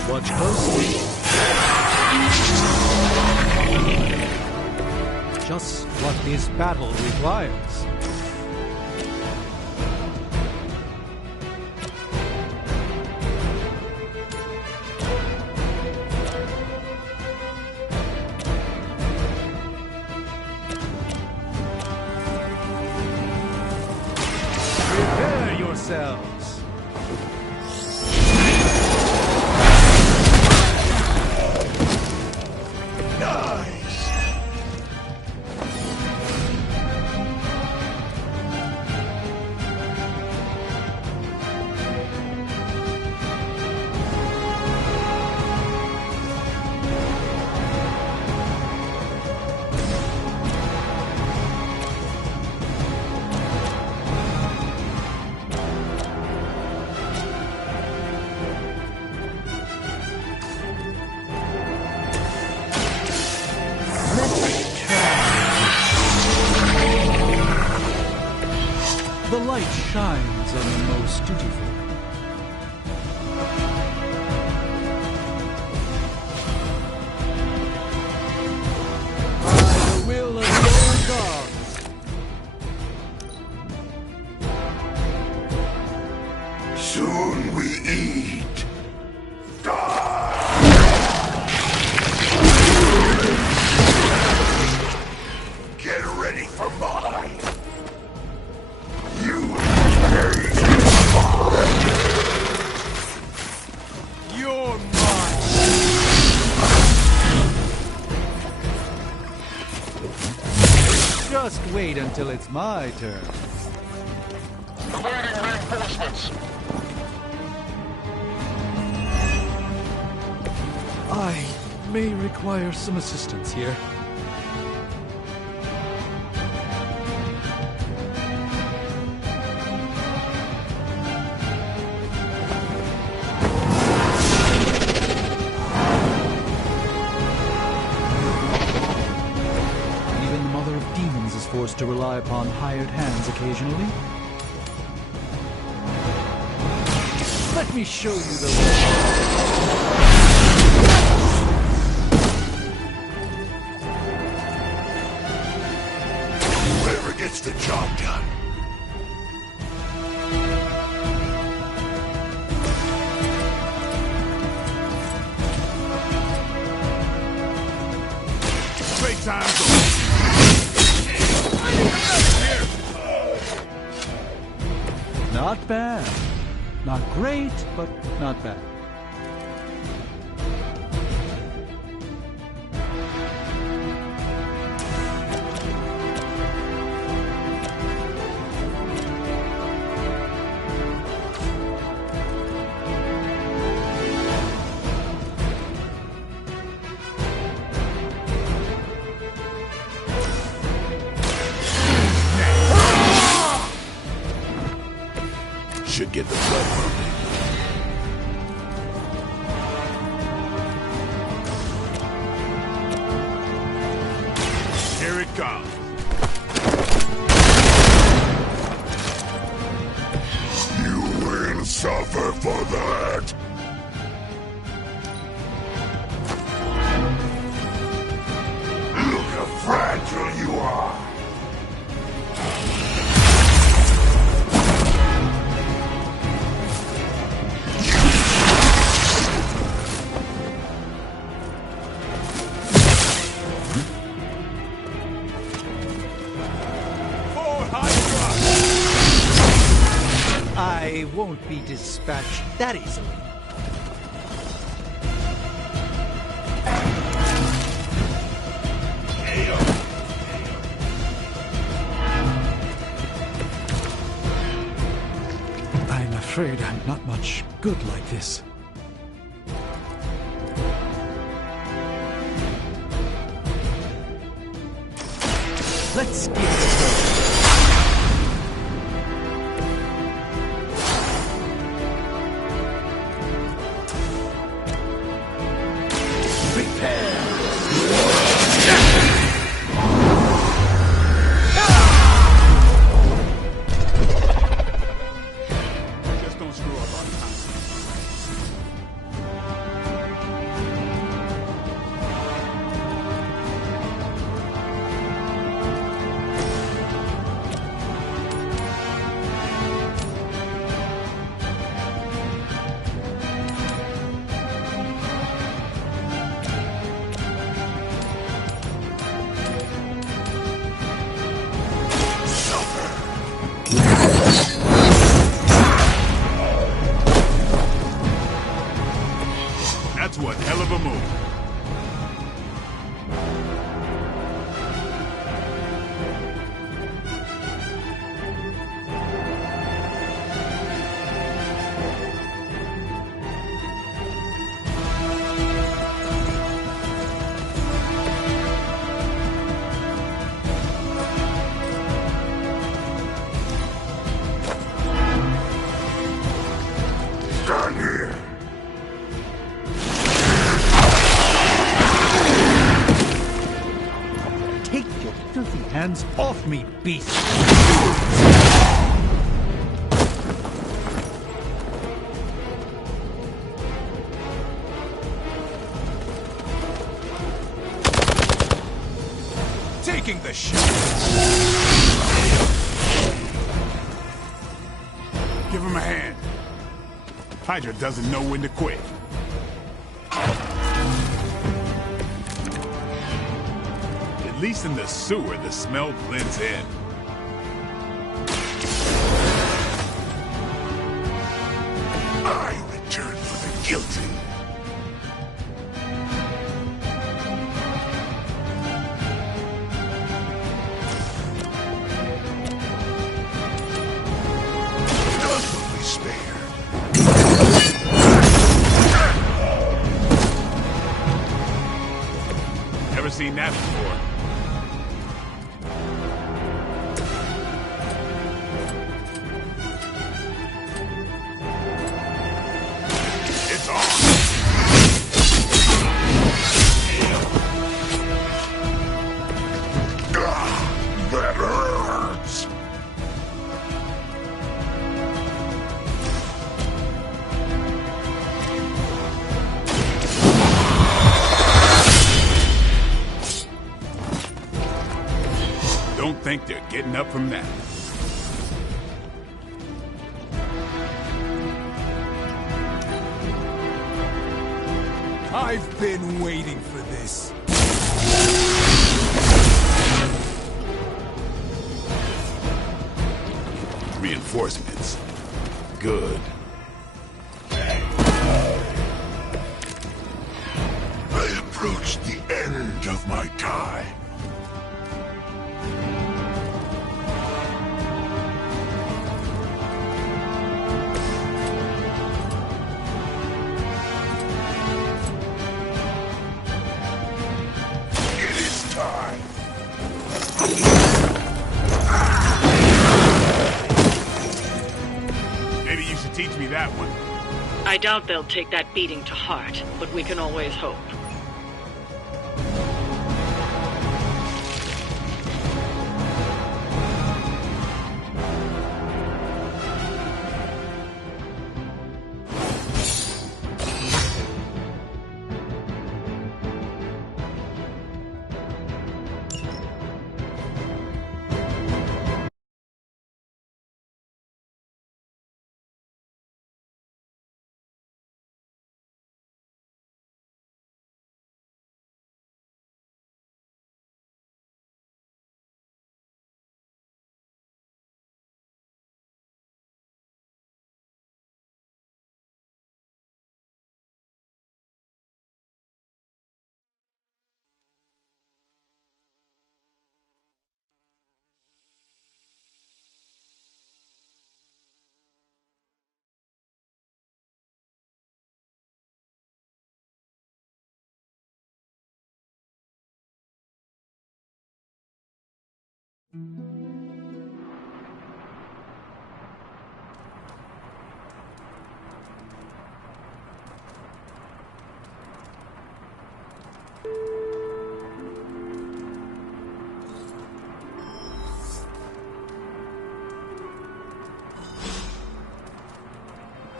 Watch closely. Just what this battle requires. Prepare yourselves. The light shines on the most dutiful. By the will of the old gods. Soon we eat. Get ready for mine. You You're mine. Just wait until it's my turn. Awaiting reinforcements. I may require some assistance here. forced to rely upon hired hands occasionally. Let me show you the way. Whoever gets the job done. Great times. Not bad. Not great, but not bad. Should get the blood pumping. Here it comes. You will suffer for that. Look how fragile you are. I won't be dispatched that easily. I'm afraid I'm not much good like this. Let's get started. Just don't screw up on time. That's one hell of a move. Stand here. Take your filthy hands off me, beast! Taking the shot. Give him a hand. Hydra doesn't know when to quit. At least in the sewer, the smell blends in. I return for the guilty. None will be spared. Never seen that before. It's on. That hurt. don't think they're getting up from that. I've been waiting for this. Reinforcements. Good. I approach the end of my time. It is time. Maybe you should teach me that one. I doubt they'll take that beating to heart, but we can always hope.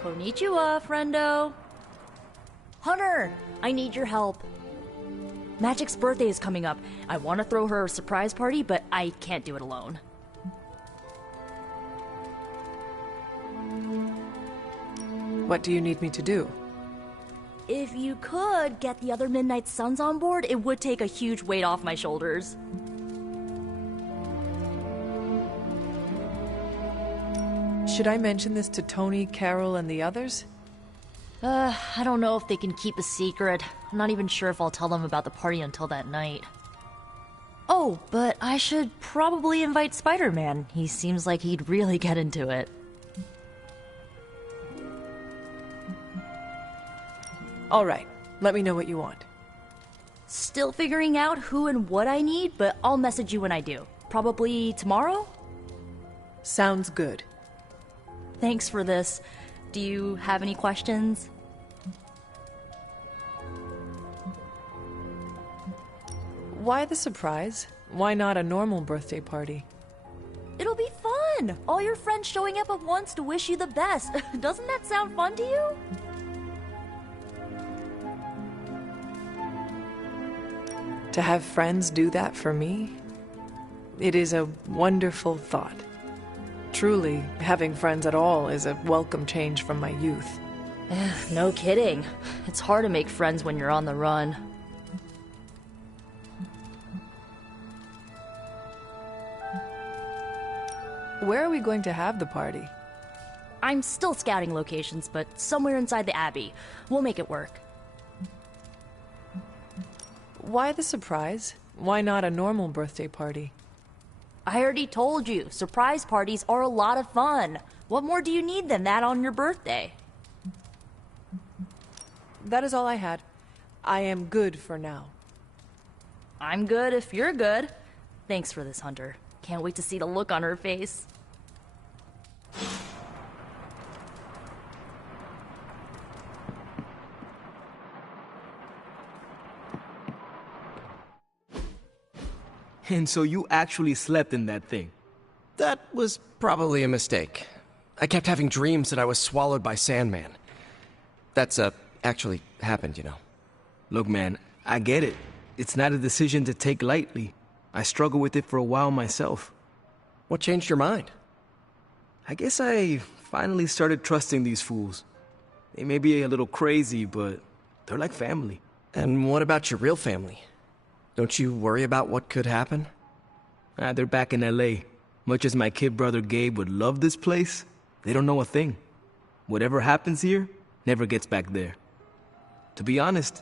Konnichiwa, friendo. Hunter, I need your help. Magic's birthday is coming up. I want to throw her a surprise party, but I can't do it alone. What do you need me to do? If you could get the other Midnight Suns on board, it would take a huge weight off my shoulders. Should I mention this to Tony, Carol, and the others? I don't know if they can keep a secret. I'm not even sure if I'll tell them about the party until that night. Oh, but I should probably invite Spider-Man. He seems like he'd really get into it. All right, let me know what you want. Still figuring out who and what I need, but I'll message you when I do. Probably tomorrow? Sounds good. Thanks for this. Do you have any questions? Why the surprise? Why not a normal birthday party? It'll be fun! All your friends showing up at once to wish you the best. Doesn't that sound fun to you? To have friends do that for me? It is a wonderful thought. Truly, having friends at all is a welcome change from my youth. No kidding. It's hard to make friends when you're on the run. Where are we going to have the party? I'm still scouting locations, but somewhere inside the Abbey. We'll make it work. Why the surprise? Why not a normal birthday party? I already told you, surprise parties are a lot of fun. What more do you need than that on your birthday? That is all I had. I am good for now. I'm good if you're good. Thanks for this, Hunter. Can't wait to see the look on her face. And so you actually slept in that thing? That was probably a mistake. I kept having dreams that I was swallowed by Sandman. That's, actually happened, you know. Look, man, I get it. It's not a decision to take lightly. I struggled with it for a while myself. What changed your mind? I guess I finally started trusting these fools. They may be a little crazy, but they're like family. And what about your real family? Don't you worry about what could happen? They're back in LA. Much as my kid brother Gabe would love this place, they don't know a thing. Whatever happens here never gets back there. To be honest,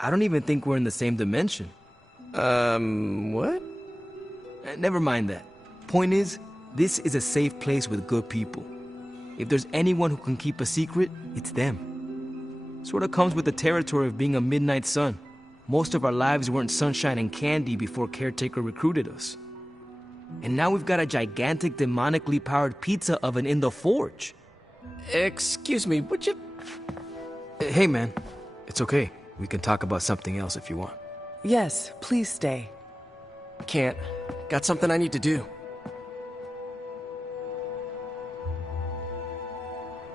I don't even think we're in the same dimension. What? Never mind that. Point is, this is a safe place with good people. If there's anyone who can keep a secret, it's them. Sort of comes with the territory of being a Midnight Sun. Most of our lives weren't sunshine and candy before Caretaker recruited us. And now we've got a gigantic demonically powered pizza oven in the forge. Excuse me, would you... Hey man, it's okay. We can talk about something else if you want. Yes, please stay. Can't. Got something I need to do.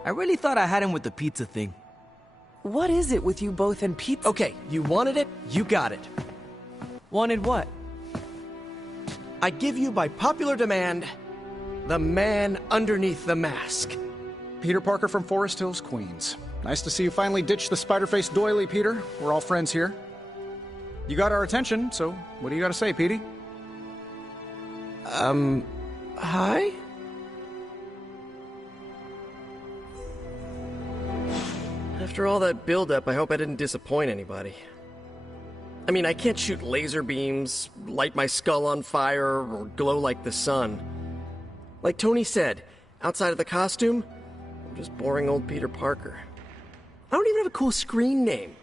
I really thought I had him with the pizza thing. What is it with you both and pizza? Okay, you wanted it, you got it. Wanted what? I give you by popular demand, the man underneath the mask. Peter Parker from Forest Hills, Queens. Nice to see you finally ditched the spider-faced doily, Peter. We're all friends here. You got our attention, so what do you got to say, Petey? Hi? After all that build-up, I hope I didn't disappoint anybody. I mean, I can't shoot laser beams, light my skull on fire, or glow like the sun. Like Tony said, outside of the costume, I'm just boring old Peter Parker. I don't even have a cool screen name.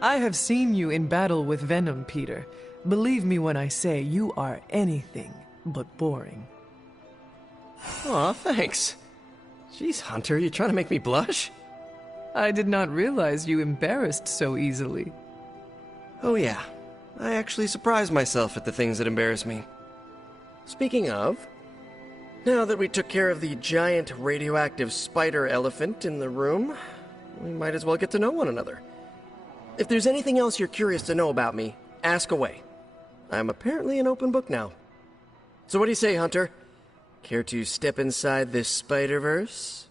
I have seen you in battle with Venom, Peter. Believe me when I say you are anything but boring. Aw, thanks. Jeez, Hunter, you trying to make me blush? I did not realize you embarrassed so easily. Oh yeah, I actually surprise myself at the things that embarrass me. Speaking of, now that we took care of the giant radioactive spider elephant in the room, we might as well get to know one another. If there's anything else you're curious to know about me, ask away. I'm apparently an open book now. So what do you say, Hunter? Care to step inside this Spider-Verse?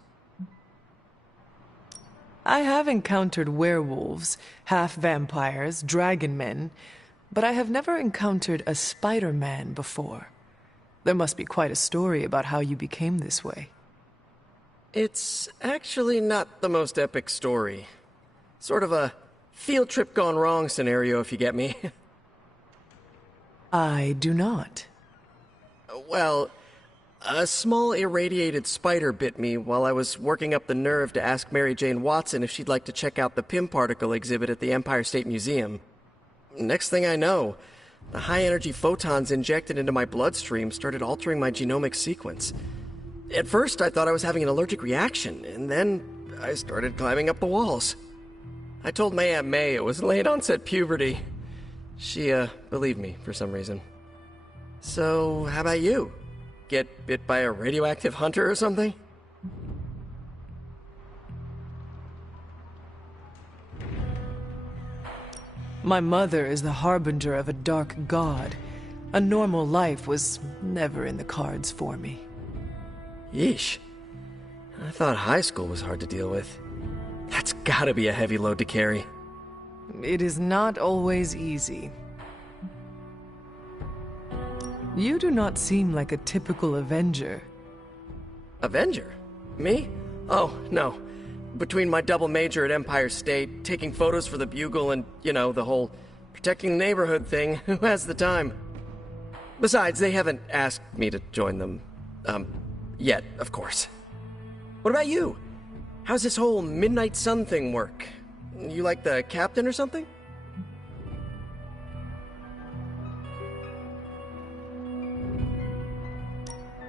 I have encountered werewolves, half-vampires, dragon men, but I have never encountered a Spider-Man before. There must be quite a story about how you became this way. It's actually not the most epic story. Sort of a field trip gone wrong scenario, if you get me. I do not. Well, a small irradiated spider bit me while I was working up the nerve to ask Mary Jane Watson if she'd like to check out the Pym particle exhibit at the Empire State Museum. Next thing I know, the high-energy photons injected into my bloodstream started altering my genomic sequence. At first, I thought I was having an allergic reaction, and then I started climbing up the walls. I told my Aunt May it was late-onset puberty. She, believed me for some reason. So, how about you? Get bit by a radioactive hunter or something? My mother is the harbinger of a dark god. A normal life was never in the cards for me. Yeesh. I thought high school was hard to deal with. That's gotta be a heavy load to carry. It is not always easy. You do not seem like a typical Avenger. Avenger? Me? Oh, no. Between my double major at Empire State, taking photos for the Bugle, and, you know, the whole protecting the neighborhood thing, who has the time? Besides, they haven't asked me to join them. Yet, of course. What about you? How's this whole Midnight Sun thing work? You like the captain or something?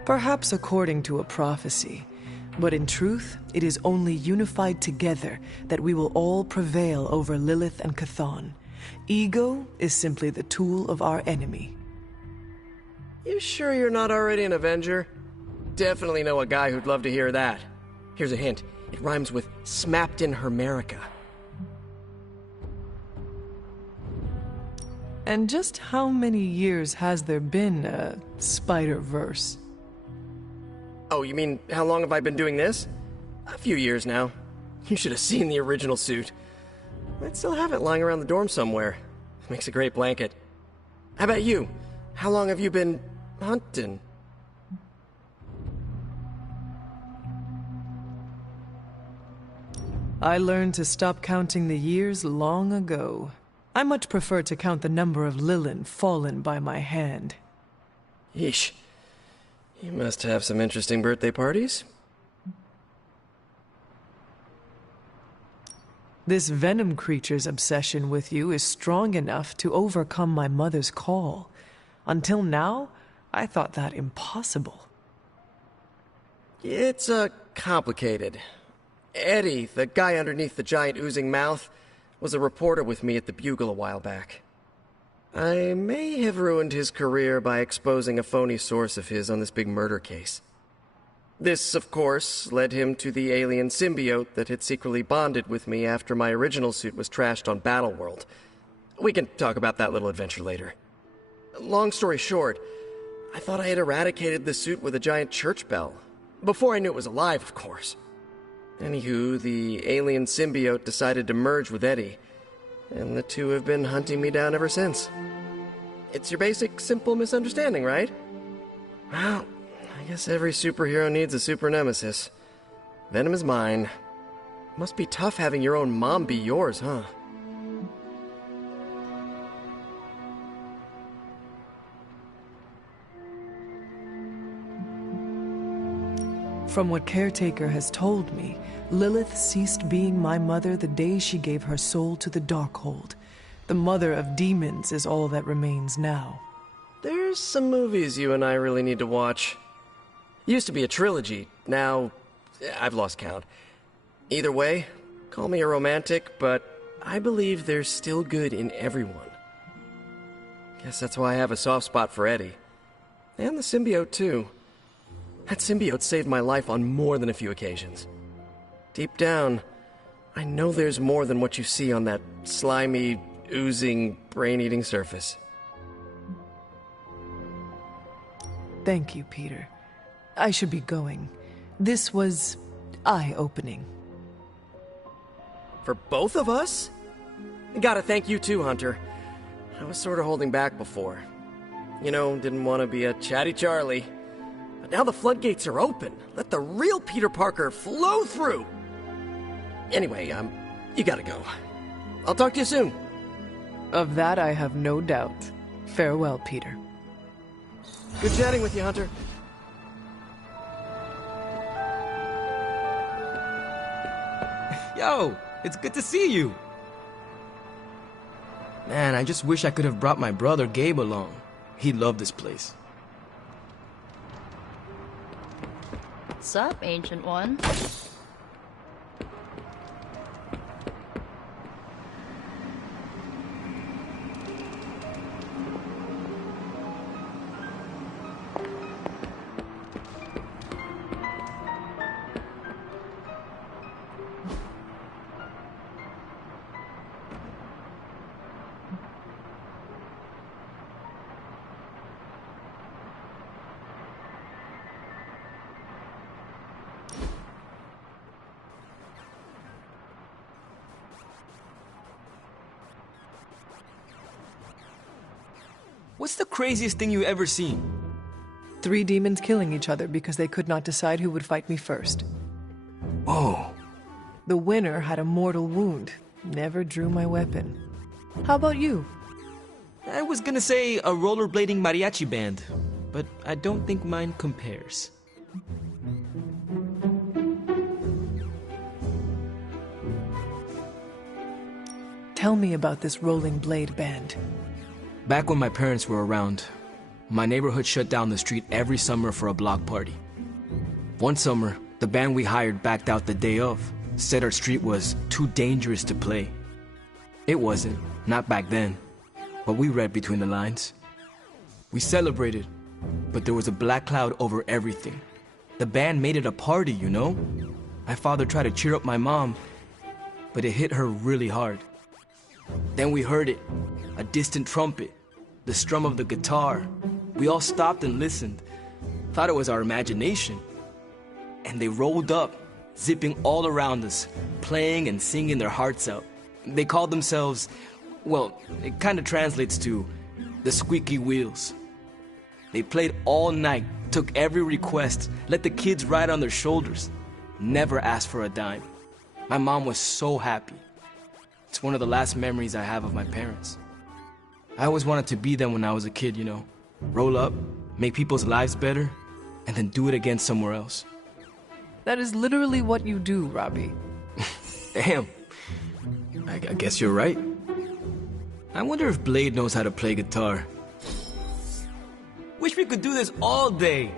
Perhaps according to a prophecy, but in truth, it is only unified together that we will all prevail over Lilith and Chthon. Ego is simply the tool of our enemy. You sure you're not already an Avenger? Definitely know a guy who'd love to hear that. Here's a hint. It rhymes with smapped in Hermerica. And just how many years has there been a Spider-Verse? Oh, you mean how long have I been doing this? A few years now. You should have seen the original suit. I still have it lying around the dorm somewhere. Makes a great blanket. How about you? How long have you been hunting? I learned to stop counting the years long ago. I much prefer to count the number of Lilin fallen by my hand. Yeesh. You must have some interesting birthday parties. This venom creature's obsession with you is strong enough to overcome my mother's call. Until now, I thought that impossible. It's, complicated. Eddie, the guy underneath the giant oozing mouth, was a reporter with me at the Bugle a while back. I may have ruined his career by exposing a phony source of his on this big murder case. This, of course, led him to the alien symbiote that had secretly bonded with me after my original suit was trashed on Battleworld. We can talk about that little adventure later. Long story short, I thought I had eradicated the suit with a giant church bell. Before I knew it was alive, of course. Anywho, the alien symbiote decided to merge with Eddie, and the two have been hunting me down ever since. It's your basic, simple misunderstanding, right? Well, I guess every superhero needs a super nemesis. Venom is mine. Must be tough having your own mom be yours, huh? From what Caretaker has told me, Lilith ceased being my mother the day she gave her soul to the Darkhold. The mother of demons is all that remains now. There's some movies you and I really need to watch. Used to be a trilogy, now I've lost count. Either way, call me a romantic, but I believe there's still good in everyone. Guess that's why I have a soft spot for Eddie. And the symbiote, too. That symbiote saved my life on more than a few occasions. Deep down, I know there's more than what you see on that slimy, oozing, brain-eating surface. Thank you, Peter. I should be going. This was eye-opening. For both of us? Gotta thank you too, Hunter. I was sort of holding back before. You know, didn't want to be a chatty Charlie. But now the floodgates are open. Let the real Peter Parker flow through. Anyway, you gotta go. I'll talk to you soon. Of that I have no doubt. Farewell, Peter. Good chatting with you, Hunter. Yo, it's good to see you. Man, I just wish I could have brought my brother Gabe along. He'd love this place. What's up, Ancient One? What's the craziest thing you ever seen? 3 demons killing each other because they could not decide who would fight me first. Oh. The winner had a mortal wound. Never drew my weapon. How about you? I was gonna say a rollerblading mariachi band, but I don't think mine compares. Tell me about this Rolling Blade band. Back when my parents were around, my neighborhood shut down the street every summer for a block party. One summer, the band we hired backed out the day of, said our street was too dangerous to play. It wasn't, not back then, but we read between the lines. We celebrated, but there was a black cloud over everything. The band made it a party, you know? My father tried to cheer up my mom, but it hit her really hard. Then we heard it, a distant trumpet, the strum of the guitar. We all stopped and listened, thought it was our imagination. And they rolled up, zipping all around us, playing and singing their hearts out. They called themselves, well, it kind of translates to the Squeaky Wheels. They played all night, took every request, let the kids ride on their shoulders, never asked for a dime. My mom was so happy. It's one of the last memories I have of my parents. I always wanted to be them when I was a kid, you know. Roll up, make people's lives better, and then do it again somewhere else. That is literally what you do, Robbie. Damn. I guess you're right. I wonder if Blade knows how to play guitar. Wish we could do this all day.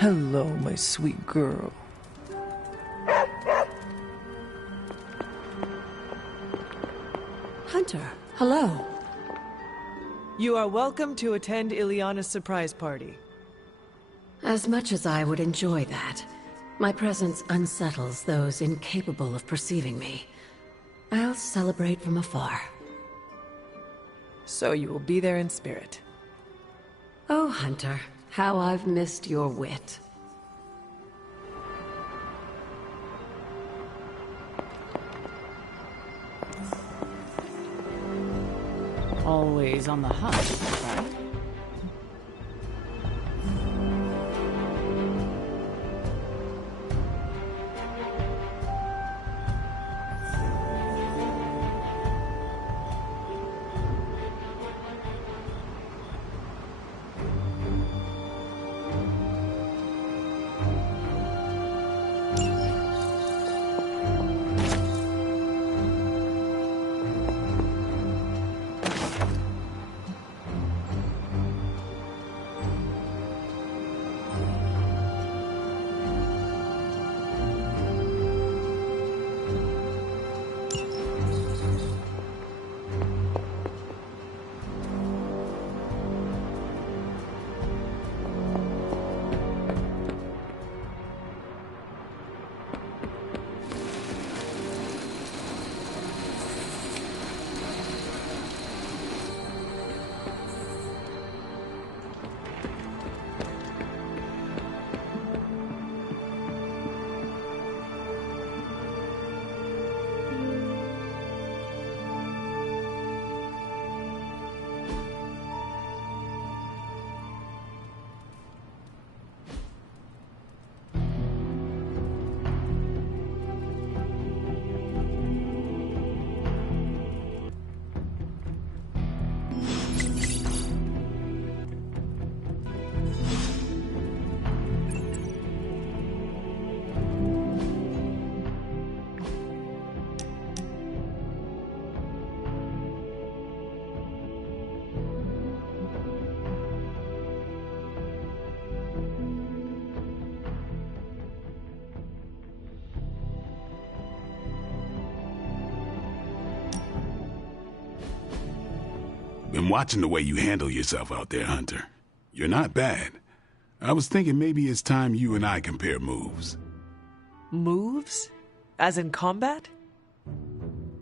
Hello, my sweet girl. Hunter, hello. You are welcome to attend Ileana's surprise party. As much as I would enjoy that, my presence unsettles those incapable of perceiving me. I'll celebrate from afar. So you will be there in spirit. Oh, Hunter, how I've missed your wit. Always on the hunt, right? Been watching the way you handle yourself out there, Hunter. You're not bad. I was thinking maybe it's time you and I compare moves. Moves? As in combat?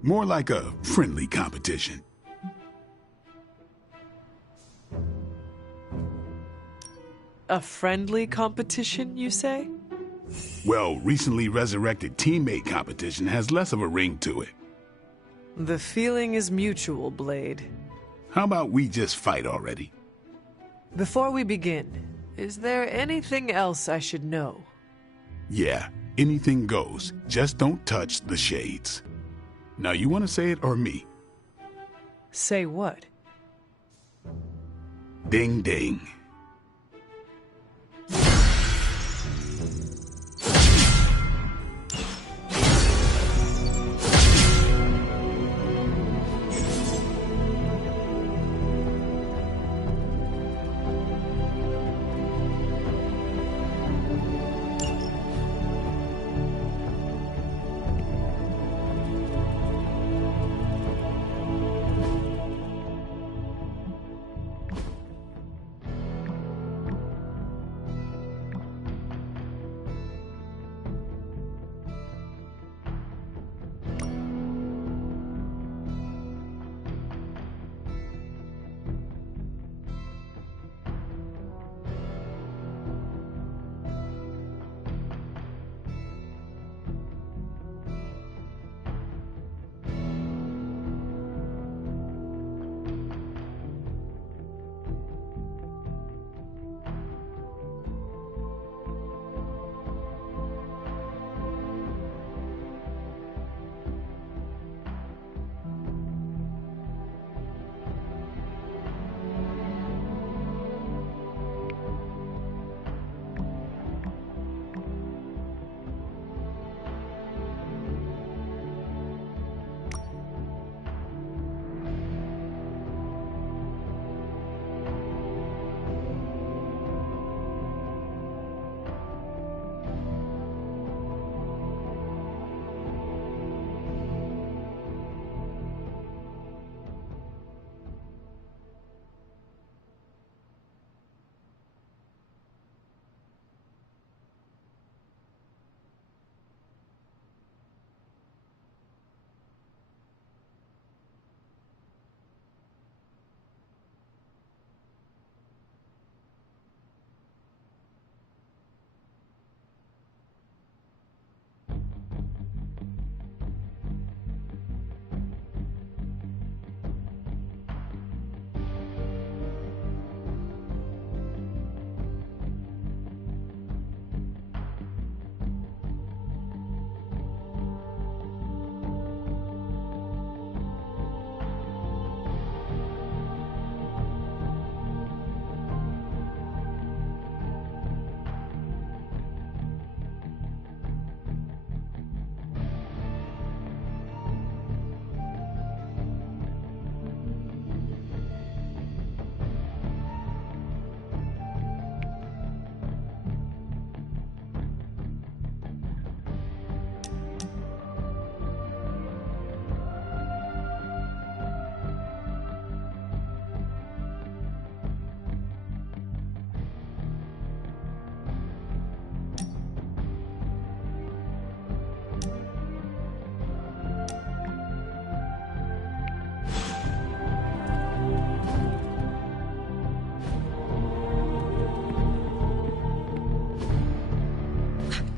More like a friendly competition. A friendly competition, you say? Well, recently resurrected teammate competition has less of a ring to it. The feeling is mutual, Blade. How about we just fight already? Before we begin, is there anything else I should know? Yeah, anything goes. Just don't touch the shades. Now, you want to say it or me? Say what? Ding ding.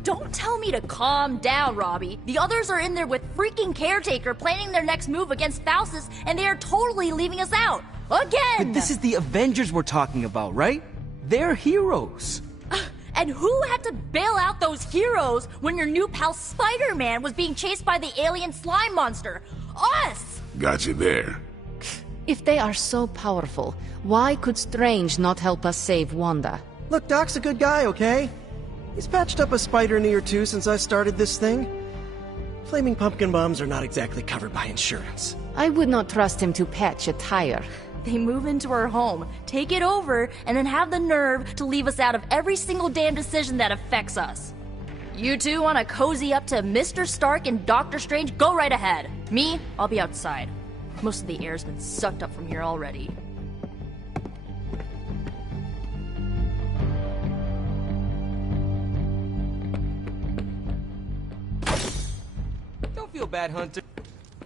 Don't tell me to calm down, Robbie. The others are in there with freaking Caretaker planning their next move against Faustus, and they are totally leaving us out. Again! But this is the Avengers we're talking about, right? They're heroes. And who had to bail out those heroes when your new pal Spider-Man was being chased by the alien slime monster? Us! Got you there. If they are so powerful, why could Strange not help us save Wanda? Look, Doc's a good guy, okay? He's patched up a spider knee or two since I started this thing. Flaming pumpkin bombs are not exactly covered by insurance. I would not trust him to patch a tire. They move into our home, take it over, and then have the nerve to leave us out of every single damn decision that affects us. You two want to cozy up to Mr. Stark and Doctor Strange? Go right ahead. Me, I'll be outside. Most of the air's been sucked up from here already. Don't feel bad, Hunter.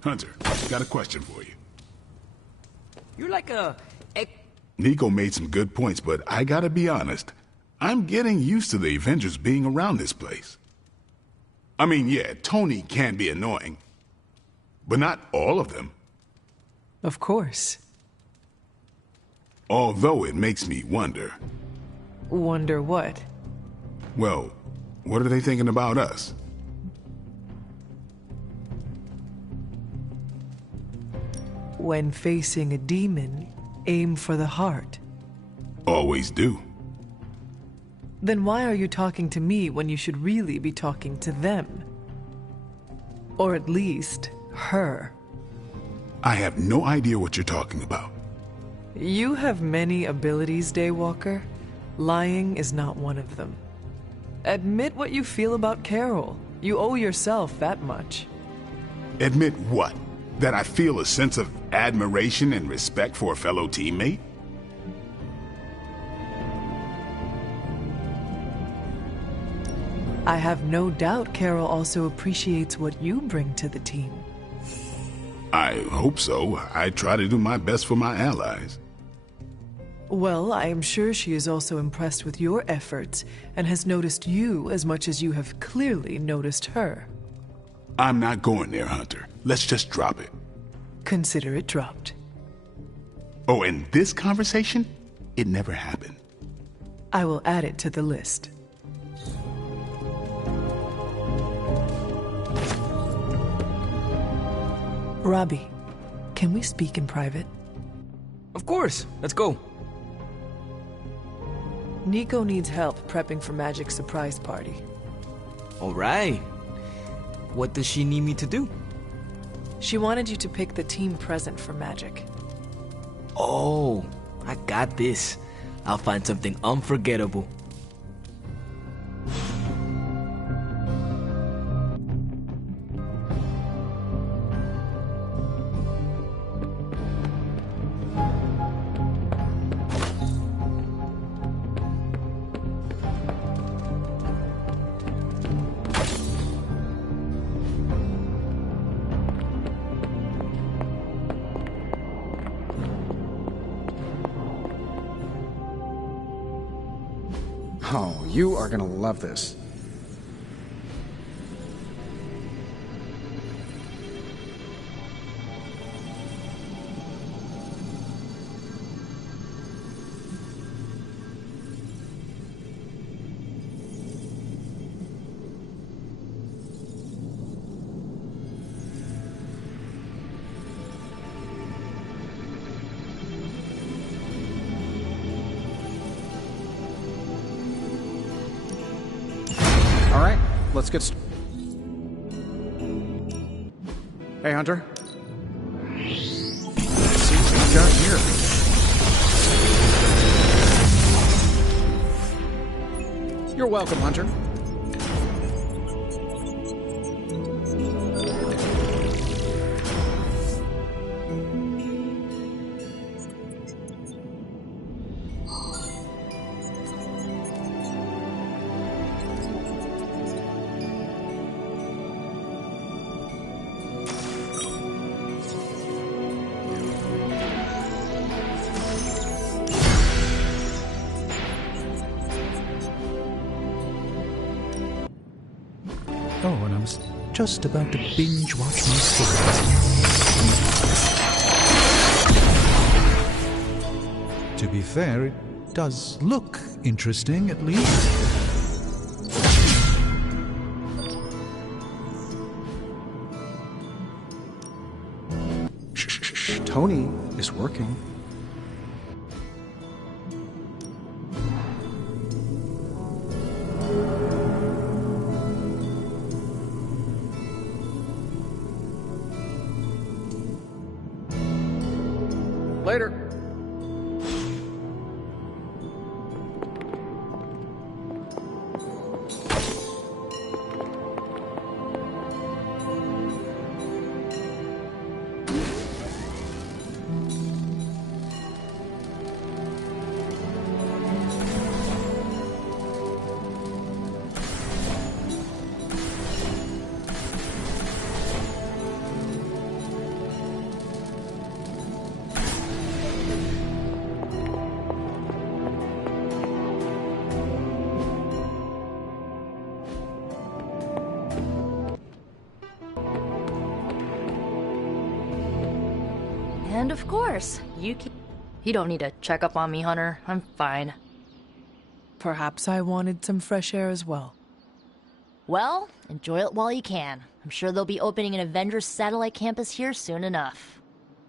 Hunter, got a question for you. You're like a... Nico made some good points, but I gotta be honest. I'm getting used to the Avengers being around this place. I mean, yeah, Tony can be annoying, but not all of them. Of course. Although it makes me wonder. Wonder what? Well, what are they thinking about us? When facing a demon, aim for the heart. Always do. Then why are you talking to me when you should really be talking to them? Or at least, her. I have no idea what you're talking about. You have many abilities, Daywalker. Lying is not one of them. Admit what you feel about Carol. You owe yourself that much. Admit what? That I feel a sense of admiration and respect for a fellow teammate? I have no doubt Carol also appreciates what you bring to the team. I hope so. I try to do my best for my allies. Well, I am sure she is also impressed with your efforts and has noticed you as much as you have clearly noticed her. I'm not going there, Hunter. Let's just drop it. Consider it dropped. Oh, and this conversation? It never happened. I will add it to the list. Robbie, can we speak in private? Of course. Let's go. Nico needs help prepping for Magic's surprise party. All right. What does she need me to do? She wanted you to pick the team present for Magic. Oh, I got this. I'll find something unforgettable. Oh, you are gonna love this. Let's get Hey, Hunter. Let's see what we got here. You're welcome, Hunter. Oh, and I was just about to binge watch my series. To be fair, it does look interesting, at least. Shh. Tony is working. Later. And of course, you don't need to check up on me, Hunter. I'm fine. Perhaps I wanted some fresh air as well. Well, enjoy it while you can. I'm sure they'll be opening an Avengers satellite campus here soon enough.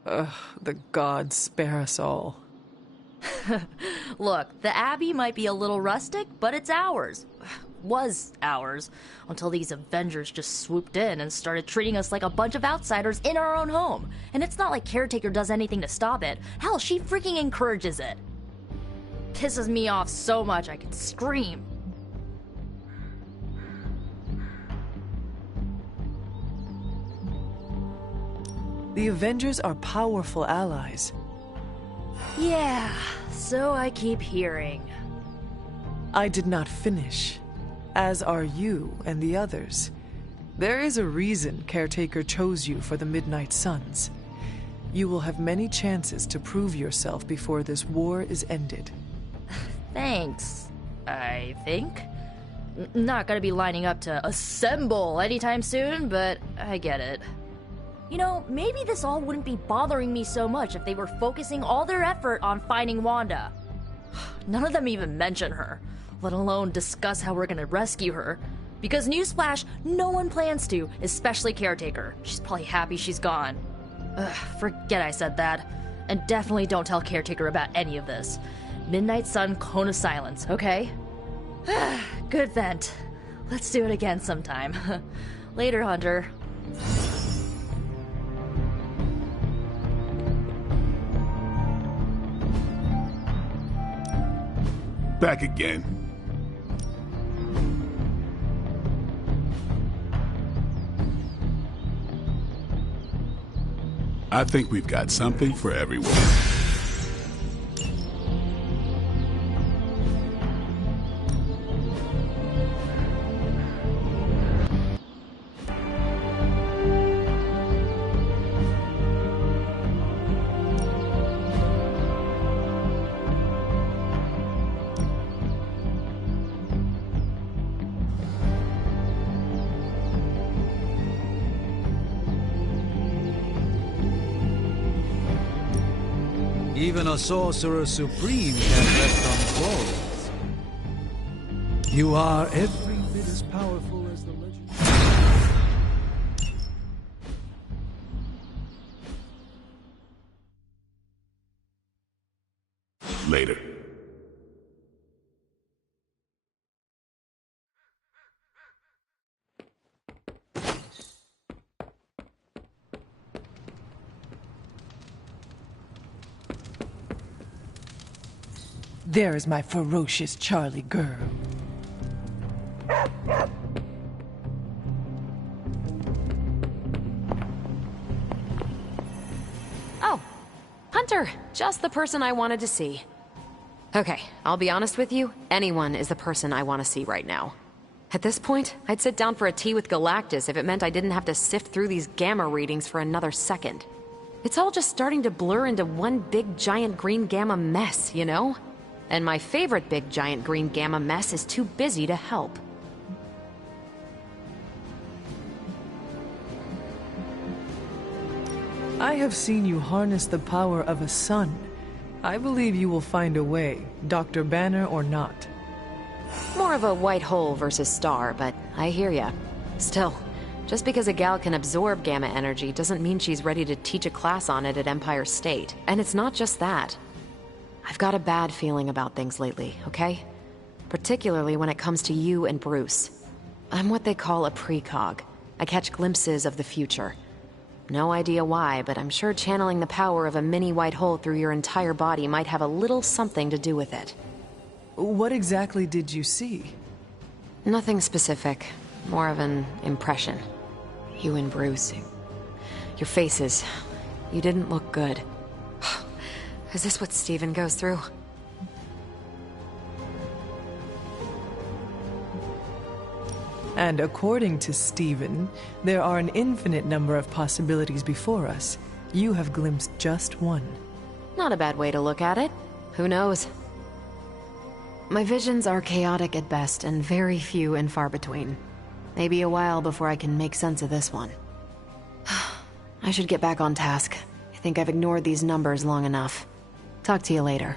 Ugh, the gods spare us all. Look, the Abbey might be a little rustic, but it's ours. Was ours. Until these Avengers just swooped in and started treating us like a bunch of outsiders in our own home. And it's not like Caretaker does anything to stop it. Hell, she freaking encourages it. Pisses me off so much I could scream. The Avengers are powerful allies. Yeah, so I keep hearing. I did not finish, as are you and the others. There is a reason Caretaker chose you for the Midnight Suns. You will have many chances to prove yourself before this war is ended. Thanks, I think. Not gonna be lining up to assemble anytime soon, but I get it. You know, maybe this all wouldn't be bothering me so much if they were focusing all their effort on finding Wanda. None of them even mention her, let alone discuss how we're gonna rescue her. Because newsflash, no one plans to, especially Caretaker. She's probably happy she's gone. Ugh, forget I said that. And definitely don't tell Caretaker about any of this. Midnight Sun, Cone of Silence, okay? Good vent. Let's do it again sometime. Later, Hunter. Back again. I think we've got something for everyone. Even a sorcerer supreme can rest on laurels. You are every bit as powerful as the legend. Later. There is my ferocious Charlie girl. Oh, Hunter, just the person I wanted to see. Okay, I'll be honest with you, anyone is the person I want to see right now. At this point, I'd sit down for a tea with Galactus if it meant I didn't have to sift through these gamma readings for another second. It's all just starting to blur into one big giant green gamma mess, you know? And my favorite big giant green gamma mess is too busy to help. I have seen you harness the power of a sun. I believe you will find a way, Dr. Banner or not. More of a white hole versus star, but I hear ya. Still, just because a gal can absorb gamma energy doesn't mean she's ready to teach a class on it at Empire State. And it's not just that. I've got a bad feeling about things lately, okay? Particularly when it comes to you and Bruce. I'm what they call a precog. I catch glimpses of the future. No idea why, but I'm sure channeling the power of a mini white hole through your entire body might have a little something to do with it. What exactly did you see? Nothing specific. More of an impression. You and Bruce. Your faces. You didn't look good. Is this what Steven goes through? And according to Steven, there are an infinite number of possibilities before us. You have glimpsed just one. Not a bad way to look at it. Who knows? My visions are chaotic at best and very few and far between. Maybe a while before I can make sense of this one. I should get back on task. think I've ignored these numbers long enough. Talk to you later.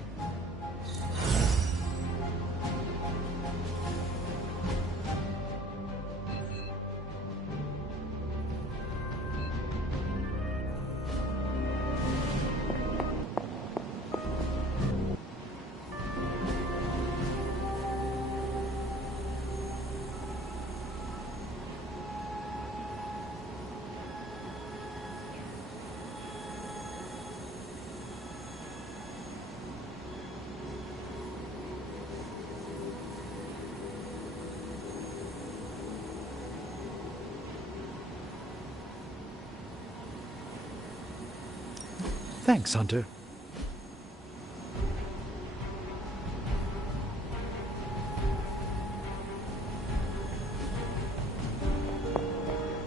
Thanks, Hunter.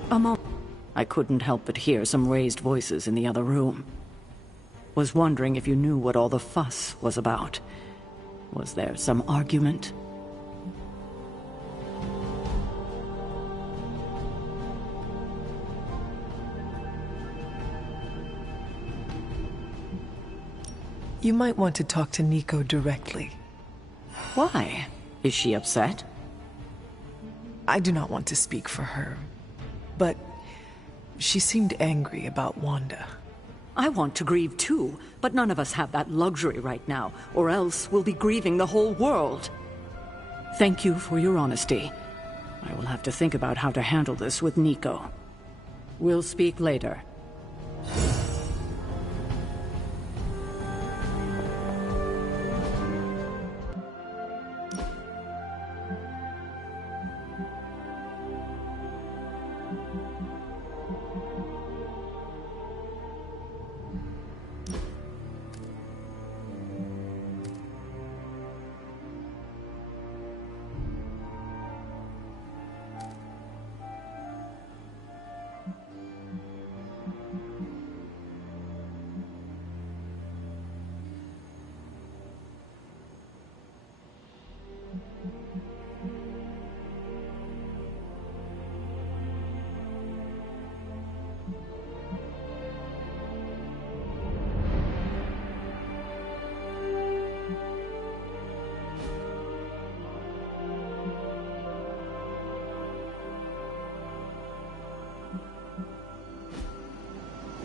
A moment. I couldn't help but hear some raised voices in the other room. Was wondering if you knew what all the fuss was about. Was there some argument? You might want to talk to Nico directly. Why? Is she upset? I do not want to speak for her, but she seemed angry about Wanda. I want to grieve too, but none of us have that luxury right now, or else we'll be grieving the whole world. Thank you for your honesty. I will have to think about how to handle this with Nico. We'll speak later.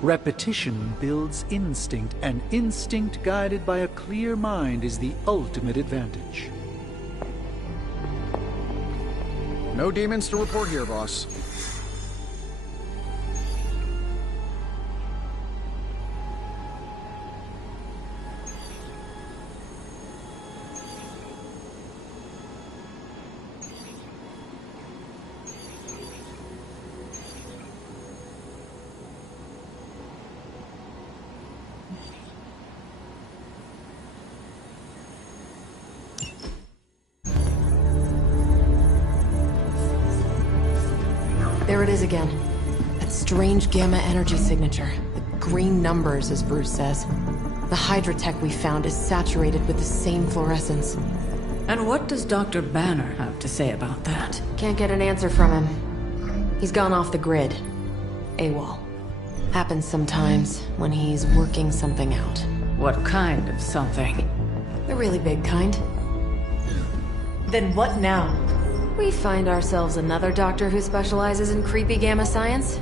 Repetition builds instinct, and instinct guided by a clear mind is the ultimate advantage. No demons to report here, boss. There it is again. That strange gamma energy signature. The green numbers, as Bruce says. The Hydra tech we found is saturated with the same fluorescence. And what does Dr. Banner have to say about that? Can't get an answer from him. He's gone off the grid. AWOL. Happens sometimes when he's working something out. What kind of something? The really big kind. Then what now? We find ourselves another doctor who specializes in creepy gamma science.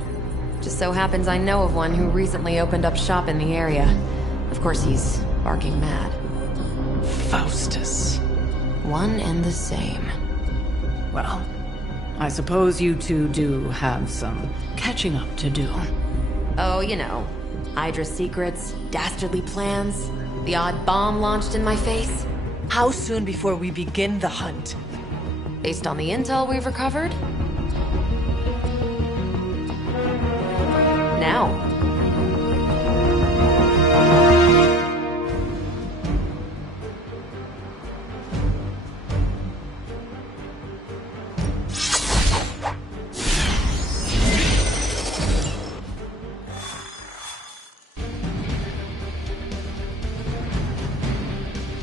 Just so happens I know of one who recently opened up shop in the area. Of course, he's barking mad. Faustus. One and the same. Well, I suppose you two do have some catching up to do. Oh, you know. Hydra secrets, dastardly plans, the odd bomb launched in my face. How soon before we begin the hunt? Based on the intel we've recovered? Now.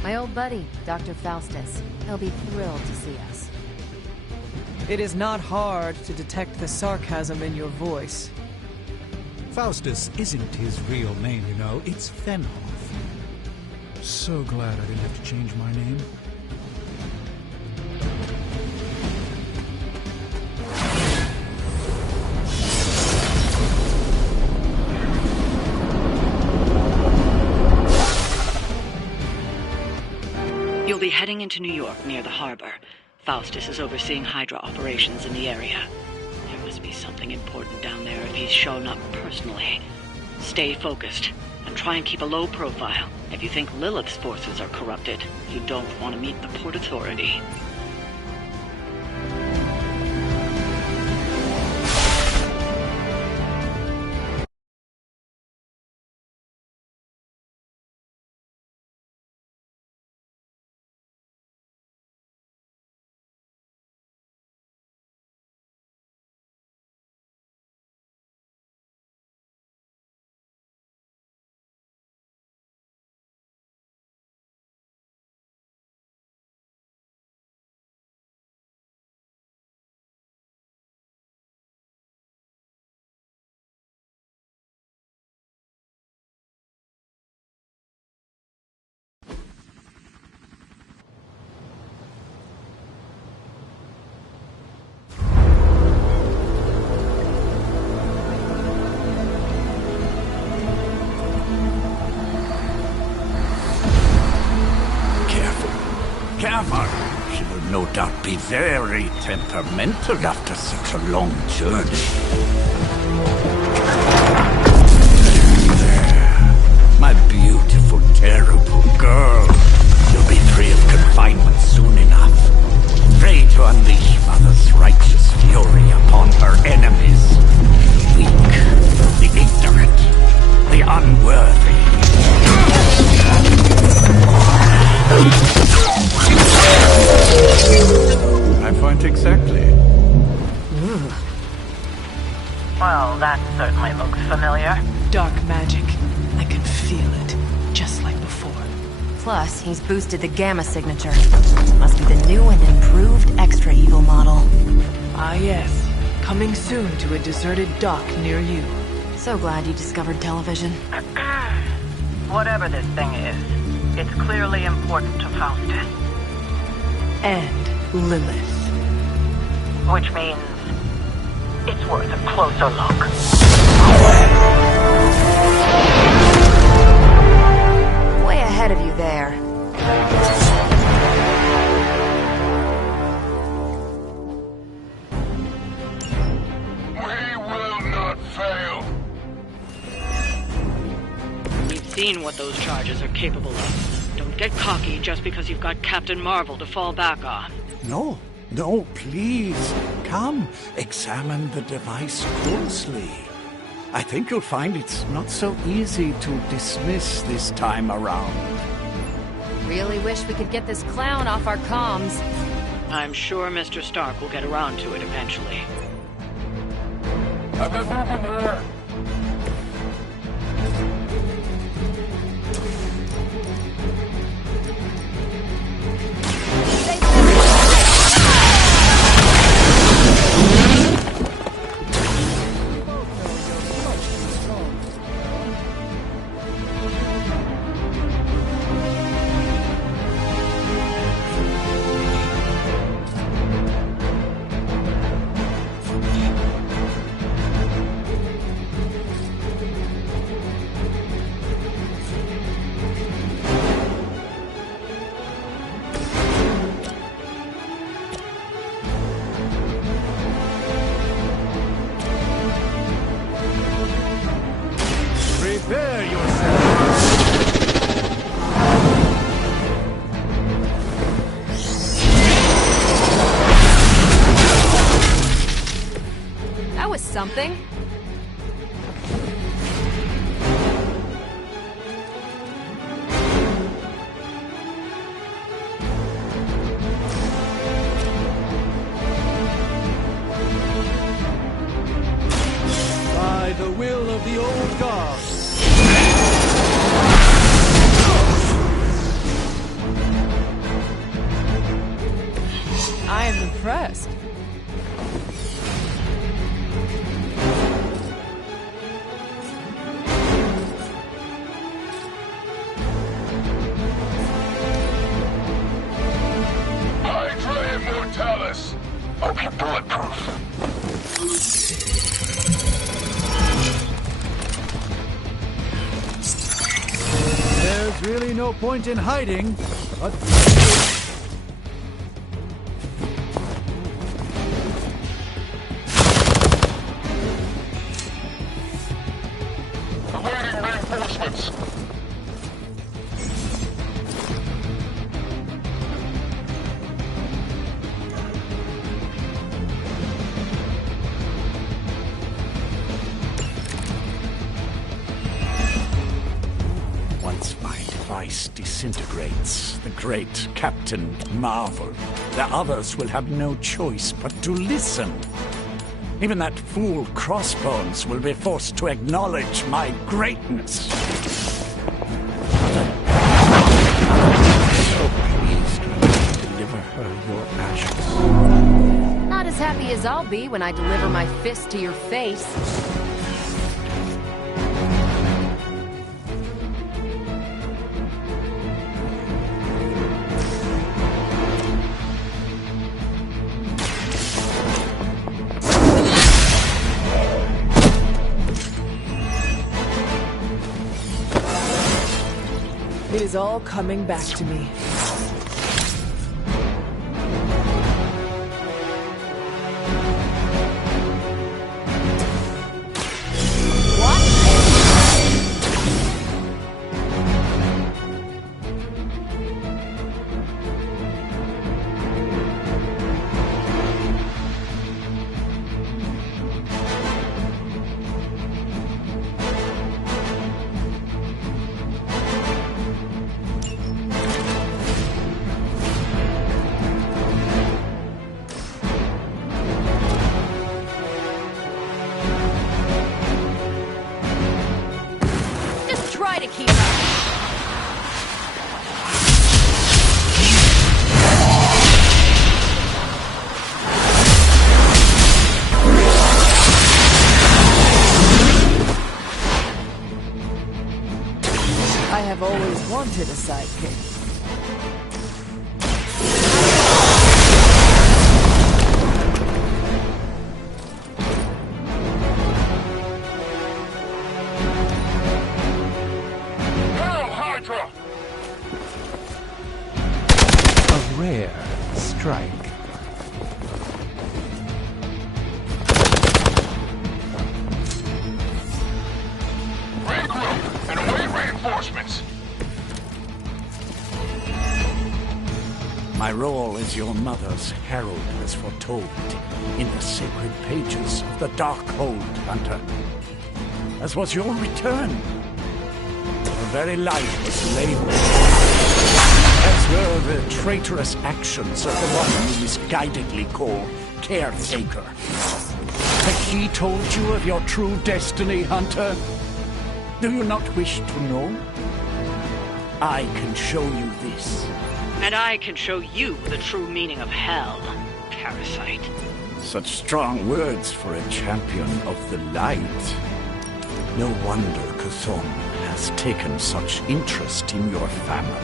My old buddy, Dr. Faustus. He'll be thrilled to see us. It is not hard to detect the sarcasm in your voice. Faustus isn't his real name, you know. It's Fenhoff. So glad I didn't have to change my name. You'll be heading into New York near the harbor. Faustus is overseeing Hydra operations in the area. There must be something important down there if he's shown up personally. Stay focused, and try and keep a low profile. If you think Lilith's forces are corrupted, you don't want to meet the Port Authority. Careful. She will no doubt be very temperamental after such a long journey. There. My beautiful, terrible girl. You'll be free of confinement soon enough. Pray to unleash Mother's righteous fury upon her enemies. The weak, the ignorant, the unworthy. My point exactly. Well, that certainly looks familiar. Dark magic. I can feel it, just like before. Plus, he's boosted the Gamma signature. Must be the new and improved Extra Evil model. Ah yes, coming soon to a deserted dock near you. So glad you discovered television. Whatever this thing is, it's clearly important to Faustus. And Lilith. Which means it's worth a closer look. Way ahead of you there. We will not fail. We've seen what those charges are capable of. Don't get cocky just because you've got Captain Marvel to fall back on. No, please. Come, examine the device closely. I think you'll find it's not so easy to dismiss this time around. Really wish we could get this clown off our comms. I'm sure Mr. Stark will get around to it eventually. I've been moving there. Prepare yourself. That was something. By the will of the old gods. I am impressed. There's really no point in hiding, but... Awaiting reinforcements. Once my device disintegrates, the great Captain Marvel, the others will have no choice but to listen. Even that fool Crossbones will be forced to acknowledge my greatness. So pleased to deliver her your ashes. Not as happy as I'll be when I deliver my fist to your face. It is all coming back to me. I have always wanted a sidekick. Hail Hydra! A rare strike. Regroup and await reinforcements. My role as your mother's herald was foretold in the sacred pages of the Darkhold, Hunter. As was your return. Your very life was labeled. As were the traitorous actions of the one you misguidedly call Caretaker. Had he told you of your true destiny, Hunter? Do you not wish to know? I can show you this. And I can show you the true meaning of hell, parasite. Such strong words for a champion of the light. No wonder Cthulhu has taken such interest in your family.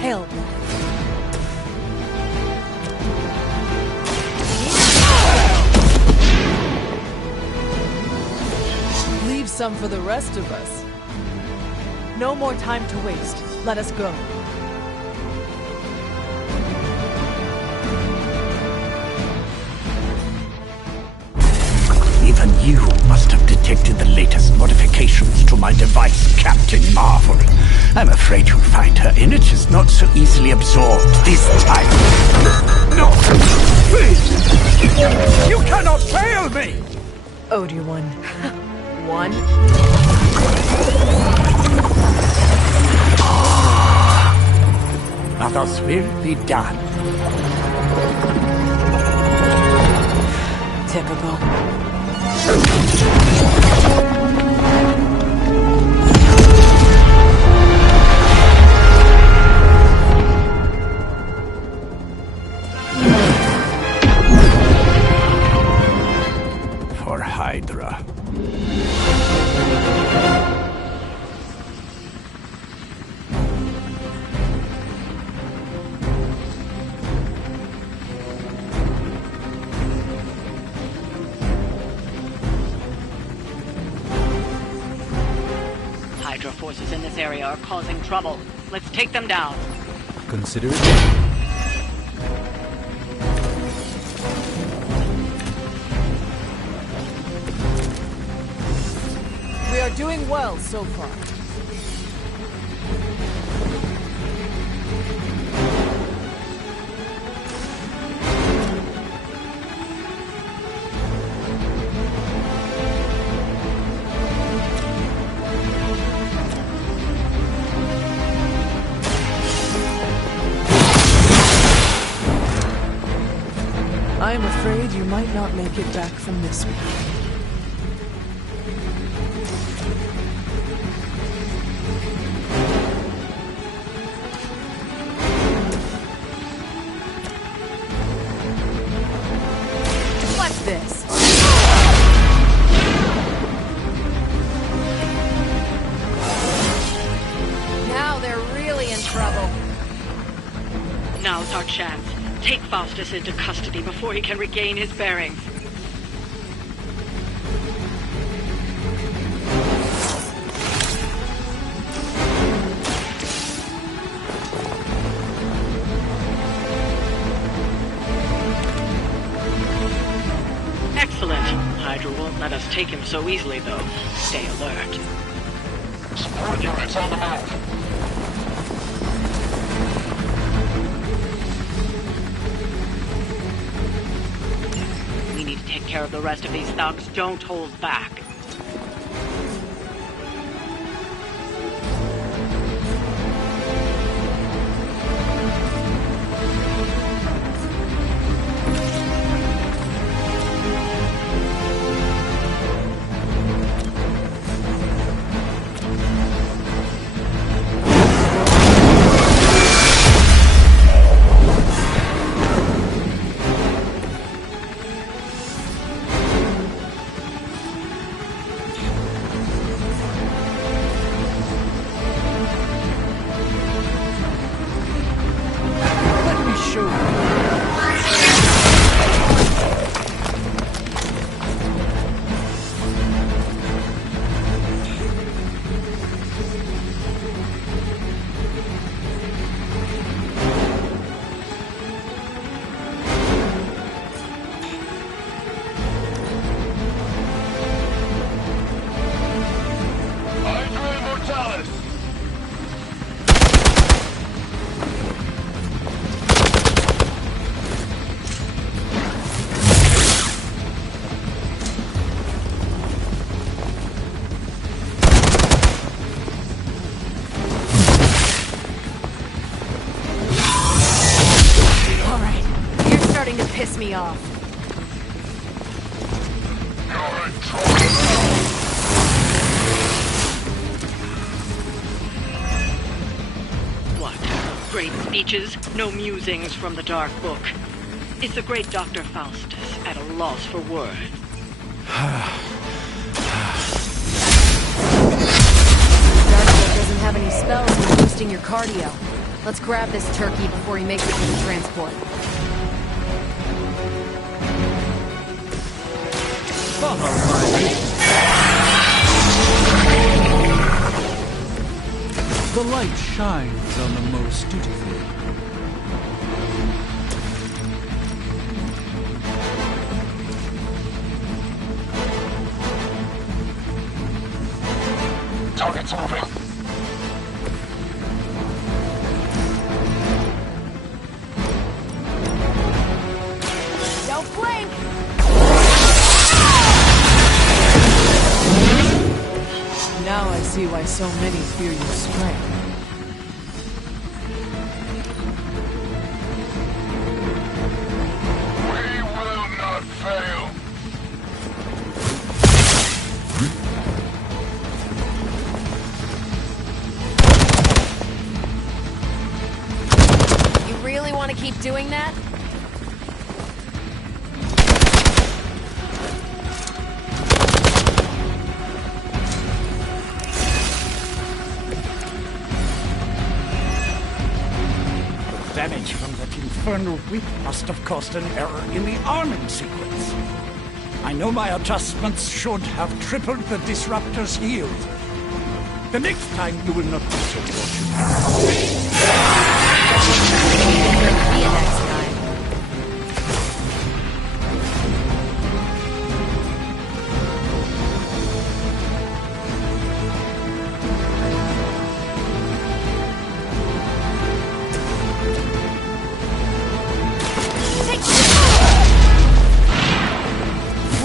Help. Leave some for the rest of us. No more time to waste. Let us go. Even you must have detected the latest modifications to my device, Captain Marvel. I'm afraid you'll find her energies not so easily absorbed this time. No! Please! You cannot fail me! Obi-Wan. One. Others will be done. Typical. Hydra. Hydra forces in this area are causing trouble. Let's take them down. Consider it done. We are doing well so far. I am afraid you might not make it back from this one. What's this? Now they're really in trouble. Now's our chance. Take Faustus into custody before he can regain his bearings. Excellent. Hydra won't let us take him so easily, though. Stay alert. Support units on the move. We need to take care of the rest of these thugs. Don't hold back. Piss me off. What? Great speeches? No musings from the Dark Book. It's the great Dr. Faustus at a loss for words. Dark Book doesn't have any spells for boosting your cardio. Let's grab this turkey before he makes it to the transport. The light shines on the most dutiful. Target's moving. Don't blink! Now I see why so many fear your strength. We will not fail. You really want to keep doing that? infernal whip must have caused an error in the arming sequence. I know my adjustments should have tripled the disruptor's yield. The next time you will not be so fortunate.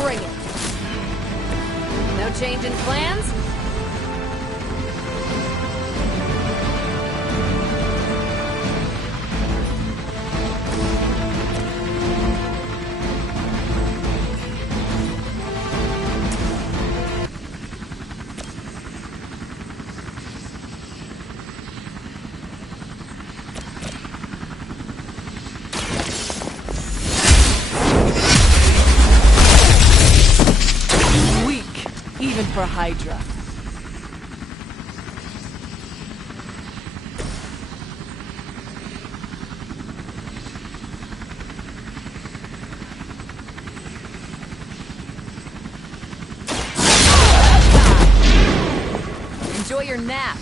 Bring it. No change in plans? Even for Hydra. Enjoy your nap.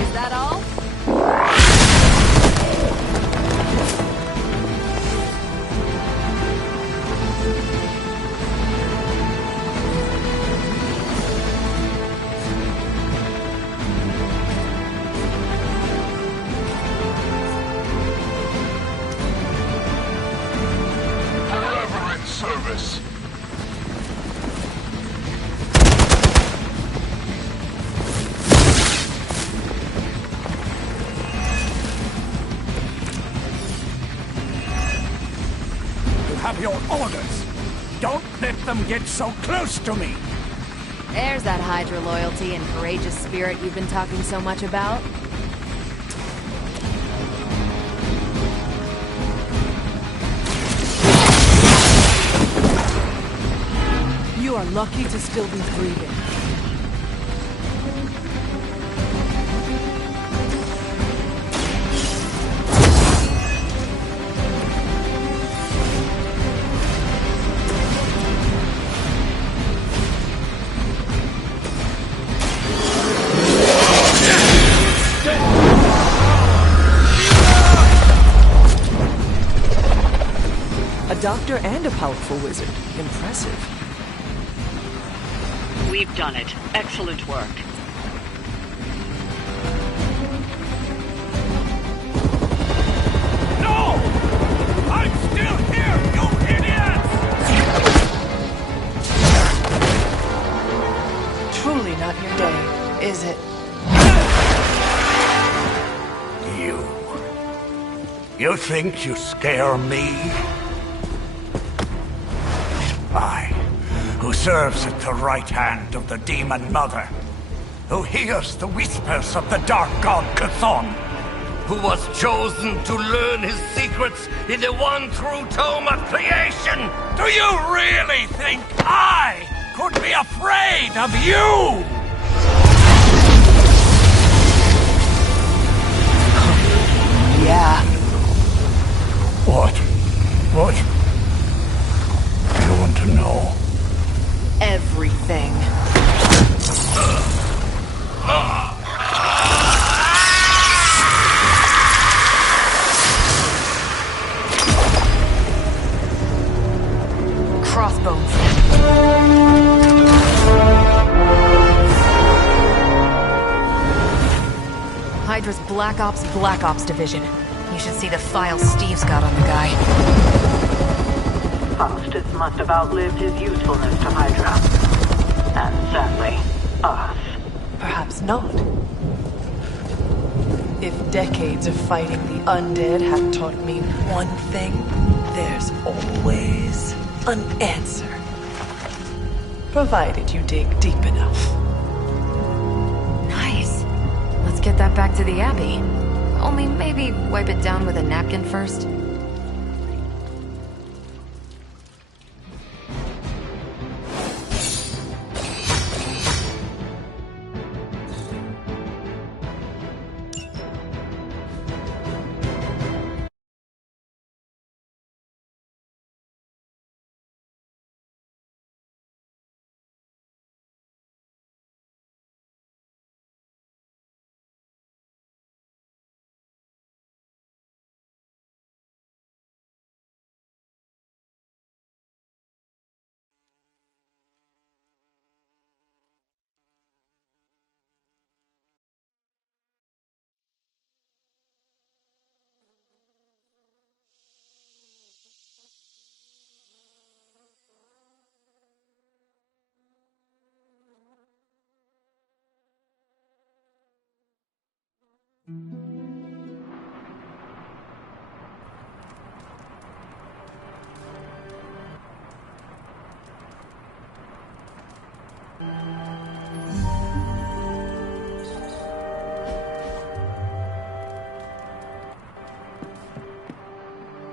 Is that all? Forever in service. You have your orders. Don't let them get so close to me. There's that Hydra loyalty and courageous spirit you've been talking so much about. You are lucky to still be breathing. A doctor and a powerful wizard. Impressive. We've done it. Excellent work. No! I'm still here, you idiots! Truly not your day, is it? You think you scare me? I, who serves at the right hand of the Demon Mother, who hears the whispers of the Dark God Chthon, who was chosen to learn his secrets in the one true tome of creation. Do you really think I could be afraid of you? Yeah. What? What? I want to know. Everything. Crossbones. Hydra's Black Ops division. You should see the files Steve's got on the guy. Faustus must have outlived his usefulness to Hydra. And sadly, us. Perhaps not. If decades of fighting the undead have taught me one thing, there's always an answer. Provided you dig deep enough. that back to the Abbey. Only maybe wipe it down with a napkin first.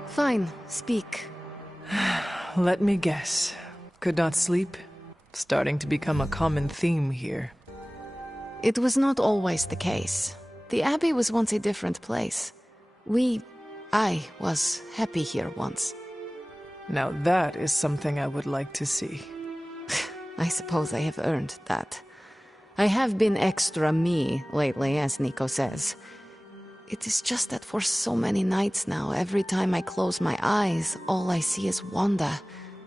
Fine, speak. Let me guess. Could not sleep? Starting to become a common theme here. It was not always the case. The Abbey was once a different place. I was happy here once. Now that is something I would like to see. I suppose I have earned that. I have been extra me lately, as Nico says. It is just that for so many nights now, every time I close my eyes, all I see is Wanda,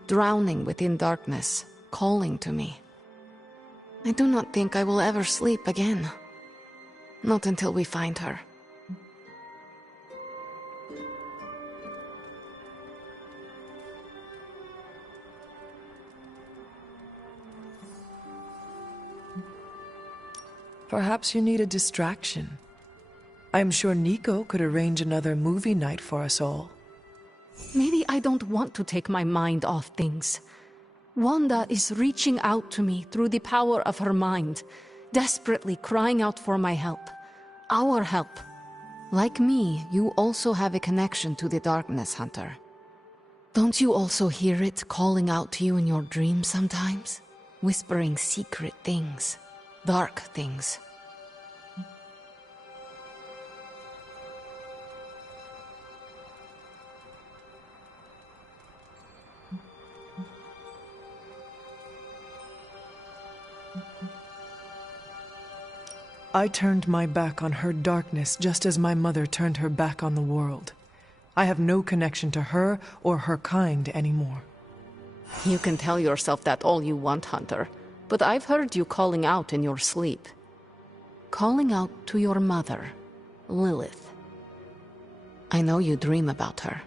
drowning within darkness, calling to me. I do not think I will ever sleep again. Not until we find her. Perhaps you need a distraction. I am sure Nico could arrange another movie night for us all. Maybe I don't want to take my mind off things. Wanda is reaching out to me through the power of her mind, desperately crying out for my help. Our help. Like me, you also have a connection to the darkness, Hunter. Don't you also hear it calling out to you in your dreams sometimes? Whispering secret things, dark things. I turned my back on her darkness just as my mother turned her back on the world. I have no connection to her or her kind anymore. You can tell yourself that all you want, Hunter, but I've heard you calling out in your sleep. Calling out to your mother, Lilith. I know you dream about her.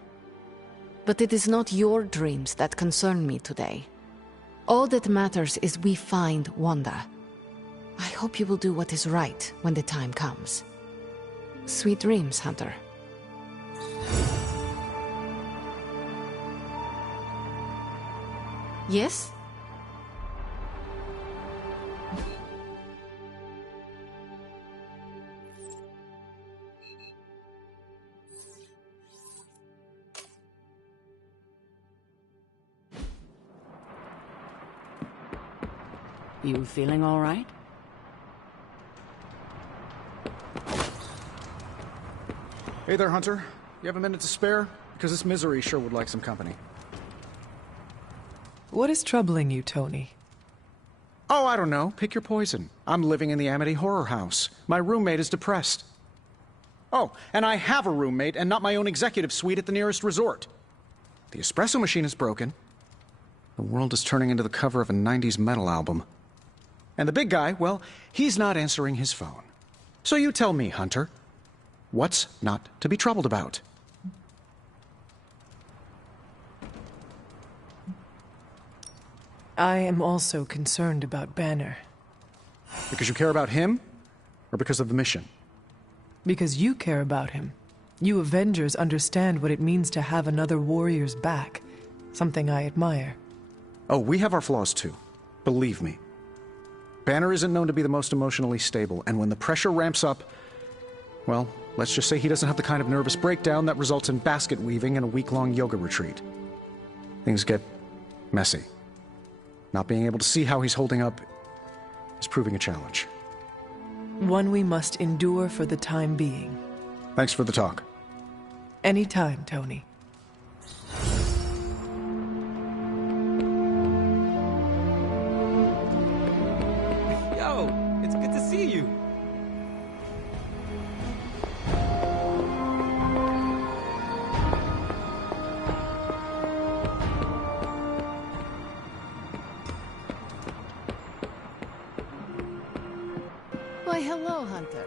But it is not your dreams that concern me today. All that matters is we find Wanda. I hope you will do what is right when the time comes. Sweet dreams, Hunter. Yes? You feeling all right? Hey there, Hunter. You have a minute to spare? Because this misery sure would like some company. What is troubling you, Tony? Oh, I don't know. Pick your poison. I'm living in the Amity Horror House. My roommate is depressed. Oh, and I have a roommate and not my own executive suite at the nearest resort. The espresso machine is broken. The world is turning into the cover of a 90s metal album. And the big guy, well, he's not answering his phone. So you tell me, Hunter. What's not to be troubled about? I am also concerned about Banner. Because you care about him? Or because of the mission? Because you care about him. You Avengers understand what it means to have another warrior's back. Something I admire. Oh, we have our flaws too. Believe me. Banner isn't known to be the most emotionally stable, and when the pressure ramps up, Well, let's just say he doesn't have the kind of nervous breakdown that results in basket weaving and a week-long yoga retreat. Things get messy. Not being able to see how he's holding up is proving a challenge. One we must endure for the time being. Thanks for the talk. Anytime, Tony. Yo, it's good to see you. Why, hello, Hunter.